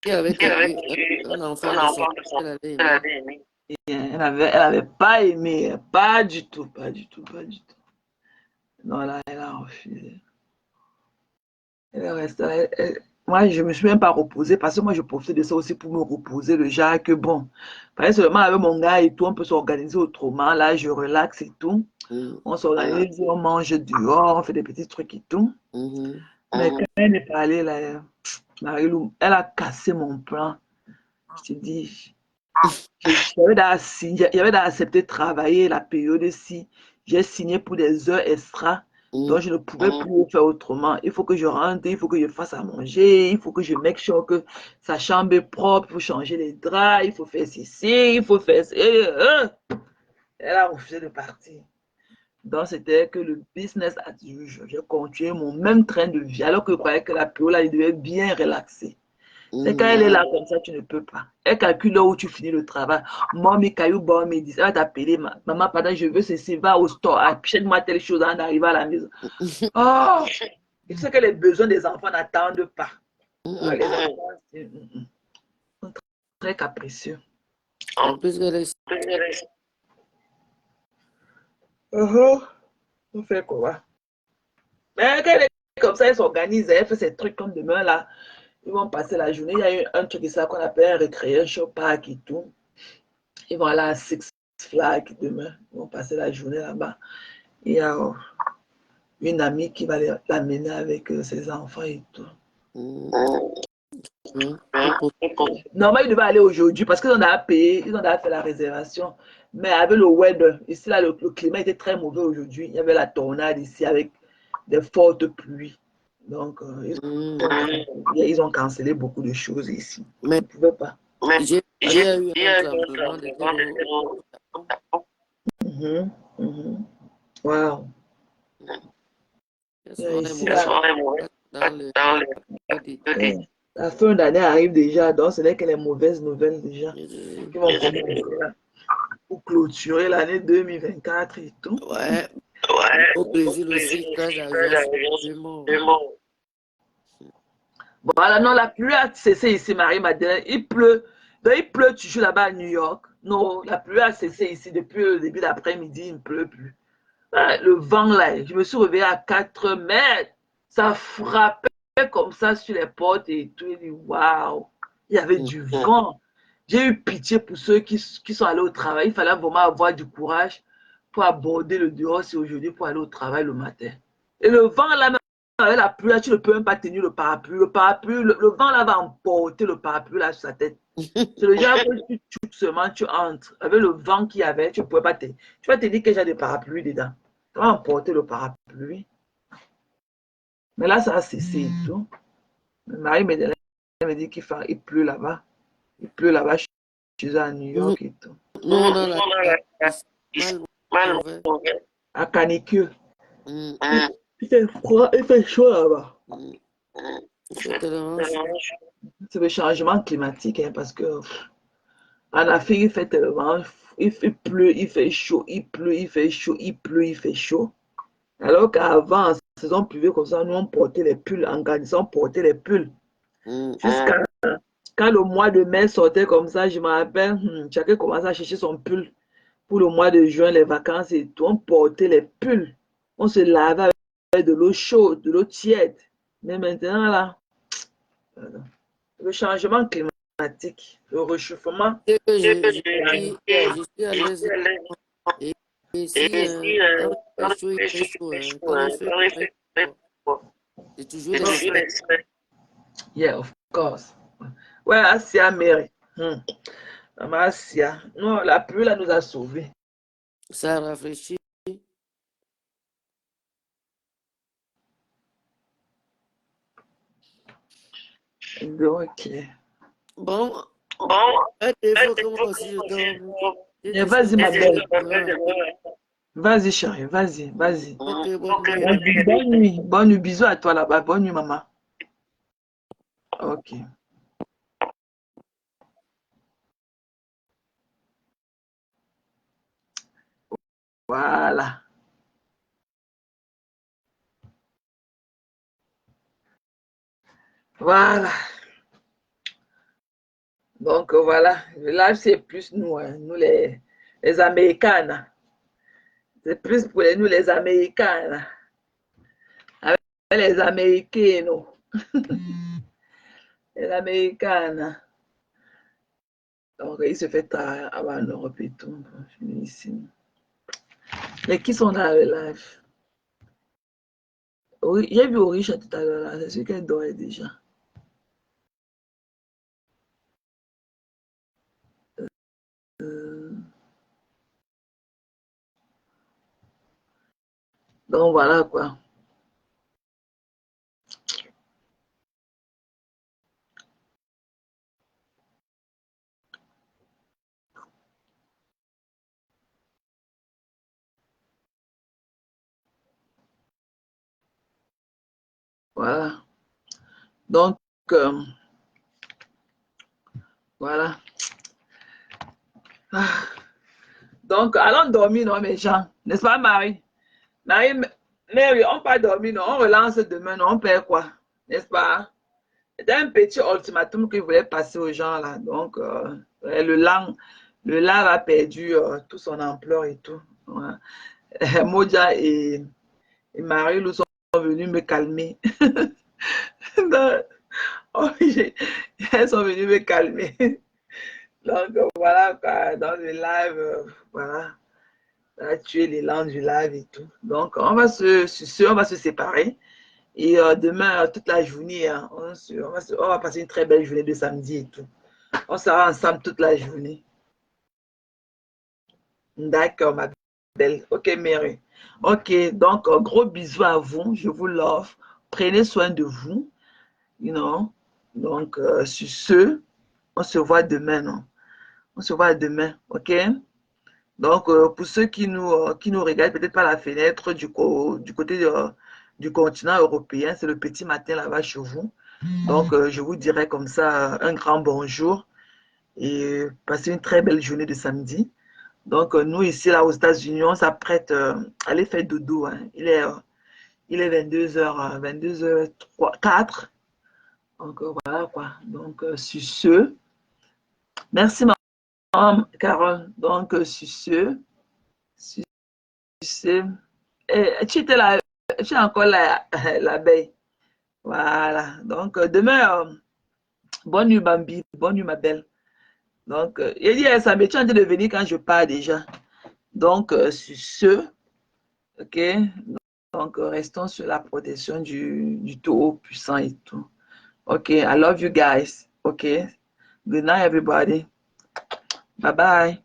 Avec un enfant de son, elle avait aimé. Elle n'avait pas aimé, pas du tout. Non, là, elle a refusé. Elle est restée, moi, je ne me suis même pas reposée parce que moi, je profitais de ça aussi pour me reposer. Le genre que bon, parce seulement avec mon gars et tout, on peut s'organiser autrement. Là, je relaxe et tout. On s'organise, on mange dehors, on fait des petits trucs et tout. Mais quand elle n'est pas allée, là, Marie-Lou, elle a cassé mon plan. Je te dis, j'avais d'accepter de travailler la période-ci. J'ai signé pour des heures extra. Donc, je ne pouvais plus faire autrement. Il faut que je rentre, il faut que je fasse à manger, il faut que je make sure que sa chambre est propre, il faut changer les draps, il faut faire ceci, il faut faire ça. Elle a refusé de partir. Donc, c'était que le business as usual. J'ai continué mon même train de vie, alors que je croyais que la période, là, il devait bien relaxer. C'est quand elle est là comme ça, tu ne peux pas. Elle calcule là où tu finis le travail. Mommy, caillou, bon, me dit, elle va t'appeler, maman, pendant je veux ceci, va au store, achète-moi telle chose en arrivant à la maison. Oh, il sait que les besoins des enfants n'attendent pas. Les enfants sont très capricieux. En plus, On fait quoi? Mais quand elle est comme ça, elle s'organise, elle fait ses trucs comme demain là. Ils vont passer la journée. Il y a eu un truc ça qu'on appelle un recreation park et tout. Ils vont aller à Six Flags demain. Ils vont passer la journée là-bas. Il y a une amie qui va l'amener avec ses enfants et tout. Normalement, ils devaient aller aujourd'hui parce qu'ils ont déjà payé, ils ont déjà fait la réservation. Mais avec le weather, ici, là, le climat était très mauvais aujourd'hui. Il y avait la tornade ici avec des fortes pluies. Donc, ils ont cancellé beaucoup de choses ici. Mais ils ne pouvaient pas. J'ai eu un tremblement de terre. Wow. La fin d'année arrive déjà, donc ce n'est que les mauvaises nouvelles déjà. Qui vont commencer pour clôturer l'année 2024 et tout. Ouais. Au Brésil aussi, quand j'arrive, bon, alors non, la pluie a cessé ici, Marie-Madeleine. Il pleut. Donc, il pleut toujours là-bas à New York. Non, la pluie a cessé ici depuis le début d'après-midi, il ne pleut plus. Le vent là, je me suis réveillée à 4 mètres. Ça frappait comme ça sur les portes et tout. Waouh, il y avait du vent. J'ai eu pitié pour ceux qui sont allés au travail. Il fallait vraiment avoir du courage pour aborder le dehors si aujourd'hui pour aller au travail le matin. Et le vent là, avec la pluie là, tu ne peux même pas tenir le parapluie. Le parapluie, le vent là va emporter le parapluie là sur sa tête. C'est le genre que tu entres. Avec le vent qu'il y avait, tu ne pouvais pas tenir. Tu vas te dire que j'ai des parapluies dedans. Tu vas emporter le parapluie. Mais là, ça a cessé et tout. Marie-Madeleine me dit qu'il pleut là-bas. Il pleut là-bas chez eux à New York et tout. Non, à canicule. Il fait froid, il fait chaud là-bas. C'est le changement climatique, hein, parce que en Afrique, il fait tellement, il pleut, il fait chaud, il pleut, il fait chaud, il pleut, il fait chaud. Alors qu'avant, saison privée comme ça, nous on portait les pulls, en grandissant, on portait les pulls. Jusqu'à quand le mois de mai sortait comme ça, je me rappelle, chacun commençait à chercher son pull pour le mois de juin, les vacances et tout. On portait les pulls. On se lavait avec de l'eau chaude, de l'eau tiède. Mais maintenant, là, le changement climatique, le réchauffement. C'est que je suis à l'aise. Et ici, quand il fait chaud, quand il fait chaud, c'est toujours les semaines. Yeah, of course. Ouais, Asia Mary. Maman Asia. Non, la pluie, là, nous a sauvés. Ça rafraîchit. Ok. Bon, il faut que moi aussi je dorme. Vas-y, ma belle. Vas-y, chérie, vas-y, vas-y. Ok, bonne nuit. Bonne nuit. Bisous à toi là-bas. Bonne nuit, maman. Ok. Voilà. Voilà. Donc, voilà. Là, c'est plus nous, hein, nous les Américains. C'est plus pour nous, les Américains. Avec les Américains, nous. Les Américains. Donc, il se fait tard avant l'Europe et tout. Ici. Mais qui sont dans le live? J'ai vu Orisha tout à l'heure, c'est sûr qu'elle dort déjà. Donc voilà quoi. Voilà. Donc, voilà. Donc, allons dormir, non, mes gens. N'est-ce pas, Marie? Marie, Mary, on pas dormir, non? On relance demain, non? On perd quoi? N'est-ce pas? C'était un petit ultimatum qu'il voulait passer aux gens, là. Donc, le LAN a perdu toute son ampleur et tout. Voilà. Moja et Marie nous sont venus me calmer. Donc, elles sont venues me calmer. Donc, voilà, quoi, dans le live, voilà, on a tué l'élan du live et tout. Donc, on va se séparer. Et demain, toute la journée, hein, on va passer une très belle journée de samedi et tout. On sera ensemble toute la journée. D'accord, ma belle. Ok, Mary. Ok, donc, gros bisous à vous. Je vous love. Prenez soin de vous. You know? Donc, sur ce, on se voit demain, non? On se voit demain, ok? Donc, pour ceux qui nous regardent peut-être par la fenêtre du côté du continent européen, c'est le petit matin là-bas chez vous. Donc, je vous dirai comme ça un grand bonjour et passez une très belle journée de samedi. Donc, nous ici, là, aux États-Unis, on s'apprête à aller faire dodo. Hein. Il est 22h, 22h04. Donc, voilà quoi. Donc, sur ce, merci, Carole. Donc, sur ce, tu es encore l'abeille. Voilà. Donc, demain, bonne nuit, Bambi. Bonne nuit, ma belle. Donc, il dit, ça me tient de venir quand je pars déjà. Donc, sur ce, ok. Donc, restons sur la protection du Tout-Haut-Puissant et tout. Ok, I love you guys. Ok. Good night, everybody. Bye-bye.